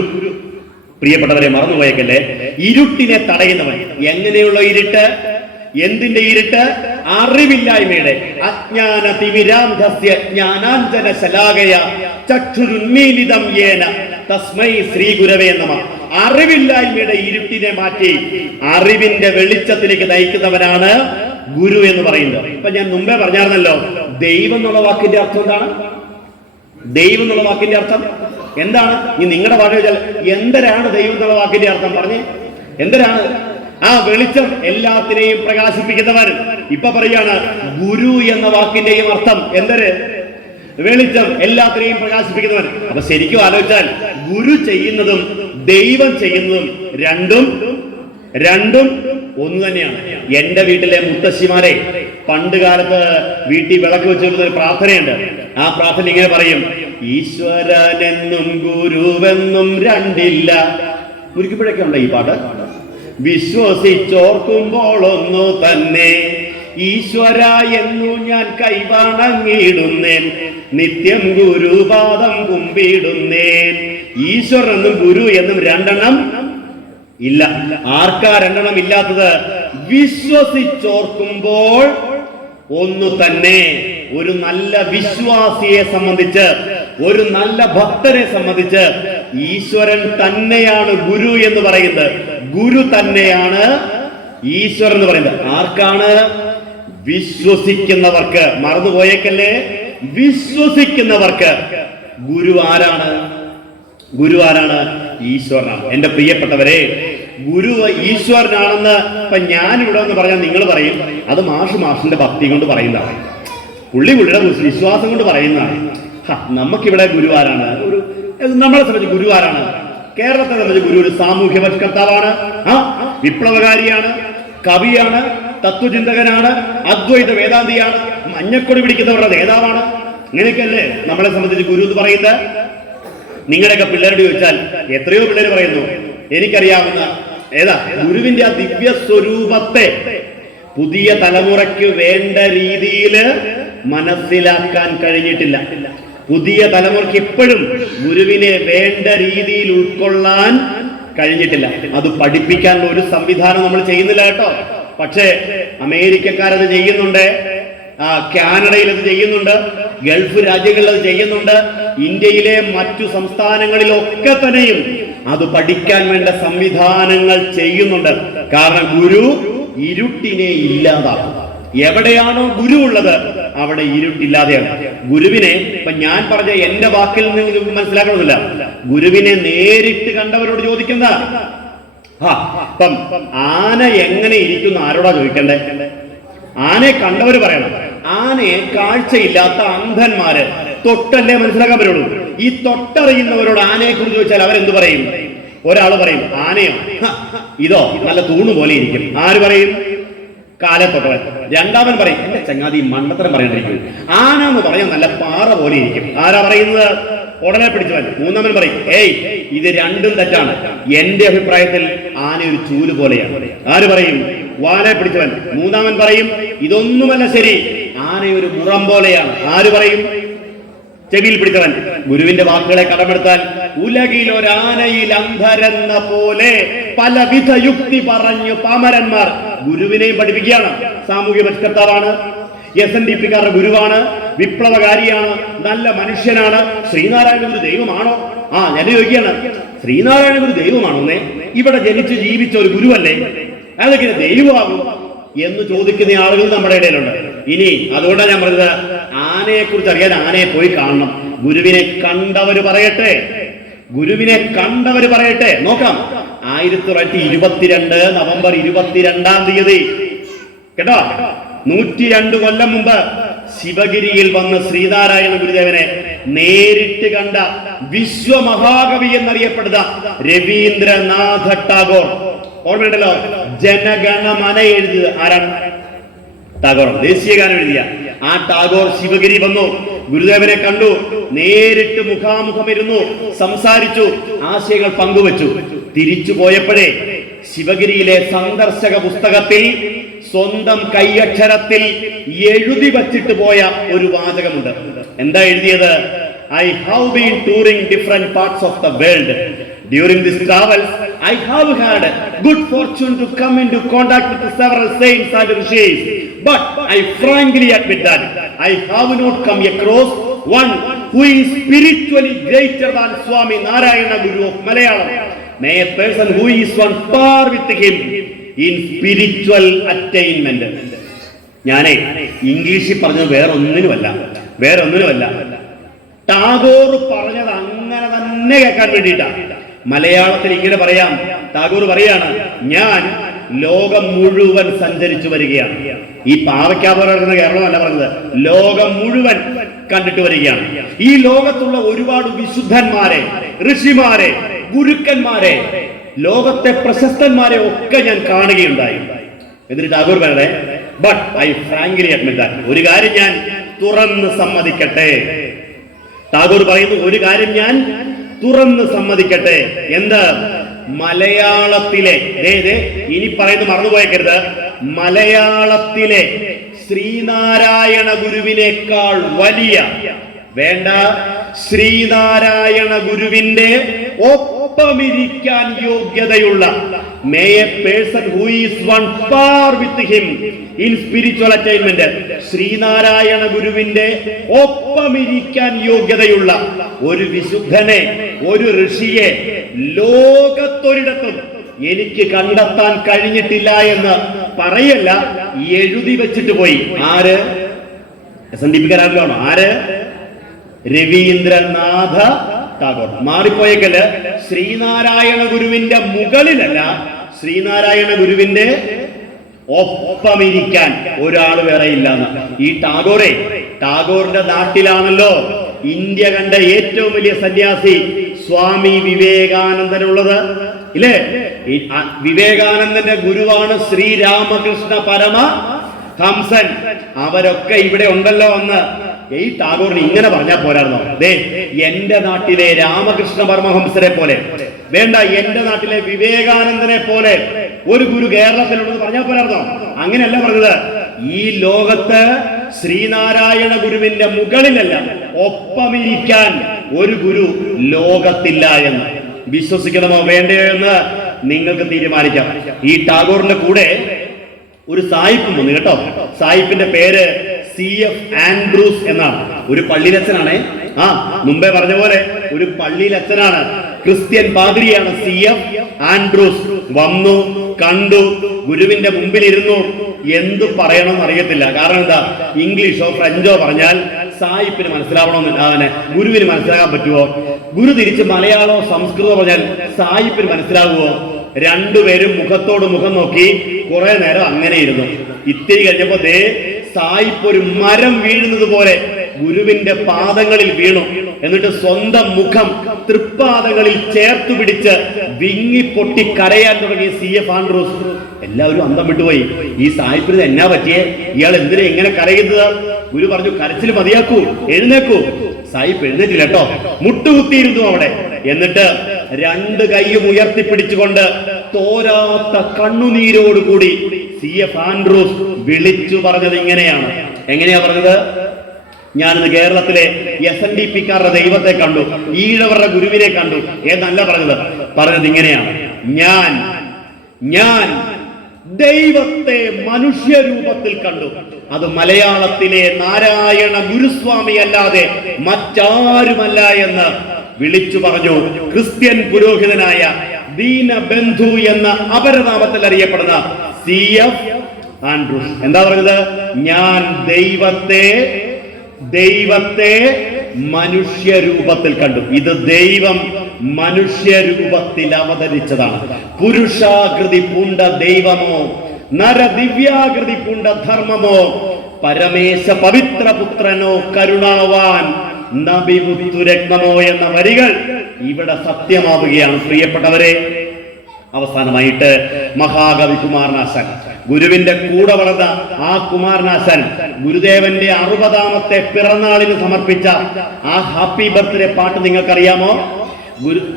പ്രിയപ്പെട്ടവരെ, മറന്നുപോയേക്കല്ലേ, ഇരുട്ടിനെ തടയുന്നവൻ. എങ്ങനെയുള്ള ഇരുട്ട്? എന്തിന്റെ ഇരുട്ട്? അറിവില്ലായ്മയുടെ. അജ്ഞാന തിമിരാന്ധസ്യ ജ്ഞാനാഞ്ജന ശലാകയ ചക്ഷുരുന്മീലിതം യേന തസ്മൈ ശ്രീ ഗുരവേ നമഃ. അറിവില്ലായ്മയുടെ ഇരുട്ടിനെ മാറ്റി അറിവിന്റെ വെളിച്ചത്തിലേക്ക് നയിക്കുന്നവനാണ് ഗുരു എന്ന് പറയുന്നത്. ഇപ്പൊ ഞാൻ മുമ്പേ പറഞ്ഞായിരുന്നല്ലോ, ദൈവം എന്നുള്ള വാക്കിന്റെ അർത്ഥം എന്താണ്? ദൈവം എന്നുള്ള വാക്കിന്റെ അർത്ഥം എന്താണ്? ഈ നിങ്ങളുടെ ഭാഷ വെച്ചാൽ എന്തരാണ് ദൈവം എന്നുള്ള വാക്കിന്റെ അർത്ഥം? പറഞ്ഞേ, എന്തരാണ്? ആ വെളിച്ചം എല്ലാത്തിനെയും പ്രകാശിപ്പിക്കുന്നവൻ. ഇപ്പൊ പറയാണ് ഗുരു എന്ന വാക്കിന്റെയും അർത്ഥം എന്തര്? വെളിച്ചം, എല്ലാത്തിനെയും പ്രകാശിപ്പിക്കുന്നവൻ. അപ്പൊ ശരിക്കും ആലോചിച്ചാൽ ഗുരു ചെയ്യുന്നതും ദൈവം ചെയ്യുന്നതും രണ്ടും ഒന്ന് തന്നെയാണ്. എന്റെ വീട്ടിലെ മുത്തശ്ശിമാരെ പണ്ട് കാലത്ത് വീട്ടിൽ വിളക്ക് വെച്ചിരുന്ന ഒരു പ്രാർത്ഥനയുണ്ട്. ആ പ്രാർത്ഥന ഇങ്ങനെ പറയും: ഈശ്വരനെന്നും ഗുരുവെന്നും രണ്ടില്ല. മുരിക്കുമ്പോഴൊക്കെ ഉണ്ട് ഈ പാട്ട്. വിശ്വസിച്ചോർക്കുമ്പോൾ ഒന്നു തന്നെ, ഈശ്വര എന്നു ഞാൻ കൈവണങ്ങിടുന്നേൻ, നിത്യം ഗുരുപാദം കുമ്പിടുന്നേൻ. ഈശ്വരൻ എന്നും ഗുരു എന്നും രണ്ടെണ്ണം ഇല്ല. ആർക്കാ രണ്ടെണ്ണം ഇല്ലാത്തത്? വിശ്വസിച്ചോർക്കുമ്പോൾ ഒന്നു തന്നെ. ഒരു നല്ല വിശ്വാസിയെ സംബന്ധിച്ച്, ഒരു നല്ല ഭക്തരെ സംബന്ധിച്ച് ഈശ്വരൻ തന്നെയാണ് ഗുരു എന്ന് പറയുന്നത്. ഗുരു തന്നെയാണ് ഈശ്വരൻ എന്ന് പറയുന്നത്. ആർക്കാണ്? വിശ്വസിക്കുന്നവർക്ക്. മറന്നുപോയേക്കല്ലേ, വിശ്വസിക്കുന്നവർക്ക്. ഗുരു ആരാണ്? ഗുരു ആരാണ്? ഈശ്വരനാണ്. എന്റെ പ്രിയപ്പെട്ടവരെ, ഗുരു ഈശ്വരനാണെന്ന് ഇപ്പൊ ഞാനിവിടെ എന്ന് പറഞ്ഞാൽ നിങ്ങൾ പറയും അത് മാഷിന്റെ ഭക്തി കൊണ്ട് പറയുന്നതാണ്, പുള്ളിയുടെ വിശ്വാസം കൊണ്ട് പറയുന്നതാണ്. നമുക്കിവിടെ ഗുരു ആരാണ്? നമ്മളെ സംബന്ധിച്ച് ഗുരു ആരാണ്? കേരളത്തെ സംബന്ധിച്ച് ഗുരു ഒരു സാമൂഹ്യ പരിഷ്കർത്താവാണ്, വിപ്ലവകാരിയാണ്, കവിയാണ്, തത്വചിന്തകനാണ്, അദ്വൈത വേദാന്തിയാണ്, മഞ്ഞക്കൊടി പിടിക്കുന്നവരുടെ നേതാവാണ്. ഇങ്ങനെയൊക്കെയല്ലേ നമ്മളെ സംബന്ധിച്ച് ഗുരു എന്ന് പറയുന്നത്. നിങ്ങളുടെയൊക്കെ പിള്ളേരോട് ചോദിച്ചാൽ എത്രയോ പിള്ളേർ പറയുന്നു എനിക്കറിയാവുന്ന ഏതാ ഗുരുവിന്റെ ആ ദിവ്യ സ്വരൂപത്തെ പുതിയ തലമുറയ്ക്ക് വേണ്ട രീതിയിൽ മനസ്സിലാക്കാൻ കഴിഞ്ഞിട്ടില്ല. പുതിയ തലമുറയ്ക്ക് ഇപ്പോഴും ഗുരുവിനെ വേണ്ട രീതിയിൽ ഉൾക്കൊള്ളാൻ കഴിഞ്ഞിട്ടില്ല. അത് പഠിപ്പിക്കാനുള്ള ഒരു സംവിധാനം നമ്മൾ ചെയ്യുന്നില്ല കേട്ടോ. പക്ഷേ അമേരിക്കക്കാരത് ചെയ്യുന്നുണ്ട്, കാനഡയിൽ അത് ചെയ്യുന്നുണ്ട്, ഗൾഫ് രാജ്യങ്ങളിൽ അത് ചെയ്യുന്നുണ്ട്, ഇന്ത്യയിലെ മറ്റു സംസ്ഥാനങ്ങളിലൊക്കെ തന്നെയും അത് പഠിക്കാൻ വേണ്ട സംവിധാനങ്ങൾ ചെയ്യുന്നുണ്ട്. കാരണം ഗുരു ഇരുട്ടിനെ ഇല്ലാതാക്കും. എവിടെയാണോ ഗുരു ഉള്ളത് അവിടെ ഇരുട്ടില്ലാതെയാണ്. ഗുരുവിനെ ഇപ്പൊ ഞാൻ പറഞ്ഞ എന്റെ വാക്കിൽ നിന്ന് മനസ്സിലാക്കണമെന്നില്ല, ഗുരുവിനെ നേരിട്ട് കണ്ടവരോട് ചോദിക്കുന്ന ഇപ്പം ആന എങ്ങനെ ഇരിക്കുന്നു ആരോടാ ചോദിക്കണ്ടേ? ആനയെ കണ്ടവര് പറയണം. ആനയെ കാഴ്ചയില്ലാത്ത അന്ധന്മാര് തൊട്ടല്ലേ മനസ്സിലാക്കാൻ പറ്റുള്ളൂ. ഈ തൊട്ടറിയുന്നവരോട് ആനയെ കുറിച്ച് ചോദിച്ചാൽ അവരെന്ത് പറയും? ഒരാൾ പറയും ആനയോ ഇതോ നല്ല തൂണ് പോലെ ഇരിക്കും. ആര് പറയും? കാലത്തൊട്ടവൻ. രണ്ടാമൻ പറയും എന്റെ ചങ്ങാതി മണ്ടത്തരം പറയാണ്ടിരിക്കും, ആന എന്ന് പറയാൻ നല്ല പാറ പോലെ ഇരിക്കും. ആരാ പറയുന്നത്? ഉടനെ പിടിച്ചവൻ. മൂന്നാമൻ പറയും ഏയ് ഇത് രണ്ടും തെറ്റാണ്, എന്റെ അഭിപ്രായത്തിൽ ആന ഒരു ചൂല് പോലെയാണ്. ആര് പറയും? വാലെ പിടിച്ചവൻ. മൂന്നാമൻ പറയും ഇതൊന്നുമല്ല ശരി, ആന ഒരു മുറം പോലെയാണ്. ആര് പറയും? ചെവിയിൽ പിടിച്ചവൻ. ഗുരുവിന്റെ വാക്കുകളെ കടമെടുത്താൽ ഉലകിൽ ഒരാനയിൽ അന്ധരെന്ന പോലെ പലവിധ യുക്തി പറഞ്ഞു പാമരന്മാർ ഗുരുവിനെയും പഠിപ്പിക്കുകയാണ്. സാമൂഹ്യ പരിഷ്കർത്താവാണ്, SNDP-കാരുടെ ഗുരുവാണ്, വിപ്ലവകാരിയാണ്, നല്ല മനുഷ്യനാണ്. ശ്രീനാരായണ ഗുരു ദൈവമാണോ? ഞാൻ ചോദിക്കുകയാണ്, ശ്രീനാരായണ ഗുരു ദൈവമാണോന്നേ? ഇവിടെ ജനിച്ച് ജീവിച്ച ഒരു ഗുരുവല്ലേ, അതൊക്കെ ദൈവമാകും? എന്ന് ചോദിക്കുന്ന ആളുകൾ നമ്മുടെ ഇടയിലുണ്ട്. ഇനി അതുകൊണ്ടാണ് ഞാൻ പറഞ്ഞത്, ആനയെ കുറിച്ച് അറിയാൻ ആനയെ പോയി കാണണം. ഗുരുവിനെ കണ്ടവര് പറയട്ടെ, ഗുരുവിനെ കണ്ടവര് പറയട്ടെ. നോക്കാം, 1922 നവംബർ 22 കേട്ടോ, 102 കൊല്ലം മുമ്പ് ശിവഗിരിയിൽ വന്ന് ശ്രീനാരായണ ഗുരുദേവനെ നേരിട്ട് കണ്ട വിശ്വമഹാകവി എന്നറിയപ്പെടുന്ന രവീന്ദ്രനാഥ ടാഗോർ. ഓർമ്മയുണ്ടല്ലോ, ജനഗണമന എഴുതിയത് ആരാണ്? ടാഗോർ. ദേശീയ ഗാനം എഴുതിയ ആ ടാഗോർ ശിവഗിരി വന്നു, ഗുരുദേവനെ കണ്ടു, നേരിട്ട് മുഖാമുഖം ഇരുന്നു, സംസാരിച്ചു, ആശയങ്ങൾ പങ്കുവച്ചു. തിരിച്ചു പോയപ്പോഴേ ശിവഗിരിയിലെ സന്ദർശക പുസ്തകത്തിൽ സ്വന്തം കൈയക്ഷരത്തിൽ എഴുതി വച്ചിട്ട് പോയ ഒരു വാചകമുണ്ട്. എന്താ എഴുതിയത്? I have been touring different parts of the world. During this travel, I have had good fortune to come into contact with several saints and rishis. But I frankly admit that I have not come across one who is spiritually greater than Swami Narayana Guru of Malayalam. May a person who is on par with him in spiritual attainment. ഞാനേ ഇംഗ്ലീഷിൽ പറഞ്ഞത് വേറൊന്നിനുമല്ല. ടാഗോർ പറഞ്ഞത് അങ്ങനെ തന്നെ കേൾക്കാൻ വേണ്ടിയിട്ടാ. മലയാളത്തിൽ ഇങ്ങനെ പറയാം. ടാഗോർ പറയാണ്, ഞാൻ ലോകം മുഴുവൻ സഞ്ചരിച്ചു വരികയാണ്. ഈ പാവയ്ക്കാപോലെ നടക്കുന്ന കേരളമല്ല പറഞ്ഞത്, ലോകം മുഴുവൻ കണ്ടിട്ട് വരികയാണ്. ഈ ലോകത്തുള്ള ഒരുപാട് വിശുദ്ധന്മാരെ, ഋഷിമാരെ, ഗുരുക്കന്മാരെ, ലോകത്തെ പ്രശസ്തന്മാരെ ഒക്കെ ഞാൻ കാണുകയുണ്ടായി. എന്നിട്ട് ടാഗോർ പറയണേ, but I frankly admit that, ഒരു കാര്യം ഞാൻ തുറന്ന് സമ്മതിക്കട്ടെ. ടാഗോർ പറയുന്നു, ഒരു കാര്യം ഞാൻ തുറന്ന് സമ്മതിക്കട്ടെ. എന്ത്? മലയാളത്തിലെ, ഇനി പറയുന്നത് മറന്നുപോയേക്കരുത്, മലയാളത്തിലെ ശ്രീനാരായണ ഗുരുവിനേക്കാൾ വലിയ, വേണ്ട, ശ്രീനാരായണ ഗുരുവിന്റെ ഒപ്പമിരിക്കാൻ യോഗ്യതയുള്ള, may a person who is on par with him in spiritual attainment, Sreenarayana ഗുരുവിന്റെ ഒപ്പമിരിക്കാൻ യോഗ്യതയുള്ള ഒരു വിശുദ്ധനെ, ഒരു ഋഷിയെ ലോകത്തൊരിടത്തും എനിക്ക് കണ്ടെത്താൻ കഴിഞ്ഞിട്ടില്ല എന്ന് പറയല്ല, എഴുതി വെച്ചിട്ട് പോയി. ആര്? SNDP കാരനാണോ? ആര്? രവീന്ദ്രനാഥ ടാഗോർ. മാറിപ്പോയേക്കല്, ശ്രീനാരായണ ഗുരുവിന്റെ മുകളിലല്ല, ശ്രീനാരായണ ഗുരുവിന്റെ ഒപ്പമിരിക്കാൻ ഒരാൾ വേറെ ഇല്ലെന്ന്. ഈ ടാഗോറിന്റെ നാട്ടിലാണല്ലോ ഇന്ത്യ കണ്ട ഏറ്റവും വലിയ സന്യാസി സ്വാമി വിവേകാനന്ദനുള്ളത്, ഇല്ലേ? വിവേകാനന്ദന്റെ ഗുരുവാണ് ശ്രീരാമകൃഷ്ണ പരമഹംസൻ. അവരൊക്കെ ഇവിടെ ഉണ്ടല്ലോ എന്ന് ഈ ടാഗോറിന് ഇങ്ങനെ പറഞ്ഞാൽ പോരായിരുന്നോ? എന്റെ നാട്ടിലെ രാമകൃഷ്ണ പരമഹംസരെ പോലെ, വേണ്ട, എന്റെ നാട്ടിലെ വിവേകാനന്ദനെ പോലെ ഒരു ഗുരു കേരളത്തിലുണ്ടെന്ന് പറഞ്ഞാൽ പോരായിരുന്നോ? അങ്ങനെയല്ല പറഞ്ഞത്. ഈ ലോകത്ത് ശ്രീനാരായണ ഗുരുവിന്റെ മുകളിലല്ല, ഒപ്പമിരിക്കാൻ ഒരു ഗുരു ലോകത്തില്ല എന്ന് വിശ്വസിക്കണമോ വേണ്ടയോ എന്ന് നിങ്ങൾക്ക് തീരുമാനിക്കാം. ഈ ടാഗോറിന്റെ കൂടെ ഒരു സായിപ്പ് വന്നു കേട്ടോ. സായിപ്പിന്റെ പേര് CF ആൻഡ്രൂസ് എന്നാണ്. ഒരു പള്ളിയിലച്ഛനാണ്. മുമ്പേ പറഞ്ഞ പോലെ ഒരു പള്ളിയിലച്ഛനാണ്, ക്രിസ്ത്യൻ പാദ്രിയാണ്. CF ആൻഡ്രൂസ് വന്നു, കണ്ടു, ഗുരുവിന്റെ മുമ്പിൽ ഇരുന്നു. എന്തു പറയണമെന്ന് അറിയത്തില്ല. കാരണം എന്താ? ഇംഗ്ലീഷോ ഫ്രഞ്ചോ പറഞ്ഞാൽ സായിപ്പിന് മനസ്സിലാവണമെന്നില്ല. അവന് ഗുരുവിന് മനസ്സിലാക്കാൻ പറ്റുമോ? ഗുരു തിരിച്ച് മലയാളമോ സംസ്കൃതമോ പറഞ്ഞാൽ സായിപ്പിന് മനസ്സിലാകുമോ? രണ്ടുപേരും മുഖത്തോട് മുഖം നോക്കി കുറെ നേരം അങ്ങനെ ഇരുന്നു. ഇത്തിരി കഴിഞ്ഞപ്പോ സായിപ്പ് ഒരു മരം വീഴുന്നത് പോലെ ഗുരുവിന്റെ പാദങ്ങളിൽ വീണു. എന്നിട്ട് സ്വന്തം മുഖം തൃപ്പാദങ്ങളിൽ ചേർത്തു പിടിച്ച് വിങ്ങി പൊട്ടി കരയാൻ തുടങ്ങിയ CF ആൻഡ്രൂസ്. എല്ലാവരും അന്തം വിട്ടുപോയി. ഈ സായിപ്പിന് എന്നാ പറ്റിയേ? ഇയാൾ എന്തിനാ ഇങ്ങനെ കരയുന്നത്? ഗുരു പറഞ്ഞു, കരച്ചിൽ മതിയാക്കൂ, എഴുന്നേക്കൂ. സായിപ്പ് എഴുന്നേറ്റില്ല കേട്ടോ, മുട്ടുകുത്തിയിരുന്നു അവിടെ. എന്നിട്ട് രണ്ട് കൈയും ഉയർത്തിപ്പിടിച്ചുകൊണ്ട് തോരാത്ത കണ്ണുനീരോടുകൂടി CF ആൻഡ്രൂസ് വിളിച്ചു പറഞ്ഞത് ഇങ്ങനെയാണ്. എങ്ങനെയാ പറഞ്ഞത്? ഞാനിന്ന് കേരളത്തിലെ SNDP-ക്കാരുടെ ദൈവത്തെ കണ്ടു, ഈഴവരുടെ ഗുരുവിനെ കണ്ടു എന്നല്ല പറഞ്ഞത് ഇങ്ങനെയാണ്, ഞാൻ ദൈവത്തെ മനുഷ്യരൂപത്തിൽ കണ്ടു. അത് മലയാളത്തിലെ നാരായണ ഗുരുസ്വാമി അല്ലാതെ മറ്റാരുമല്ല എന്ന് വിളിച്ചു പറഞ്ഞു ക്രിസ്ത്യൻ പുരോഹിതനായ ദീനബന്ധു എന്ന അപരനാമത്തിൽ അറിയപ്പെടുന്ന CF ആൻഡ്രൂസ്. എന്താ പറഞ്ഞത്? ഞാൻ ദൈവത്തെ മനുഷ്യരൂപത്തിൽ കണ്ടു. ഇത് ദൈവം മനുഷ്യരൂപത്തിൽ അവതരിച്ചതാണ്. പുരുഷാകൃതി പൂണ്ട ദൈവമോ നരദിവ്യാകൃതി പൂണ്ട ധർമ്മമോ പരമേശ പവിത്രപുത്രനോ കരുണാവാൻ നബിമുത്തുരത്നമോ എന്ന വരികൾ ഇവിടെ സത്യമാവുകയാണ്. പ്രിയപ്പെട്ടവരെ, അവസാനമായിട്ട് മഹാകവി കുമാരനാശാൻ, ഗുരുവിന്റെ കൂടെ വളർന്ന ആ കുമാരനാശാൻ ഗുരുദേവന്റെ 60ാമത്തെ പിറന്നാളിന് സമർപ്പിച്ച ആ ഹാപ്പി ബർത്ത്ഡേ പാട്ട് നിങ്ങൾക്കറിയാമോ?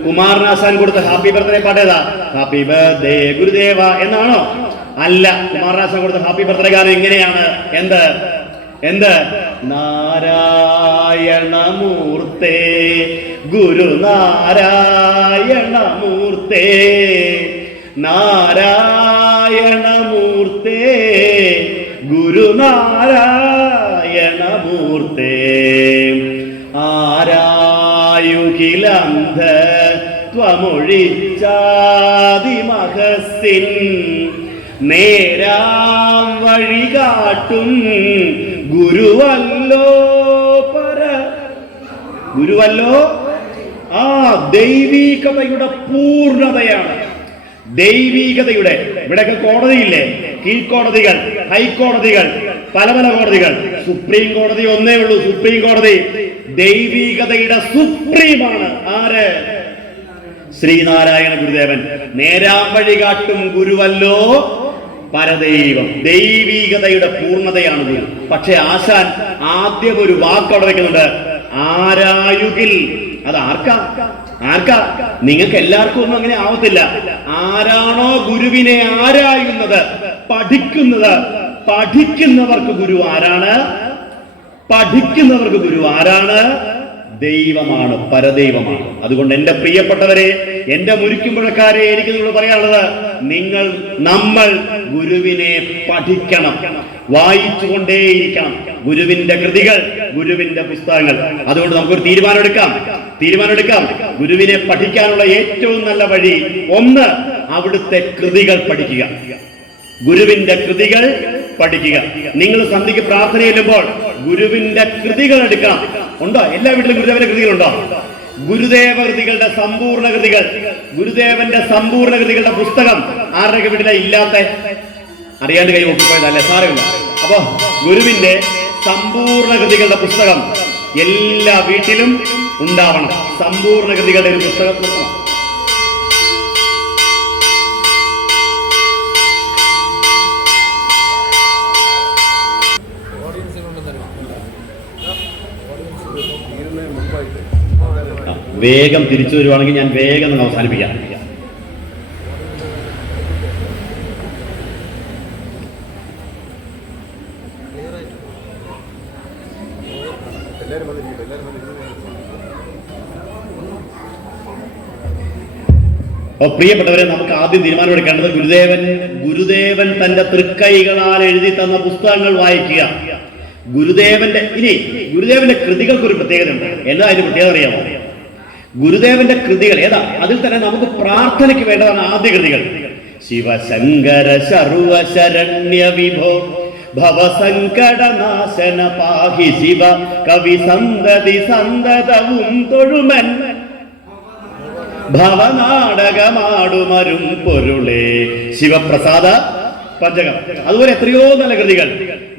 കുമാരനാശാൻ കൊടുത്ത ഹാപ്പി ബർത്ത്ഡേ പാട്ട് ഏതാ? ഹാപ്പി ബർത്ത്ഡേ ഗുരുദേവ എന്നാണോ? അല്ല. കുമാരനാശാൻ കൊടുത്ത ഹാപ്പി ബർത്ത്ഡേ ഗാനം ഇങ്ങനെയാണ്. എന്ത്? നാരായണമൂർത്തേ ഗുരുനാരായണമൂർത്തേ നാരായണമൂർത്തേ ഗുരുനാരായണമൂർത്തേ ആരായുകിലന്ധ ത്വമൊഴിച്ചാതിമഹസിൻ നേരാം വഴി കാട്ടും ഗുരുവല്ലോ ഗുരുവല്ലോ. ആ ദൈവീകതയുടെ പൂർണ്ണതയാണ്. ദൈവീകതയുടെ, ഇവിടെയൊക്കെ കോടതിയില്ലേ, കീഴ്ക്കോടതികൾ, ഹൈക്കോടതികൾ, പല പല കോടതികൾ. സുപ്രീം കോടതി ഒന്നേ ഉള്ളൂ, സുപ്രീം കോടതി. ദൈവീകതയുടെ സുപ്രീമാണ് ആര്? ശ്രീനാരായണ ഗുരുദേവൻ. നേരാം വഴി കാട്ടും ഗുരുവല്ലോ പരദൈവം. ദൈവീകതയുടെ പൂർണ്ണതയാണ് ഗുരു. പക്ഷെ ആശാൻ ആദ്യം ഒരു വാക്കവിടെ വെക്കുന്നുണ്ട്, ആരായുകിൽ. അത് ആർക്കാ? നിങ്ങൾക്ക് എല്ലാവർക്കും ഒന്നും അങ്ങനെ ആവത്തില്ല. ആരാണോ ഗുരുവിനെ ആരായുന്നത്, പഠിക്കുന്നവർക്ക് ഗുരു ആരാണ്? ദൈവമാണ്, പരദൈവമാണ്. അതുകൊണ്ട് എന്റെ പ്രിയപ്പെട്ടവരെ, എന്റെ മുരിക്കുമ്പുഴക്കാരെ, എനിക്ക് നിങ്ങളോട് പറയാനുള്ളത്, നമ്മൾ ഗുരുവിനെ പഠിക്കണം, വായിച്ചുകൊണ്ടേയിരിക്കണം. ഗുരുവിന്റെ കൃതികൾ, ഗുരുവിന്റെ പുസ്തകങ്ങൾ. അതുകൊണ്ട് നമുക്കൊരു തീരുമാനമെടുക്കാം. ഗുരുവിനെ പഠിക്കാനുള്ള ഏറ്റവും നല്ല വഴി, ഒന്ന്, അവിടുത്തെ കൃതികൾ പഠിക്കുക. ഗുരുവിന്റെ കൃതികൾ പഠിക്കുക. നിങ്ങൾ സന്ധ്യയ്ക്ക് പ്രാർത്ഥന ചെല്ലുമ്പോൾ ഗുരുവിന്റെ കൃതികൾ എടുക്കണം. ഉണ്ടോ? എല്ലാ വീട്ടിലും ഗുരുദേവന്റെ കൃതികളുണ്ടോ? ഗുരുദേവ കൃതികളുടെ സമ്പൂർണ്ണ കൃതികൾ, ഗുരുദേവന്റെ സമ്പൂർണ്ണ കൃതികളുടെ പുസ്തകം ആരുടെയൊക്കെ വീട്ടിലെ ഇല്ലാത്ത? അറിയാണ്ട് കൈ ഒപ്പിപ്പോയതല്ലേ, സാരമില്ല. അപ്പോ ഗുരുവിന്റെ സമ്പൂർണ്ണ കൃതികളുടെ പുസ്തകം എല്ലാ വീട്ടിലും ഉണ്ടാവണം. സമ്പൂർണ്ണ കൃതികളുടെ ഒരു പുസ്തകം കൊടുക്കണം. വേഗം തിരിച്ചു വരുവാണെങ്കിൽ ഞാൻ വേഗം ഒന്ന് അവസാനിപ്പിക്കാം. പ്രിയപ്പെട്ടവരെ, നമുക്ക് ആദ്യം തീരുമാനമെടുക്കേണ്ടത് ഗുരുദേവൻ തന്റെ തൃക്കൈകളാൽ എഴുതി തന്ന പുസ്തകങ്ങൾ വായിക്കുക. ഗുരുദേവന്റെ കൃതികൾക്ക് ഒരു പ്രത്യേകത ഉണ്ട്. എന്താ അതിന്റെ പ്രത്യേകത അറിയാമോ? ഗുരുദേവന്റെ കൃതികൾ ഏതാ? അതിൽ തന്നെ നമുക്ക് പ്രാർത്ഥനയ്ക്ക് വേണ്ടതാണ് ആദ്യ കൃതികൾ. ശിവശങ്കര സർവശരണ്യ വിഭോ ഭവസങ്കടനാശന പാഹി ശിവ കവി സന്തതി സന്തതവും തൊഴുമൻ ഭവനാടകമാടുമരും പൊരുളേ ശിവപ്രസാദ പഞ്ചകം. അതുപോലെ എത്രയോ നല്ല കൃതികൾ.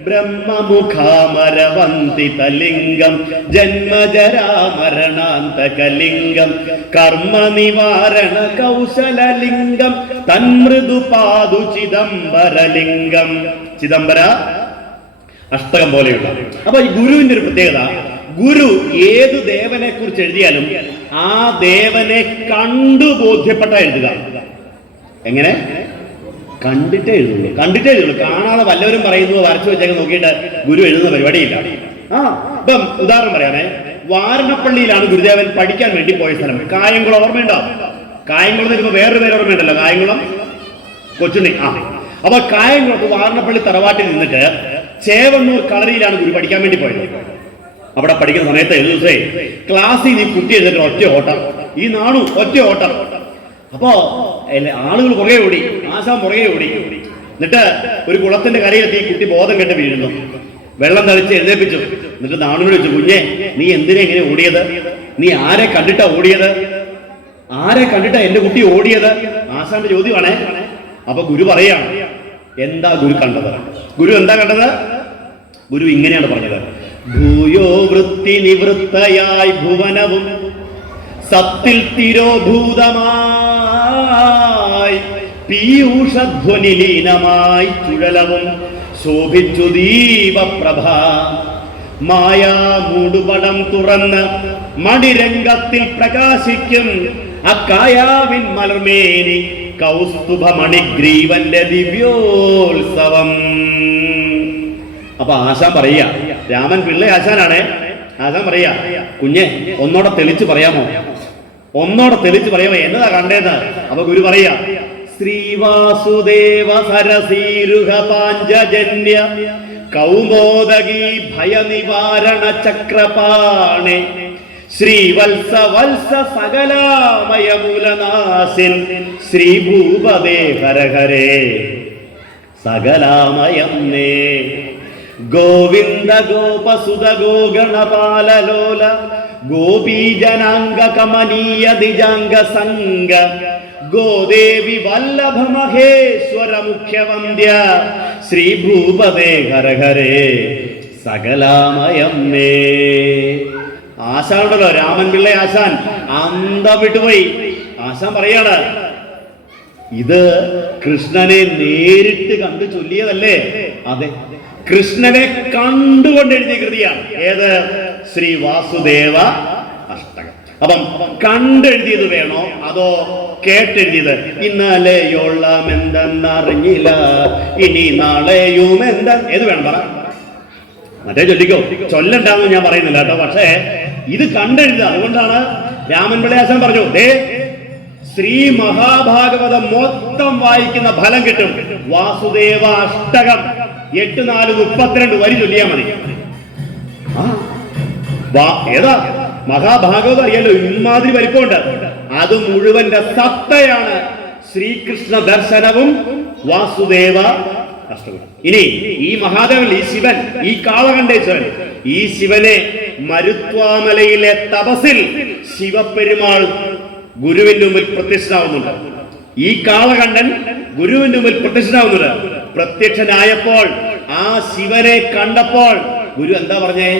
ബ്രഹ്മമുഖാമരവന്തിതലിംഗം ജന്മജരാമരണാന്തകലിംഗം കർമ്മനിവാരണ കൗശലലിംഗം തന്മൃദുപാദു ചിദംബരലിംഗം. ചിദംബര അഷ്ടകം പോലെയുള്ള. അപ്പൊ ഈ ഗുരുവിന്റെ ഒരു പ്രത്യേകത, ഗുരു ഏതു ദേവനെ കുറിച്ച് എഴുതിയാലും ആ ദേവനെ കണ്ടു ബോധ്യപ്പെട്ട എഴുതുക. എങ്ങനെ? കണ്ടിട്ടേ എഴുതുള്ളൂ. കാണാതെ വല്ലവരും പറയുന്നത് വരച്ചു വെച്ചൊക്കെ നോക്കിയിട്ട് ഗുരു എഴുതുന്ന പരിപാടിയില്ല. ഇപ്പം ഉദാഹരണം പറയാമേ, വാരണപ്പള്ളിയിലാണ് ഗുരുദേവൻ പഠിക്കാൻ വേണ്ടി പോയ സ്ഥലം. കായംകുളം ഓർമ്മയുണ്ടോ? കായംകുളത്ത് ഇപ്പൊ വേറൊരു പേര് ഓർമ്മയുണ്ടല്ലോ, കായംകുളം കൊച്ചുണ്ണി. അപ്പൊ കായംകുളത്ത് വാരണപ്പള്ളി തറവാട്ടിൽ നിന്നിട്ട് ചേവണ്ണൂർ കളരിയിലാണ് ഗുരു പഠിക്കാൻ വേണ്ടി പോയത്. അവിടെ പഠിക്കുന്ന സമയത്ത് ഒരു ദിവസേ ക്ലാസ്സിൽ ഈ കുട്ടി എഴുതിട്ട് ഒറ്റ ഓട്ടം, ഈ നാണു ഒറ്റ ഓട്ടം. അപ്പോ ആളുകൾ പുറകെ ഓടി, ആശാൻ പുറകെ ഓടി. എന്നിട്ട് ഒരു കുളത്തിന്റെ കരയിലെത്തി ഈ കുട്ടി ബോധം കെട്ട് വീഴുന്നു. വെള്ളം തളിച്ച് എഴുന്നേപ്പിച്ചു. എന്നിട്ട് നാണുനോട് ചോദിച്ചു, കുഞ്ഞെ നീ എന്തിനാ ഇങ്ങനെ ഓടിയത്? നീ ആരെ കണ്ടിട്ടാ ഓടിയത്? ആരെ കണ്ടിട്ടാ എന്റെ കുട്ടി ഓടിയത്? ആശാന്റെ ചോദ്യമാണേ. അപ്പൊ ഗുരു പറയാണ്, എന്താ ഗുരു കണ്ടത്? ഗുരു എന്താ കണ്ടത്? ഗുരു ഇങ്ങനെയാണ് പറഞ്ഞത്: ഭൂയോ വൃത്തി നിവൃത്തയായി ഭുവനവും സത്തിൽ തിരോഭൂതമായി പീയൂഷധ്വനിലീനമായി ചുഴലവും ശോഭിച്ചു ദീപപ്രഭ. മായാ മൂടുപടം തുറന്ന് മണിരംഗത്തിൽ പ്രകാശിക്കും അക്കായാവിൻ മലർമേനി കൗസ്തുഭമണിഗ്രീവന്റെ ദിവ്യോത്സവം. അപ്പൊ ആശാൻ പറയാ, രാമൻ പിള്ള ആശാനാണ്. ആശാൻ പറയാ, കുഞ്ഞെ ഒന്നോടെ തെളിച്ച് പറയാമോ? ഒന്നോടെ തെളിച്ച് പറയാമോ എന്നതാ കണ്ടേന്ന്? അപ്പൊ ഗുരു പറയാ, ശ്രീവാസുദേവ സരസീരുഹ പാഞ്ചജന്യ കൗമോദകീ ഭയനിവാരണ ചക്രപാണേ ശ്രീവത്സ വത്സ സകലാമയമൂലനാശിൻ ശ്രീഭൂപദേ ഹരഹരേ സകലാമയം നേ ഗോവിന്ദ ഗോപസുത ഗോഗണപാലലോല ഗോപീജനാംഗ കമനീയ ദിജാംഗ സംഗ ഗോദേവി വല്ലഭ മഹേശ്വര മുഖ്യവന്ദ്യ ശ്രീഭൂപദേ ഹരഹരേ സകലാമയം നേ. ആശാനുണ്ടല്ലോ, രാമൻ പിള്ള ആശാൻ അന്തം വിട്ടുപോയി. ആശാൻ പറയാണ്, ഇത് കൃഷ്ണനെ നേരിട്ട് കണ്ടു ചൊല്ലിയതല്ലേ? അതെ, കൃഷ്ണനെ കണ്ടുകൊണ്ട് എഴുതിയ കൃതിയാണ്. ഏത്? ശ്രീ വാസുദേവ അഷ്ടകം. അപ്പം കണ്ടെഴുതിയത് വേണോ അതോ കേട്ടെഴുതിയത്? ഇന്നലെയോളം എന്തെന്നറിഞ്ഞില്ല ഇനി നാളെയും എന്താ, ഏത് വേണം പറ? മറ്റേ ചൊല്ലിക്കോ, ചൊല്ലണ്ടാന്ന് ഞാൻ പറയുന്നില്ല കേട്ടോ. പക്ഷേ ഇത് കണ്ടെഴുതുക. അതുകൊണ്ടാണ് രാമൻ പിള്ളയാശാൻ പറഞ്ഞു, ശ്രീ മഹാഭാഗവതം മൊത്തം വായിക്കുന്ന ഫലം കിട്ടും. വാസുദേവ അഷ്ടകം 8-4-32 വരി ചൊല്ലിയാൽ മതി. ഏതാ മഹാഭാഗവതം അറിയാലോ, ഇമാതിരി വലിപ്പമുണ്ട്. അത് മുഴുവന്റെ സത്തയാണ് ശ്രീകൃഷ്ണ ദർശനവും വാസുദേവ അഷ്ടകം. ഇനി ഈ മഹാദേവൻ, ഈ ശിവൻ, ഈ കാളകണ്ഠേശ്വരൻ, ഈ ശിവനെ മരുത്വാമലയിലെ തപസിൽ ശിവപെരുമാൾ ഗുരുവിന്റെ മുമ്പിൽ പ്രത്യക്ഷനാവുന്നുണ്ട്. ഈ കാളകണ്ഠൻ ഗുരുവിന്റെ മുമ്പിൽ പ്രത്യക്ഷനാവുന്നുണ്ട്. പ്രത്യക്ഷനായപ്പോൾ ആ ശിവനെ കണ്ടപ്പോൾ ഗുരു എന്താ പറഞ്ഞേ?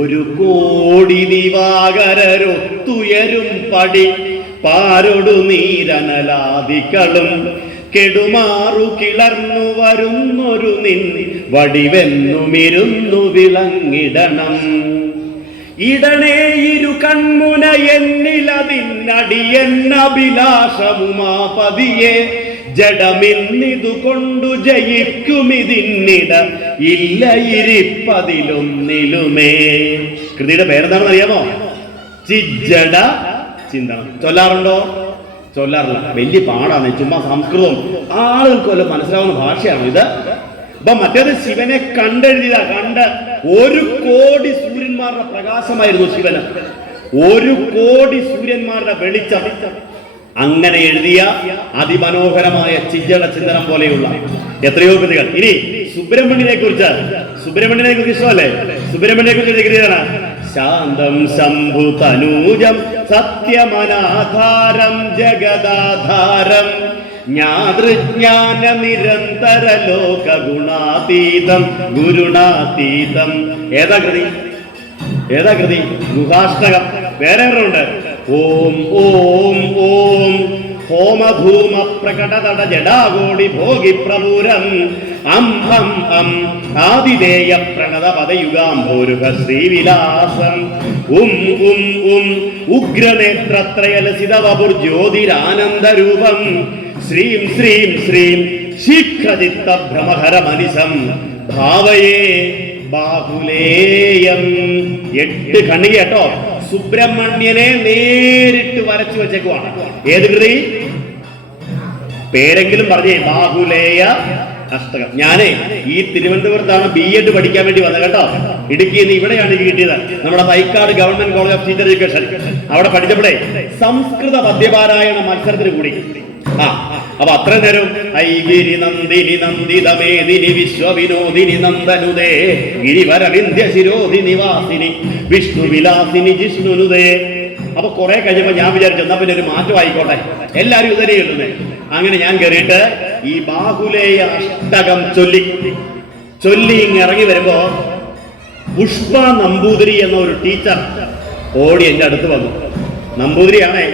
ഒരു കോടി ദിവാകരൊത്തുയരും പടി പാരൊടു നീരനലാദികളും കെടുമാറു കിളർന്നു വരുന്നൊരു നിൻ വടിവെന്നുമിരുന്നു വിളങ്ങിടണം. ഇടണേ ഇരു കൺമുന എന്നിലതിന്നടിയെന്നഭിലാഷമുമാപതിയെ ജഡമിന്നിതു കൊണ്ടു ജയിക്കുമിതിന്നിട ഇല്ല ഇരിപ്പതിലൊന്നിലുമേ. കൃതിയുടെ പേരെന്താണെന്ന് അറിയാമോ? ചിജ്ജട ചിന്തനം. ചൊല്ലാറുണ്ടോ? ചൊല്ലാറില്ല. വലിയ പാടാണ്. ചുമ്മാ സംസ്കൃതം ആളുകൾക്ക് വല്ല മനസ്സിലാവുന്ന ഭാഷയാണ് ഇത്. അപ്പൊ മറ്റേത് ശിവനെ കണ്ടെഴുതിയത. കണ്ട് 1 കോടി സൂര്യന്മാരുടെ പ്രകാശമായിരുന്നു ശിവന്. 1 കോടി സൂര്യന്മാരുടെ വെളിച്ചം. അങ്ങനെ എഴുതിയ അതിമനോഹരമായ ചിജ്ജട ചിന്തനം പോലെയുള്ള എത്രയോ കൃതികൾ. ഇനി സുബ്രഹ്മണ്യനെ കുറിച്ച് ഇഷ്ടമല്ലേ? സുബ്രഹ്മണ്യനെ കുറിച്ച് കൃതിയാണ് ശാന്തം ശംഭു തനൂജം സത്യമനാധാരം ജഗദാധാരം ജ്ഞാതൃജ്ഞാന നിരന്തര ലോക ഗുണാതീതം ഗുരുണാതീതം. ഏതാ കൃതി? ഗുഹാഷ്ടകം. വേറെ ഉണ്ട്. ഓം ഓം ഓം ഹോമധൂമ പ്രകടതട ജഡാകോടി ഭോഗി പ്രപുരം അം ഹം അം ആദിദേയ പ്രണത പദയുഗാംഭോരുഹ ശ്രീവിലാസം ഉം ഉം ഉം ഉഗ്രനേത്രത്രയലസിത വപുർജ്യോതിരാനന്ദരൂപം ശ്രീം ശ്രീം ശ്രീം ശീഘ്രചിത്ത ഭ്രമഹര മനിസം ഭാവയേ ബാഹുലേയം. 8 ഖണ്ഡിക കേട്ടോ. സുബ്രഹ്മണ്യനെ നേരിട്ട് വരച്ചു വെച്ചേക്കുവാണ്. ഏത് കൃതി? പേരെങ്കിലും പറഞ്ഞേ. ബാഹുലേയ അഷ്ടകം. ഞാനേ ഈ തിരുവനന്തപുരത്താണ് BEd പഠിക്കാൻ വേണ്ടി വന്നത് കേട്ടോ. ഇടുക്കിയിൽ നിന്ന് ഇവിടെയാണ് എനിക്ക് കിട്ടിയത്. നമ്മുടെ Thycaud government college of teacher education. അവിടെ പഠിച്ചപ്പോഴേ സംസ്കൃത പദ്യപാരായണ മത്സരത്തിന് കൂടി. അപ്പൊ അത്ര നേരം ഐഗിരി നന്ദിനി നന്ദിതമേദിനി വിശ്വവിനോദിനി നന്ദനുദേ ഗിരിവരവിന്ധ്യ ശിരോധി വാസിനി വിഷ്ണു വിലാസിനി ജിഷ്ണുനുദേ. അപ്പൊ കുറെ കഴിഞ്ഞപ്പോ ഞാൻ വിചാരിച്ചു എന്നാ പിന്നെ ഒരു മാറ്റം ആയിക്കോട്ടെ, എല്ലാരും ഇതന്നെ എഴുതുന്നേ. അങ്ങനെ ഞാൻ കയറിയിട്ട് ഈ ബാഹുലേയ അഷ്ടകം ചൊല്ലി ഇറങ്ങി വരുമ്പോ പുഷ്പ നമ്പൂതിരി എന്ന ഒരു ടീച്ചർ ഓടി എന്റെ അടുത്ത് വന്നു. നമ്പൂതിരിയാണേ.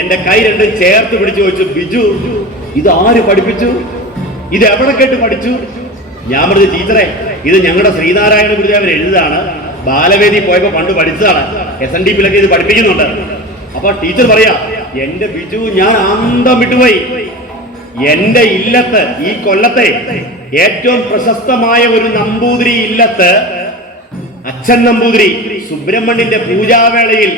എന്റെ കൈ രണ്ടും ചേർത്ത് പിടിച്ചു ചോദിച്ചു, ബിജു ഇത് ആര് പഠിപ്പിച്ചു? ഇത് എവിടെ കേട്ട് പഠിച്ചു? ഞാൻ പറഞ്ഞു, ടീച്ചറെ ഇത് ഞങ്ങളുടെ ശ്രീനാരായണ ഗുരുദേവൻ എഴുതാണ്. ബാലവേദി പോയപ്പോ പണ്ട് പഠിച്ചതാണ്. SNDP-ലൊക്കെ ഇത് പഠിപ്പിക്കുന്നുണ്ട്. അപ്പൊ ടീച്ചർ പറയാ, എന്റെ ബിജു ഞാൻ അന്തം വിട്ടുപോയി. എന്റെ ഇല്ലത്ത്, ഈ കൊല്ലത്തെ ഏറ്റവും പ്രശസ്തമായ ഒരു നമ്പൂതിരി ഇല്ലത്ത് അച്ഛൻ നമ്പൂതിരി സുബ്രഹ്മണ്യന്റെ പൂജാവേളയിൽ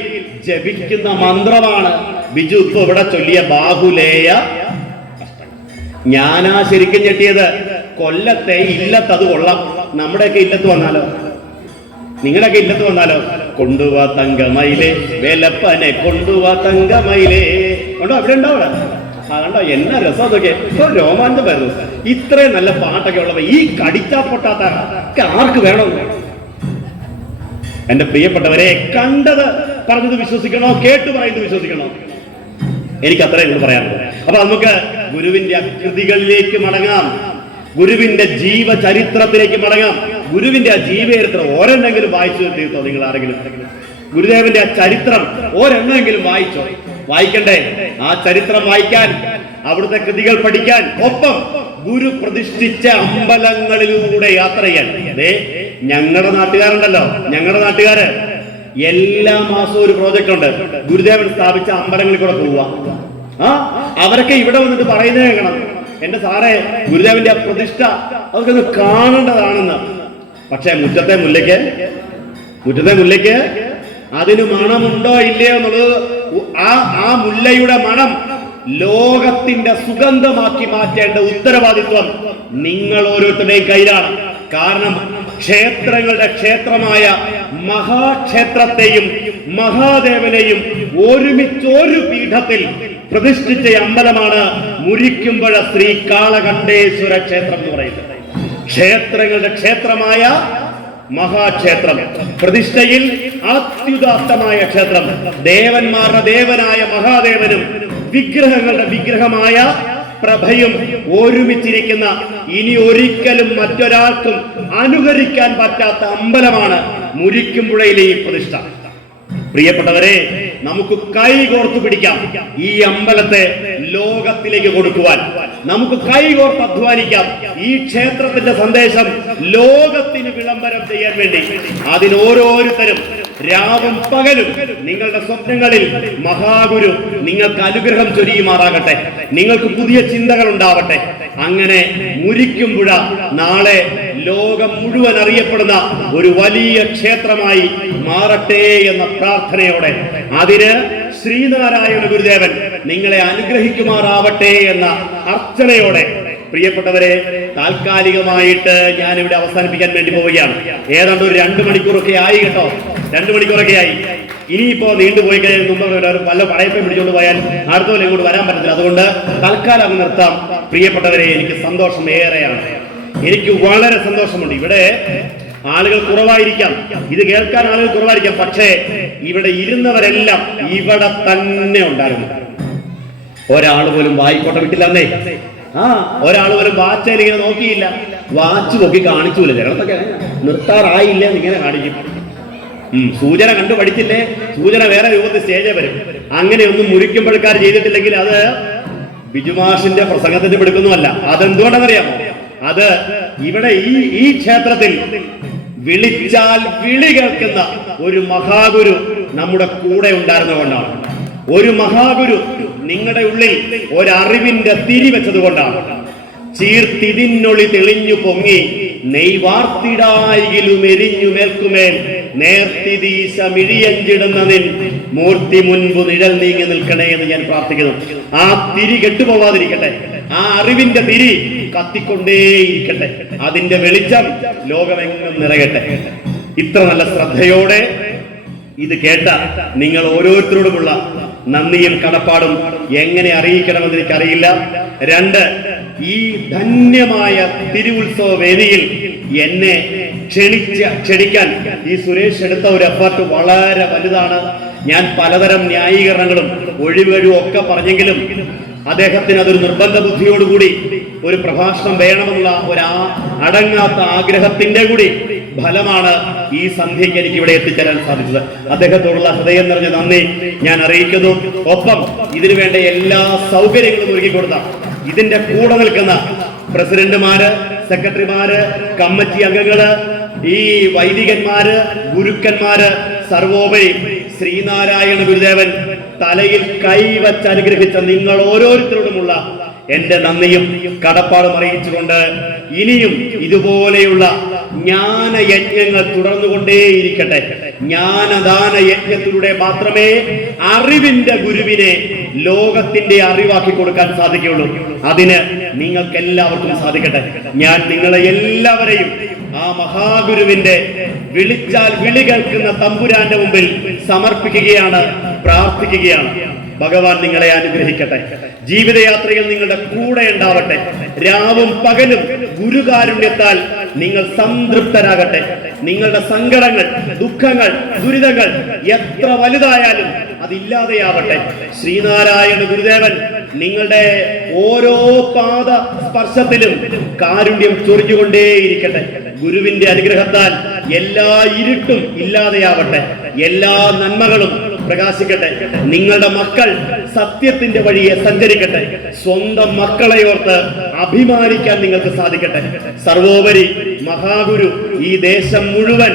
ജപിക്കുന്ന മന്ത്രമാണ് ബിജു ഇപ്പൊ ഇവിടെ ചൊല്ലിയ ബാഹുലേയ. ഞാനാ ശരിക്കും ഞെട്ടിയത്. കൊല്ലത്തെ ഇല്ലത്ത് അത് കൊള്ളാം, നമ്മുടെയൊക്കെ ഇല്ലത്ത് വന്നാലോ, നിങ്ങളൊക്കെ ഇല്ലത്ത് വന്നാലോ? കൊണ്ടുവാ തങ്കമയിലേ വേലപ്പനെ കൊണ്ടുവാ തങ്കമയിലേ ഉണ്ടോ? അവിടെ ഉണ്ടോ? അവിടെ കണ്ടോ എന്നാ രസം അതൊക്കെ. ഇപ്പൊ രോമാഞ്ചം വരുന്നു. ഇത്രയും നല്ല പാട്ടൊക്കെ ഉള്ളപ്പോ ഈ കടിച്ചാ പൊട്ടാത്ത ആർക്ക് വേണം? എന്റെ പ്രിയപ്പെട്ടവരെ, കണ്ടത് പറഞ്ഞത് വിശ്വസിക്കണോ, കേട്ടു പറയുന്നത് വിശ്വസിക്കണോ? എനിക്ക് അത്രയും കൂടെ പറയാനുള്ളൂ. അപ്പൊ നമുക്ക് ഗുരുവിന്റെ കൃതികളിലേക്ക് മടങ്ങാം, ഗുരുവിന്റെ ജീവചരിത്രത്തിലേക്ക് മടങ്ങാം. ഗുരുവിന്റെ ആ ജീവചരിത്രം ഒരെണ്ണെങ്കിലും വായിച്ചു തീർത്തോ? നിങ്ങൾ ആരെങ്കിലും ഗുരുദേവന്റെ ആ ചരിത്രം ഒരെണ്ണമെങ്കിലും വായിച്ചോ? വായിക്കണ്ടേ? ആ ചരിത്രം വായിക്കാൻ, അവിടുത്തെ കൃതികൾ പഠിക്കാൻ, ഒപ്പം ഗുരു പ്രതിഷ്ഠിച്ച അമ്പലങ്ങളിലൂടെ യാത്ര ചെയ്യാൻ. ഞങ്ങളുടെ നാട്ടുകാരുണ്ടല്ലോ, ഞങ്ങളുടെ നാട്ടുകാര് എല്ലാ മാസവും ഒരു പ്രോജക്റ്റ് ഉണ്ട്. ഗുരുദേവൻ സ്ഥാപിച്ച അമ്പലങ്ങളിൽ കൂടെ പോവുക. അവരൊക്കെ ഇവിടെ വന്നിട്ട് പറയുന്നത് കേൾക്കണം, എന്റെ സാറേ ഗുരുദേവന്റെ പ്രതിഷ്ഠ അതൊക്കെ ഒന്ന് കാണേണ്ടതാണെന്ന്. പക്ഷെ മുറ്റത്തെ മുല്ലയ്ക്ക് അതിന് മണമുണ്ടോ ഇല്ലയോ എന്നുള്ളത്, ആ മുല്ലയുടെ മണം ലോകത്തിന്റെ സുഗന്ധമാക്കി മാറ്റേണ്ട ഉത്തരവാദിത്വം നിങ്ങൾ ഓരോരുത്തരുടെയും കയ്യിലാണ്. കാരണം ക്ഷേത്രങ്ങളുടെ ക്ഷേത്രമായ മഹാക്ഷേത്രത്തെയും മഹാദേവനെയും ഒരുമിച്ചൊരു പീഠത്തിൽ പ്രതിഷ്ഠിച്ച അമ്പലമാണ് മുരിക്കുമ്പുഴ ശ്രീ കാളകണ്ഠേശ്വര ക്ഷേത്രം എന്ന് പറയുന്നത്. ക്ഷേത്രങ്ങളുടെ ക്ഷേത്രമായ മഹാക്ഷേത്രം, പ്രതിഷ്ഠയിൽ അത്യുദാത്തമായ ക്ഷേത്രം, ദേവന്മാരുടെ ദേവനായ മഹാദേവനും വിഗ്രഹങ്ങളുടെ വിഗ്രഹമായ പ്രഭയും ഒരുമിച്ചിരിക്കുന്ന, ഇനി ഒരിക്കലും മറ്റൊരാൾക്കും അനുകരിക്കാൻ പറ്റാത്ത അമ്പലമാണ് മുരിക്കുമ്പുഴയിലെ ഈ പ്രതിഷ്ഠ. പ്രിയപ്പെട്ടവരെ, നമുക്ക് കൈകോർത്ത് പിടിക്കാം ഈ അമ്പലത്തെ ലോകത്തിലേക്ക് കൊടുക്കുവാൻ. നമുക്ക് കൈകോർത്ത് അധ്വാനിക്കാം ഈ ക്ഷേത്രത്തിന്റെ സന്ദേശം ലോകത്തിന് വിളംബരം ചെയ്യാൻ വേണ്ടി. അതിന് ഓരോരുത്തരും രാവും പകലും നിങ്ങളുടെ സ്വപ്നങ്ങളിൽ മഹാഗുരു നിങ്ങൾക്ക് അനുഗ്രഹം ചൊരിയുമാറാകട്ടെ, നിങ്ങൾക്ക് പുതിയ ചിന്തകൾ ഉണ്ടാവട്ടെ. അങ്ങനെ മുരിക്കുമ്പുഴ നാളെ ലോകം മുഴുവൻ അറിയപ്പെടുന്ന ഒരു വലിയ ക്ഷേത്രമായി മാറട്ടെ എന്ന പ്രാർത്ഥനയോടെ, അതിന് ശ്രീനാരായണ ഗുരുദേവൻ നിങ്ങളെ അനുഗ്രഹിക്കുമാറാവട്ടെ എന്ന അർച്ചനയോടെ, പ്രിയപ്പെട്ടവരെ, താൽക്കാലികമായിട്ട് ഞാനിവിടെ അവസാനിപ്പിക്കാൻ വേണ്ടി പോവുകയാണ്. ഏതാണ്ട് ഒരു 2 മണിക്കൂറൊക്കെ ആയി കേട്ടോ, 2 മണിക്കൂറൊക്കെ ആയി. ഇനിയിപ്പോ നീണ്ടുപോയി കഴിഞ്ഞാൽ മുമ്പ് പല പടയപ്പം പിടിച്ചുകൊണ്ട് പോയാൽ അടുത്ത പോലെ ഇങ്ങോട്ട് വരാൻ പറ്റത്തില്ല. അതുകൊണ്ട് തൽക്കാലം അങ്ങ് നിർത്താം. പ്രിയപ്പെട്ടവരെ, എനിക്ക് സന്തോഷം ഏറെയാണ്, എനിക്ക് വളരെ സന്തോഷമുണ്ട്. ഇവിടെ ആളുകൾ കുറവായിരിക്കാം, ഇത് കേൾക്കാൻ ആളുകൾ കുറവായിരിക്കാം, പക്ഷേ ഇവിടെ ഇരുന്നവരെല്ലാം ഇവിടെ തന്നെ ഉണ്ടായിരുന്നു. ഒരാൾ പോലും വായിക്കോട്ടെ വിട്ടില്ലെന്നേ. ഒരാൾ പോലും വാച്ചയിൽ ഇങ്ങനെ നോക്കിയില്ല, വാച്ച് നോക്കി കാണിച്ചൂല. ചിലർക്കൊക്കെ നിർത്താറായില്ല ഇങ്ങനെ കാണിക്കും. സൂചന കണ്ടു പഠിച്ചില്ലേ, സൂചന വേറെ രൂപത്തിൽ സ്റ്റേജേ വരും. അങ്ങനെയൊന്നും മുരിക്കുമ്പോഴക്കാർ ചെയ്തിട്ടില്ലെങ്കിൽ അത് ബിജുമാഷിന്റെ പ്രസംഗത്തിന് എടുക്കുന്നതല്ല. അതെന്തുകൊണ്ടെന്നറിയാമോ? അത് ഇവിടെ ഈ ക്ഷേത്രത്തിൽ വിളിച്ചാൽ വിളി കേൾക്കുന്ന ഒരു മഹാഗുരു നമ്മുടെ കൂടെ ഉണ്ടായിരുന്നുകൊണ്ടാണ്. ഒരു മഹാഗുരു നിങ്ങളുടെ ഉള്ളിൽ ഒരറിവിന്റെ തിരി വെച്ചത് കൊണ്ടാണ്. ചീർത്തിതിന്നൊളി തെളിഞ്ഞു പൊങ്ങി നെയ്വാർത്തിടായിലും എരിഞ്ഞു മേൽക്കുമേൽ നേർത്തിദീശ മിഴിയഞ്ചിടുന്ന നിൻ മൂർത്തി മുൻപ് നിഴൽ നീങ്ങി നിൽക്കണേ എന്ന് ഞാൻ പ്രാർത്ഥിക്കുന്നു. ആ തിരി കെട്ടുപോവാതിരിക്കട്ടെ, ആ അറിവിന്റെ തിരി കത്തിക്കൊണ്ടേയിരിക്കട്ടെ, അതിന്റെ വെളിച്ചം ലോകമെങ്ങും നിറയട്ടെ. ഇത്ര നല്ല ശ്രദ്ധയോടെ ഇത് കേട്ട നിങ്ങൾ ഓരോരുത്തരോടുമുള്ള നന്ദിയും കടപ്പാടും എങ്ങനെ അറിയിക്കണമെന്ന് എനിക്കറിയില്ല. 2, ഈ ധന്യമായ തിരുവുത്സവ വേദിയിൽ എന്നെ ക്ഷണിക്കാൻ ഈ സുരേഷ് എടുത്ത ഒരു എഫർട്ട് വളരെ വലുതാണ്. ഞാൻ പലതരം ന്യായീകരണങ്ങളും ഒഴിവുകളും ഒക്കെ പറഞ്ഞെങ്കിലും അദ്ദേഹത്തിന് അതൊരു നിർബന്ധ ബുദ്ധിയോടുകൂടി ഒരു പ്രഭാഷണം വേണമെന്നുള്ള അടങ്ങാത്ത ആഗ്രഹത്തിന്റെ കൂടി ഫലമാണ് ഈ സന്ധ്യയ്ക്ക് എനിക്ക് ഇവിടെ എത്തിച്ചേരാൻ സാധിച്ചത്. അദ്ദേഹത്തോടുള്ള ഹൃദയം നിറഞ്ഞ നന്ദി ഞാൻ അറിയിക്കുന്നു. ഒപ്പം ഇതിനു വേണ്ട എല്ലാ സൗകര്യങ്ങളും ഒരുക്കി കൊടുത്ത ഇതിന്റെ കൂടെ നിൽക്കുന്ന പ്രസിഡന്റുമാര്, സെക്രട്ടറിമാര്, കമ്മിറ്റി അംഗങ്ങള്, ഈ വൈദികന്മാര്, ഗുരുക്കന്മാര്, സർവോപരി ശ്രീനാരായണ ഗുരുദേവൻ തലയിൽ കൈവച്ച് അനുഗ്രഹിച്ച നിങ്ങൾ ഓരോരുത്തരോടുമുള്ള എന്റെ നന്ദിയും കടപ്പാടും അറിയിച്ചുകൊണ്ട് ഇനിയും ഇതുപോലെയുള്ള ജ്ഞാനയജ്ഞങ്ങൾ തുടർന്നുകൊണ്ടേയിരിക്കട്ടെ. ജ്ഞാനദാന യജ്ഞത്തിലൂടെ മാത്രമേ അറിവിന്റെ ഗുരുവിനെ ലോകത്തിന്റെ അറിവാക്കി കൊടുക്കാൻ സാധിക്കുകയുള്ളൂ. അതിന് നിങ്ങൾക്ക് എല്ലാവർക്കും സാധിക്കട്ടെ. ഞാൻ നിങ്ങളെ എല്ലാവരെയും ആ മഹാഗുരുവിന്റെ വിളിച്ചാൽ വിളി കേൾക്കുന്ന തമ്പുരാന്റെ മുമ്പിൽ സമർപ്പിക്കുകയാണ്, പ്രാർത്ഥിക്കുകയാണ്. ഭഗവാൻ നിങ്ങളെ അനുഗ്രഹിക്കട്ടെ. ജീവിതയാത്രയിൽ നിങ്ങളുടെ കൂടെ ഉണ്ടാവട്ടെ. രാവും പകലും ഗുരുകാരുണ്യത്താൽ നിങ്ങൾ സംതൃപ്തരാകട്ടെ. നിങ്ങളുടെ സങ്കടങ്ങൾ, ദുഃഖങ്ങൾ, ദുരിതങ്ങൾ എത്ര വലുതായാലും അതില്ലാതെയാവട്ടെ. ശ്രീനാരായണ ഗുരുദേവൻ നിങ്ങളുടെ ഓരോ പാദ സ്പർശത്തിലും കാരുണ്യം ചൊരിഞ്ഞുകൊണ്ടേയിരിക്കട്ടെ. ഗുരുവിന്റെ അനുഗ്രഹത്താൽ എല്ലാ ഇരുട്ടും ഇല്ലാതെയാവട്ടെ. എല്ലാ നന്മകളും പ്രകാശിക്കട്ടെ. നിങ്ങളുടെ മക്കൾ സത്യത്തിന്റെ വഴിയെ സഞ്ചരിക്കട്ടെ. സ്വന്തം മക്കളെ ഓർത്ത് അഭിമാനിക്കാൻ നിങ്ങൾക്ക് സാധിക്കട്ടെ. സർവോപരി മഹാഗുരു ഈ ദേശം മുഴുവൻ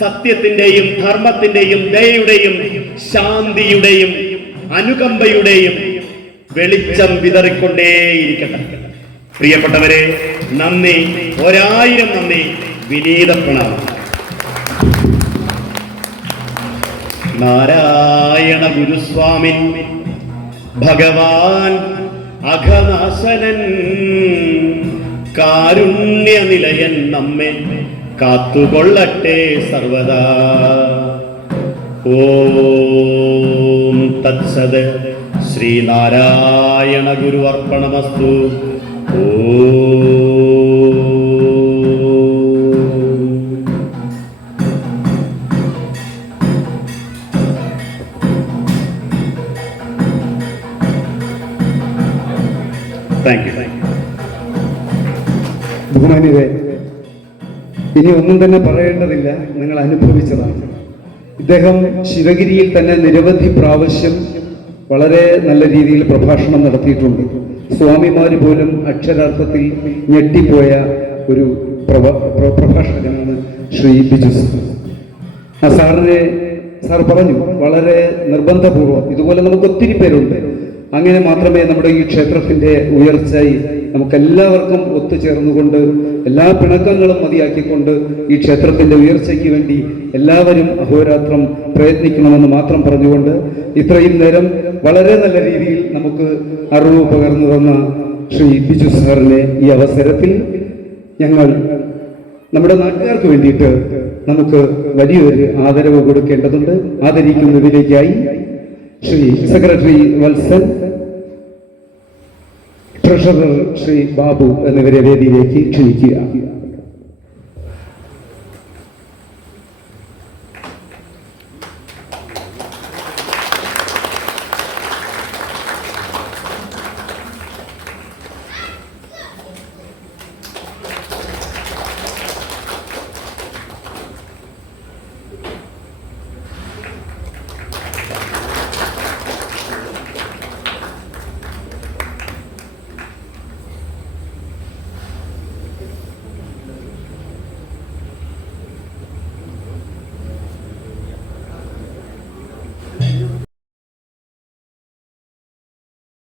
സത്യത്തിന്റെയും ധർമ്മത്തിന്റെയും ദയയുടെയും ശാന്തിയുടെയും അനുകമ്പയുടെയും വെളിച്ചം വിതറിക്കൊണ്ടേയിരിക്കട്ടെ. പ്രിയപ്പെട്ടവരെ, നന്ദി, 1000 നന്ദി, വിനീത പ്രണാമം. നാരായണ ഗുരുസ്വാമിൻ ഭഗവാൻ അഘനാശനൻ കാരുണ്യനിലയൻ നമ്മെ കാത്തുകൊള്ളട്ടെ സർവദാ. ഓം തത്സത്. ശ്രീനാരായണ ഗുരു അർപ്പണമസ്തു. ബഹുമാന്യരെ, ഇനി ഒന്നും തന്നെ പറയേണ്ടതില്ല, നിങ്ങൾ അനുഭവിച്ചതാണ്. ഇദ്ദേഹം ശിവഗിരിയിൽ തന്നെ നിരവധി പ്രാവശ്യം വളരെ നല്ല രീതിയിൽ പ്രഭാഷണം നടത്തിയിട്ടുണ്ട്. സ്വാമിമാര് പോലും അക്ഷരാർത്ഥത്തിൽ ഞെട്ടിപ്പോയ ഒരു പ്രഭാഷകനാണ് ശ്രീ ബിജു സാർ. ആ സാർ പറഞ്ഞു വളരെ നിർബന്ധപൂർവ്വം, ഇതുപോലെ നമുക്ക് ഒത്തിരി പേരുണ്ട്, അങ്ങനെ മാത്രമേ നമ്മുടെ ഈ ക്ഷേത്രത്തിന്റെ ഉയർച്ചയായി നമുക്കെല്ലാവർക്കും ഒത്തുചേർന്നുകൊണ്ട് എല്ലാ പിണക്കങ്ങളും മതിയാക്കിക്കൊണ്ട് ഈ ക്ഷേത്രത്തിന്റെ ഉയർച്ചയ്ക്ക് വേണ്ടി എല്ലാവരും അഹോരാത്രം പ്രയത്നിക്കണമെന്ന് മാത്രം പറഞ്ഞുകൊണ്ട് ഇത്രയും നേരം വളരെ നല്ല രീതിയിൽ നമുക്ക് അറിവ് പകർന്നു തന്ന ശ്രീ ബിജു സാറിനെ ഈ അവസരത്തിൽ ഞങ്ങൾ നമ്മുടെ നാട്ടുകാർക്ക് വേണ്ടിയിട്ട് നമുക്ക് വലിയൊരു ആദരവ് കൊടുക്കേണ്ടതുണ്ട്. ആദരിക്കുന്നതിലേക്കായി ശ്രീ സെക്രട്ടറി വത്സൻ, ട്രഷറർ ശ്രീ ബാബു എന്നിവരെ വേദിയിലേക്ക് ക്ഷണിക്കുക.